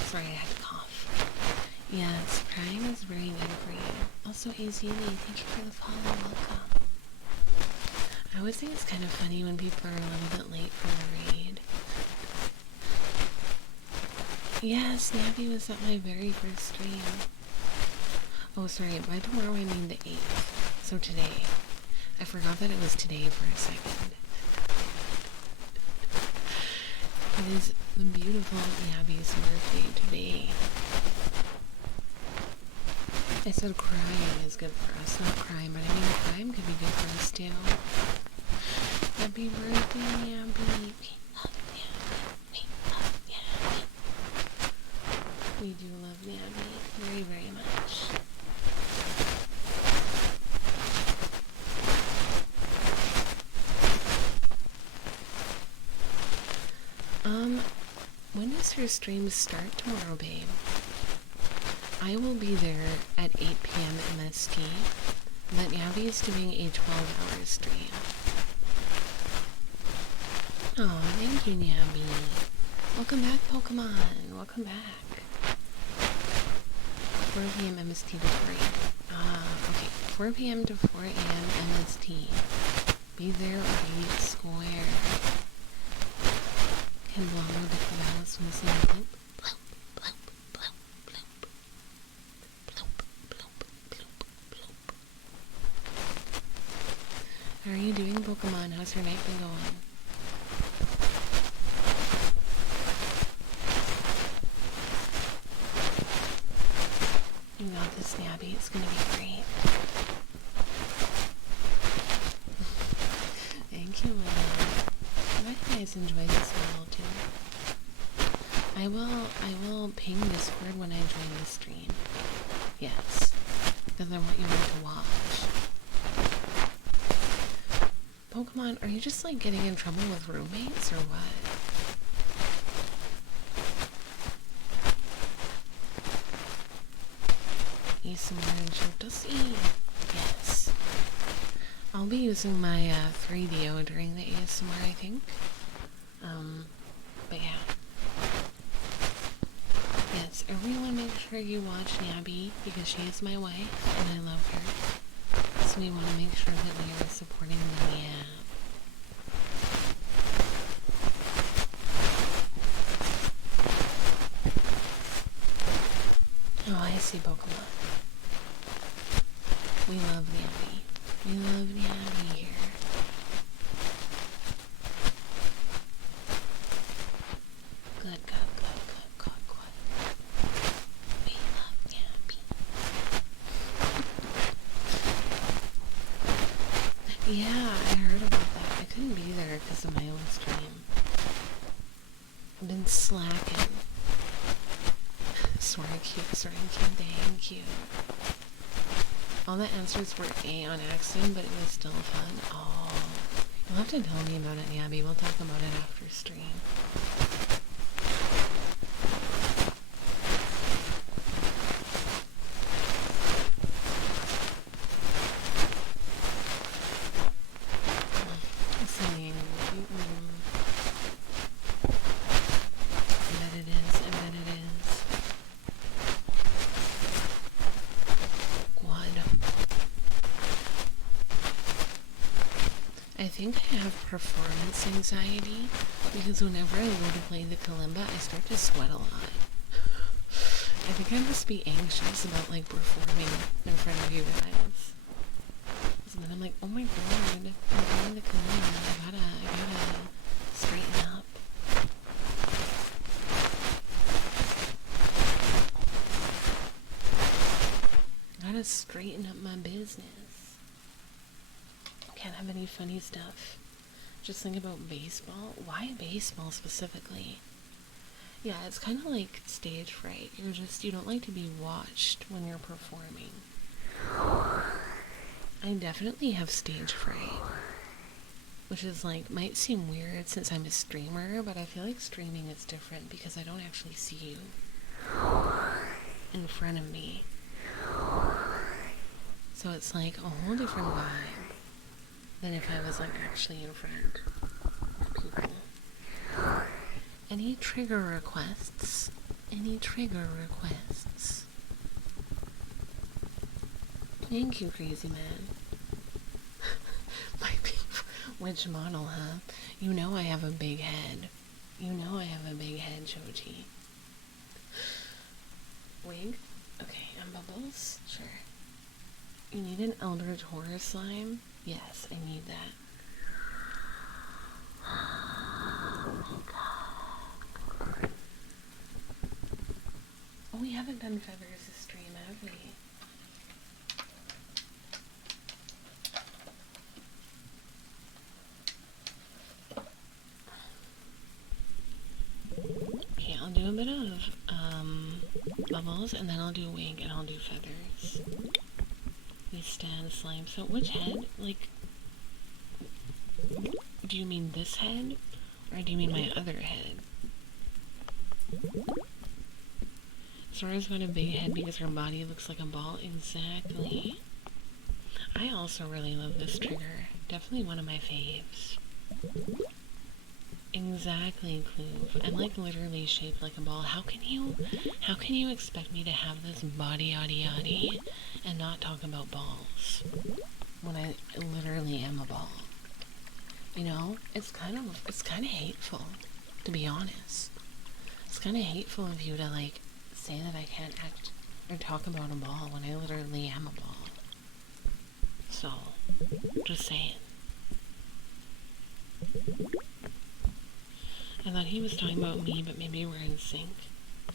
Sorry, I had to cough. Yes, crying is very good for you. also AZD, thank you for the follow, welcome. I always think it's kind of funny when people are a little bit late for the raid. Yes, Nabby was at my very first stream. Oh, sorry, by tomorrow I mean the 8th. So today. I forgot that it was today for a second. It is the beautiful Nabby's birthday today. I said crying is good for us, not crime, but I mean crime could be good for us too. Happy birthday, Nabby. We do love Nabby very, very much. When does her stream start tomorrow, babe? I will be there at 8 p.m. MST, but Nabby is doing a 12-hour stream. Oh, thank you, Nabby. Welcome back, Pokemon. Welcome back. 4 p.m. MST to 3. Okay. 4 p.m. to 4 a.m. MST. Be there or be square. Can blow the valves from the same bloop. Bloop, bloop, bloop, bloop. Bloop, bloop, bloop, bloop. How are you doing, Pokemon? How's your night been going? You got this, Nabby. It's gonna be great. Thank you, Willow. I hope you guys enjoy this level too. I will ping Discord when I join the stream. Yes. Because I want you all to watch. Pokemon, are you just like getting in trouble with roommates or what? ASMR and Shirtosy. Yes. I'll be using my 3DO during the ASMR, I think. But yeah. Yes, everyone make sure you watch Nabby because she is my wife and I love her. So we want to make sure that we are supporting the Nab. Oh, I see Pokemon. We love Nabby. We love Nabby here. Good. We love Nabby. Yeah, I heard about that. I couldn't be there because of my own stream. I've been slacking. Sorry, cute, thank you. All the answers were A on accident, but it was still fun. Oh, you'll have to tell me about it, Nabby. We'll talk about it after stream. I think I have performance anxiety because whenever I go to play the Kalimba, I start to sweat a lot. I think I must be anxious about like performing in front of you guys. So then I'm like, oh my god, I'm playing the Kalimba. I gotta straighten up. I gotta straighten up my business. Can't have any funny stuff. Just think about baseball. Why baseball specifically? Yeah, it's kind of like stage fright. You don't like to be watched when you're performing. I definitely have stage fright. Which is like, might seem weird since I'm a streamer, but I feel like streaming is different because I don't actually see you in front of me. So it's like a whole different vibe than if I was like actually in front of people. Any trigger requests? Any trigger requests? Thank you, crazy man. My which model, huh? You know I have a big head. You know I have a big head, Choji. Wig? Okay, and bubbles? Sure. You need an Eldritch Horror slime? Yes, I need that. Oh, we haven't done feathers this stream, have we? Okay, I'll do a bit of bubbles, and then I'll do wing, and I'll do feathers. We stand slime. So which head? Like, do you mean this head? Or do you mean my other head? Sora's got a big head because her body looks like a ball. Exactly. I also really love this trigger. Definitely one of my faves. Exactly, Kloov. I'm like literally shaped like a ball. How can you expect me to have this body yaddy yaddy and not talk about balls when I literally am a ball? You know, it's kind of hateful, to be honest. It's kind of hateful of you to like say that I can't act or talk about a ball when I literally am a ball. So, just saying. I thought he was talking about me, but maybe we're in sync.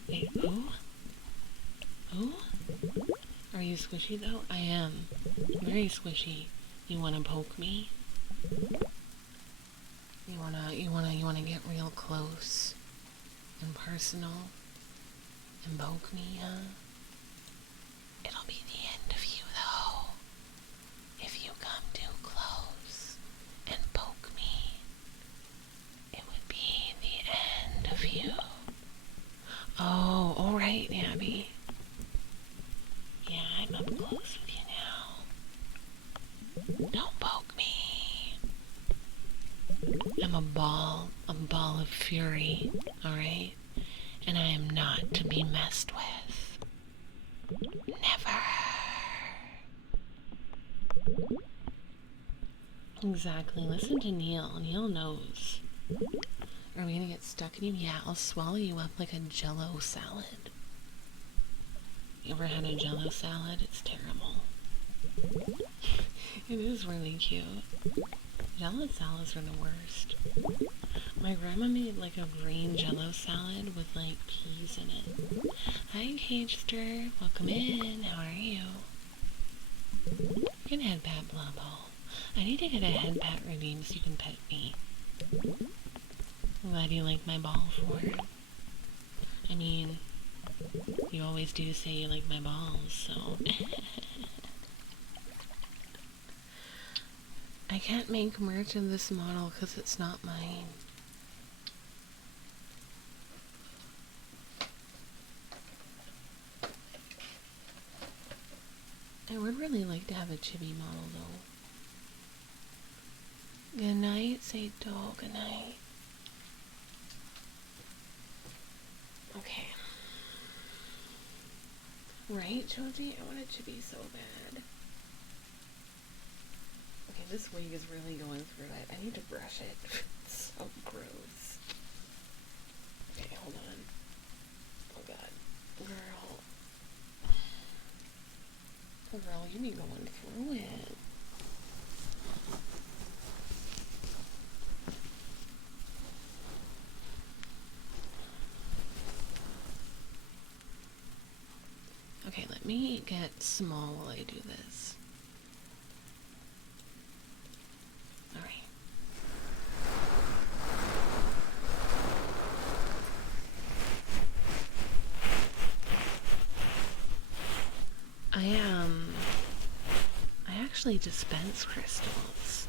Wait, who? Who? Are you squishy though? I am. Very squishy. You wanna poke me? You wanna get real close and personal and poke me, huh? It'll be the end of you though. If you come too close and poke me, it would be the end of you. Oh, alright, Abby. Yeah, I'm up close with you now. Don't poke me. I'm a ball of fury, alright? And I am not to be messed with. Never. Exactly. Listen to Neil. Neil knows. Are we gonna get stuck in you? Yeah, I'll swallow you up like a Jell-O salad. You ever had a Jell-O salad? It's terrible. It is really cute. Jell-O salads are the worst. My grandma made like a green Jell-O salad with like peas in it. Hi, Cagester. Welcome in. How are you? You can head pat blah ball. I need to get a head pat redeemed so you can pet me. I'm glad you like my ball for it. I mean, you always do say you like my balls, so... I can't make merch in this model because it's not mine. I would really like to have a chibi model though. Good night, Sato. Good night. Okay. Right, Choji? I want a chibi so bad. Okay, this wig is really going through it. I need to brush it. It's so gross. Okay, hold on. Oh god. Girl, you be going through it. Okay, let me get small while I do this. Alright. I actually dispense crystals.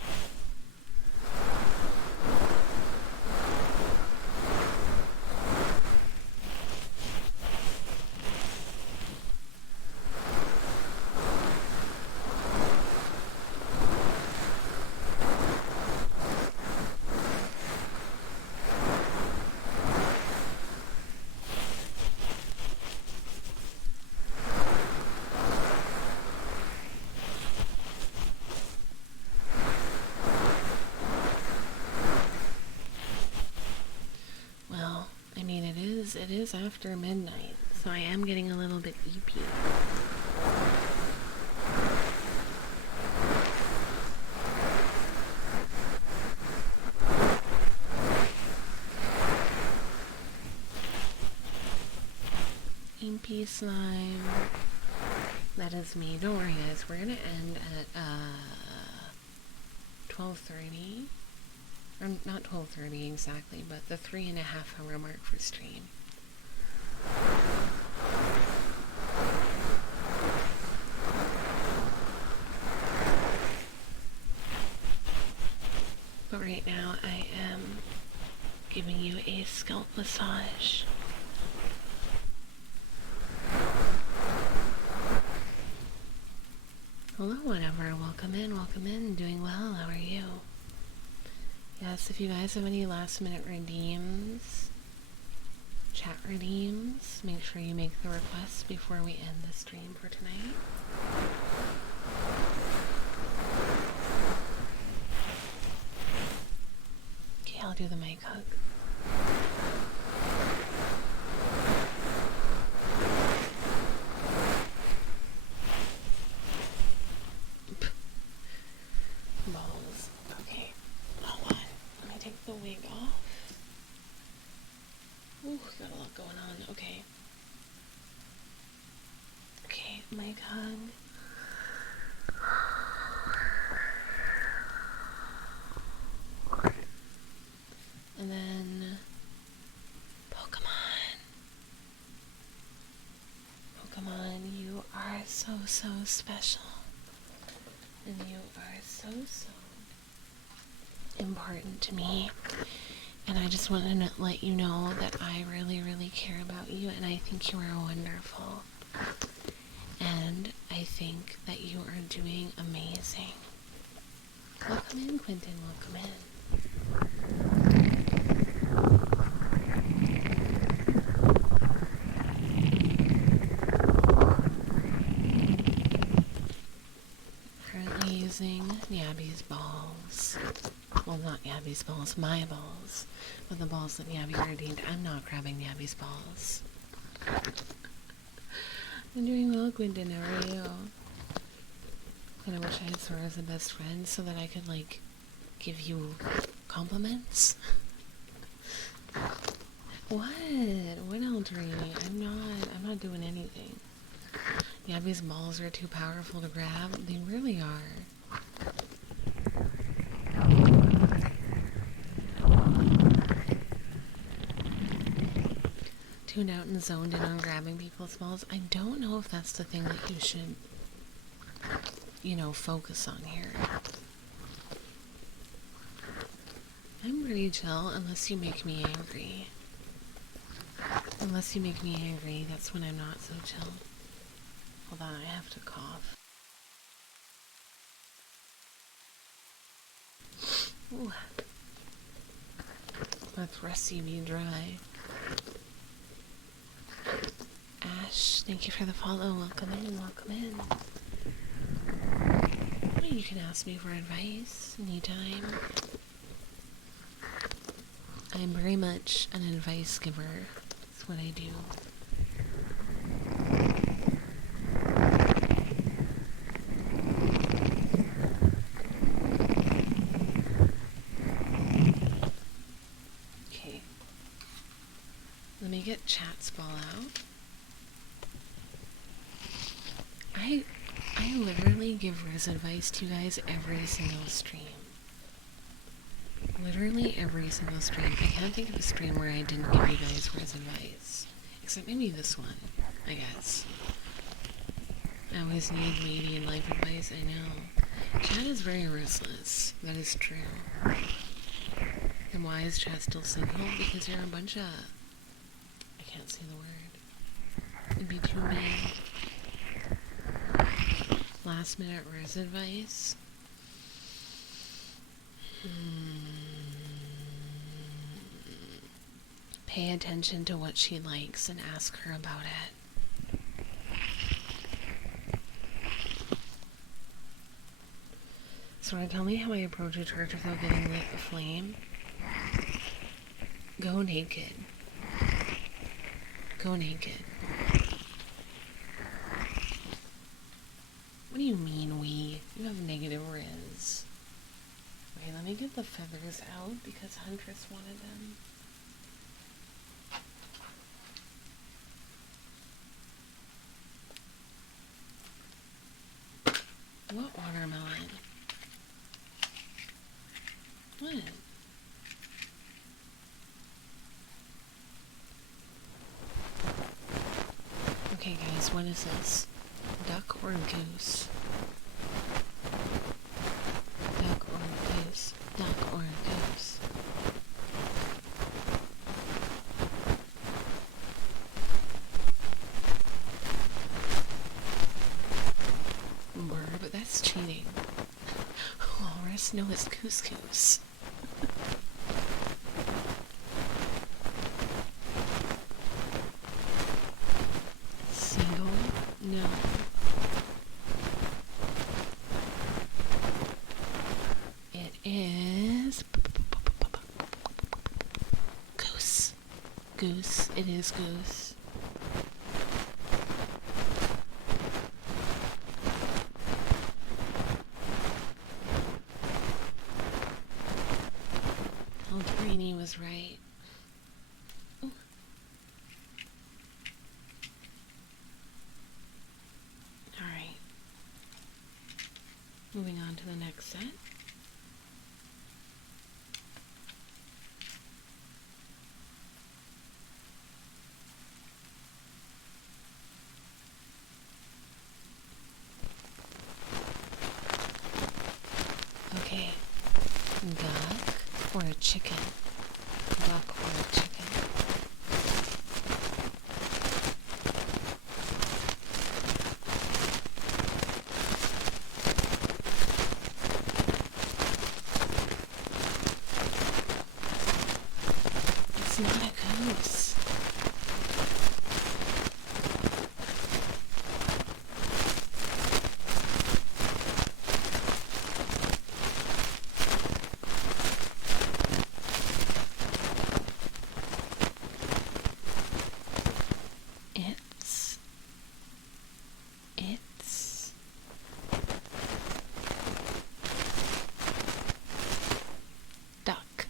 it is after midnight, so I am getting a little bit EP. EP slime. That is me. Don't worry, guys. We're gonna end at 12:30. Or not 12:30 exactly, but the 3.5 hour mark for stream. But right now I am giving you a scalp massage. Hello, whatever. Welcome in. Doing well. How are you? Yes, if you guys have any last minute redeems, chat redeems, make sure you make the request before we end the stream for tonight. Okay, I'll do the mic hug. Balls. Okay, hold on. Let me take the wig off. Ooh, got a lot going on. Okay. Okay, mic hug. And then Pokemon, you are so special, and you are so important to me, and I just want to let you know that I really care about you, and I think you are wonderful, and I think that you are doing amazing. Welcome in, Quentin. Welcome in. Currently using Yabby's balls. Well, not Yabby's balls, my balls. But the balls that Yabby redeemed. I'm not grabbing Yabby's balls. I'm doing well, Quentin. How are you? And I wish I had Sora as a best friend so that I could, like, give you compliments. What? What, Eldrini? I'm not doing anything. Yabby's balls are too powerful to grab. They really are. Tuned out and zoned in on grabbing people's balls. I don't know if that's the thing that you should, focus on here. I'm pretty chill unless you make me angry. Unless you make me angry, that's when I'm not so chill. Hold on, I have to cough. Ooh. Let Rusty be dry. Ash, thank you for the follow. Welcome in. Well, you can ask me for advice anytime. I'm very much an advice giver. That's what I do. Okay. Let me get Chat's ball out. I literally give Riz advice to you guys every single stream. Literally every single stream. I can't think of a stream where I didn't give you guys Riz advice. Except maybe this one, I guess. I always need lady in life advice, I know. Chad is very restless. That is true. And why is Chad still single? Because you're a bunch of... I can't say the word. It'd be too mean. Last minute Riz advice. Pay attention to what she likes and ask her about it. So tell me how I approach a church without getting lit aflame. Go naked. Go naked. What do you mean we? You have negative riz. Okay, let me get the feathers out because Huntress wanted them. What watermelon? What? Okay guys, what is this? Duck or goose? Duck or goose? Duck or goose? But that's cheating. Walrus? No, it's goose. Seagull? No. It is goose. Goose. It is goose. Old Greenie was right. Ooh. Alright. Moving on to the next set. Okay. Duck or a chicken? Duck or a chicken? It's not a goose. It's duck.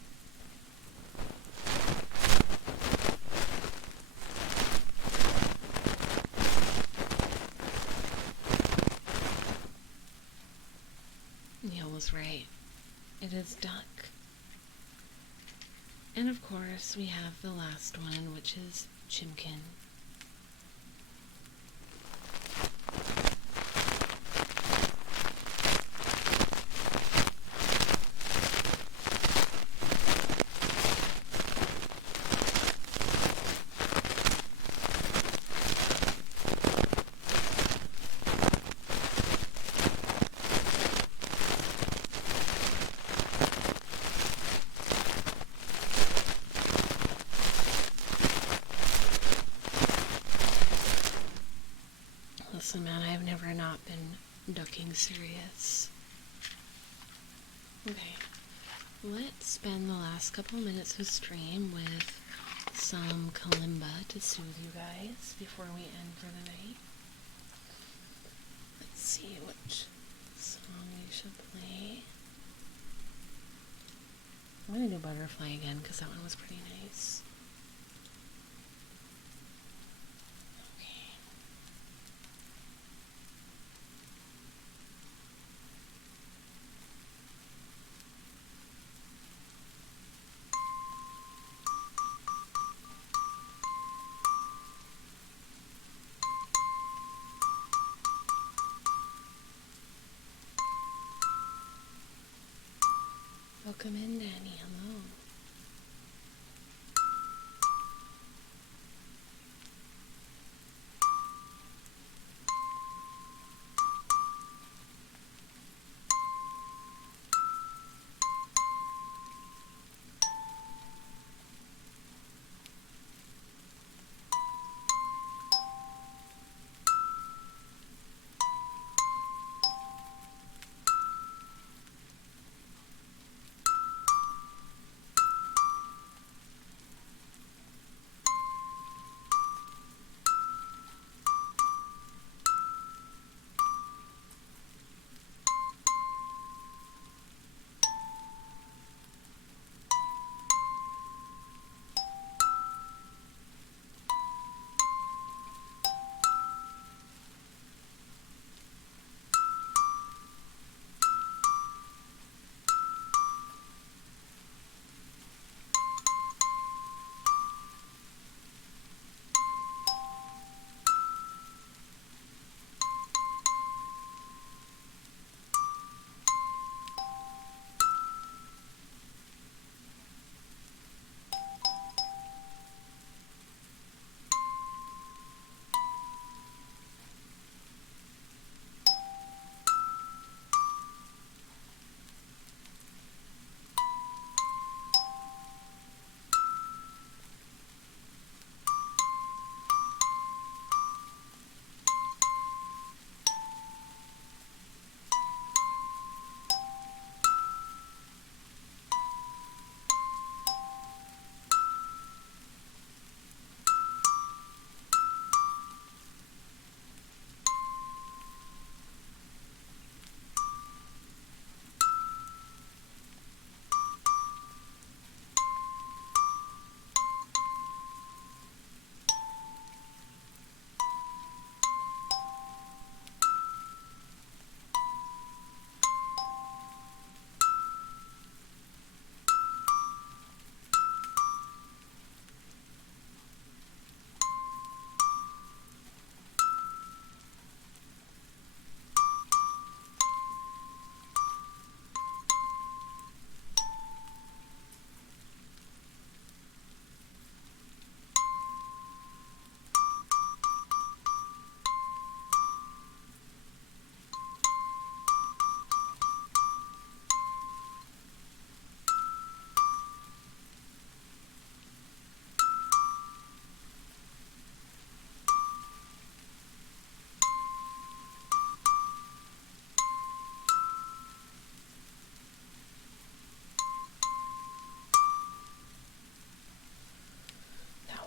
Neil was right. It is duck. And of course, we have the last one, which is chimkin. Listen, man, I've never not been ducking serious. Okay, let's spend the last couple minutes of stream with some Kalimba to soothe you guys before we end for the night. Let's see which song we should play. I'm gonna do Butterfly again because that one was pretty nice. Welcome in, Danny. Hello.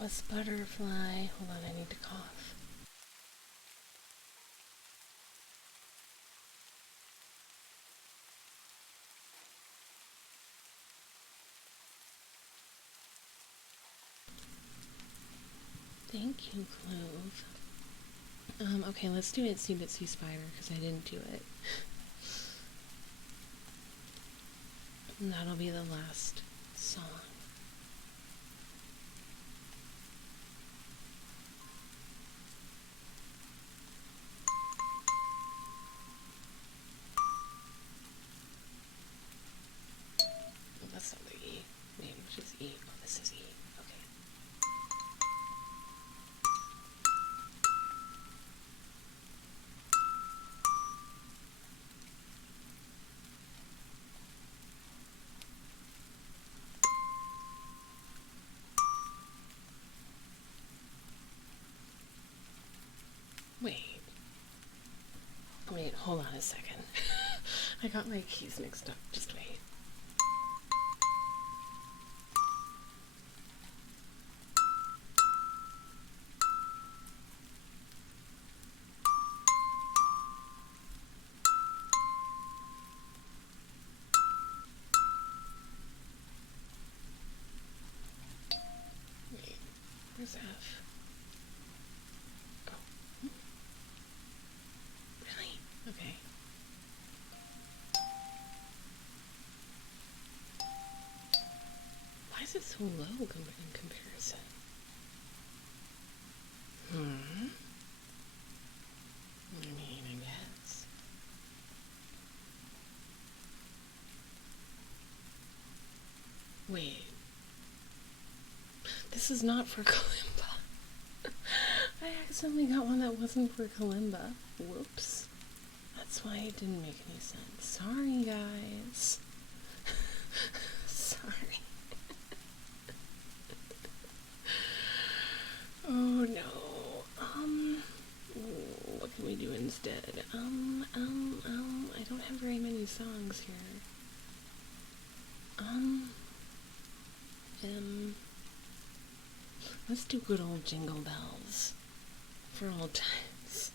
plus butterfly. Hold on, I need to cough. Thank you, Clove. Okay, let's do Itsy Bitsy Spider, because I didn't do it. And that'll be the last song. Oh, that's not the E. Wait, which is E? Oh, this is E. Okay. Wait, hold on a second. I got my keys mixed up. Just wait. Wait, where's F? Oh. Really? Okay. Why is it so low in comparison? I mean, I guess. Wait. This is not for Kalimba. I accidentally got one that wasn't for Kalimba. Whoops. That's why it didn't make any sense. Sorry, guys. Sorry. Oh no. What can we do instead? I don't have very many songs here. Let's do good old Jingle Bells for old times.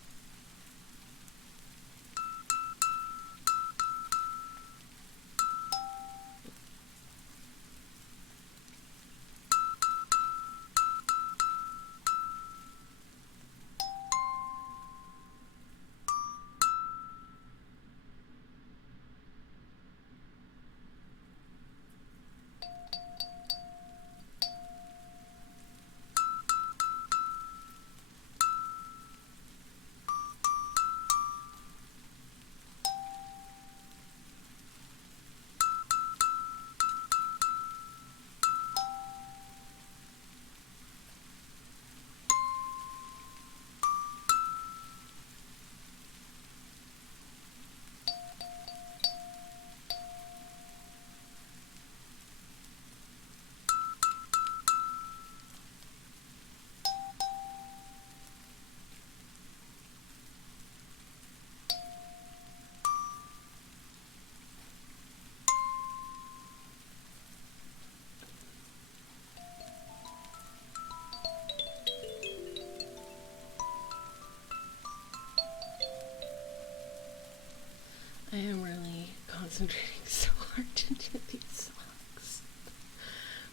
I am really concentrating so hard to do these songs.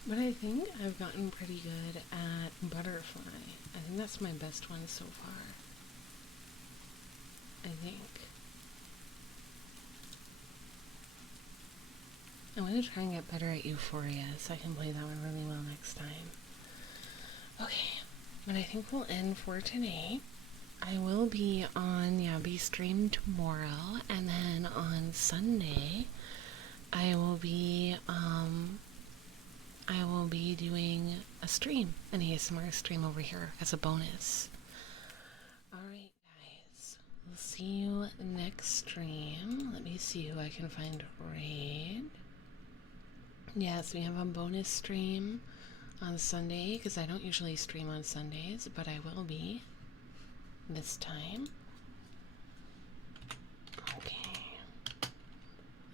But I think I've gotten pretty good at Butterfly. I think that's my best one so far. I think. I'm going to try and get better at Euphoria so I can play that one really well next time. Okay, but I think we'll end for today. I will be on be streamed tomorrow, and then on Sunday I will be doing a stream, an ASMR stream over here as a bonus. Alright guys, we'll see you next stream. Let me see who I can find to raid. Yes, we have a bonus stream on Sunday, because I don't usually stream on Sundays, but I will be this time. Okay,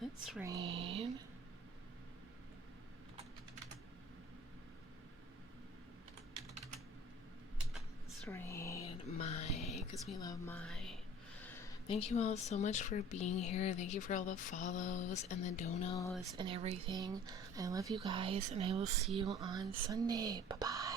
let's raid. Let's read my, because we love my. Thank you all so much for being here. Thank you for all the follows and the donos and everything. I love you guys, and I will see you on Sunday. Bye bye.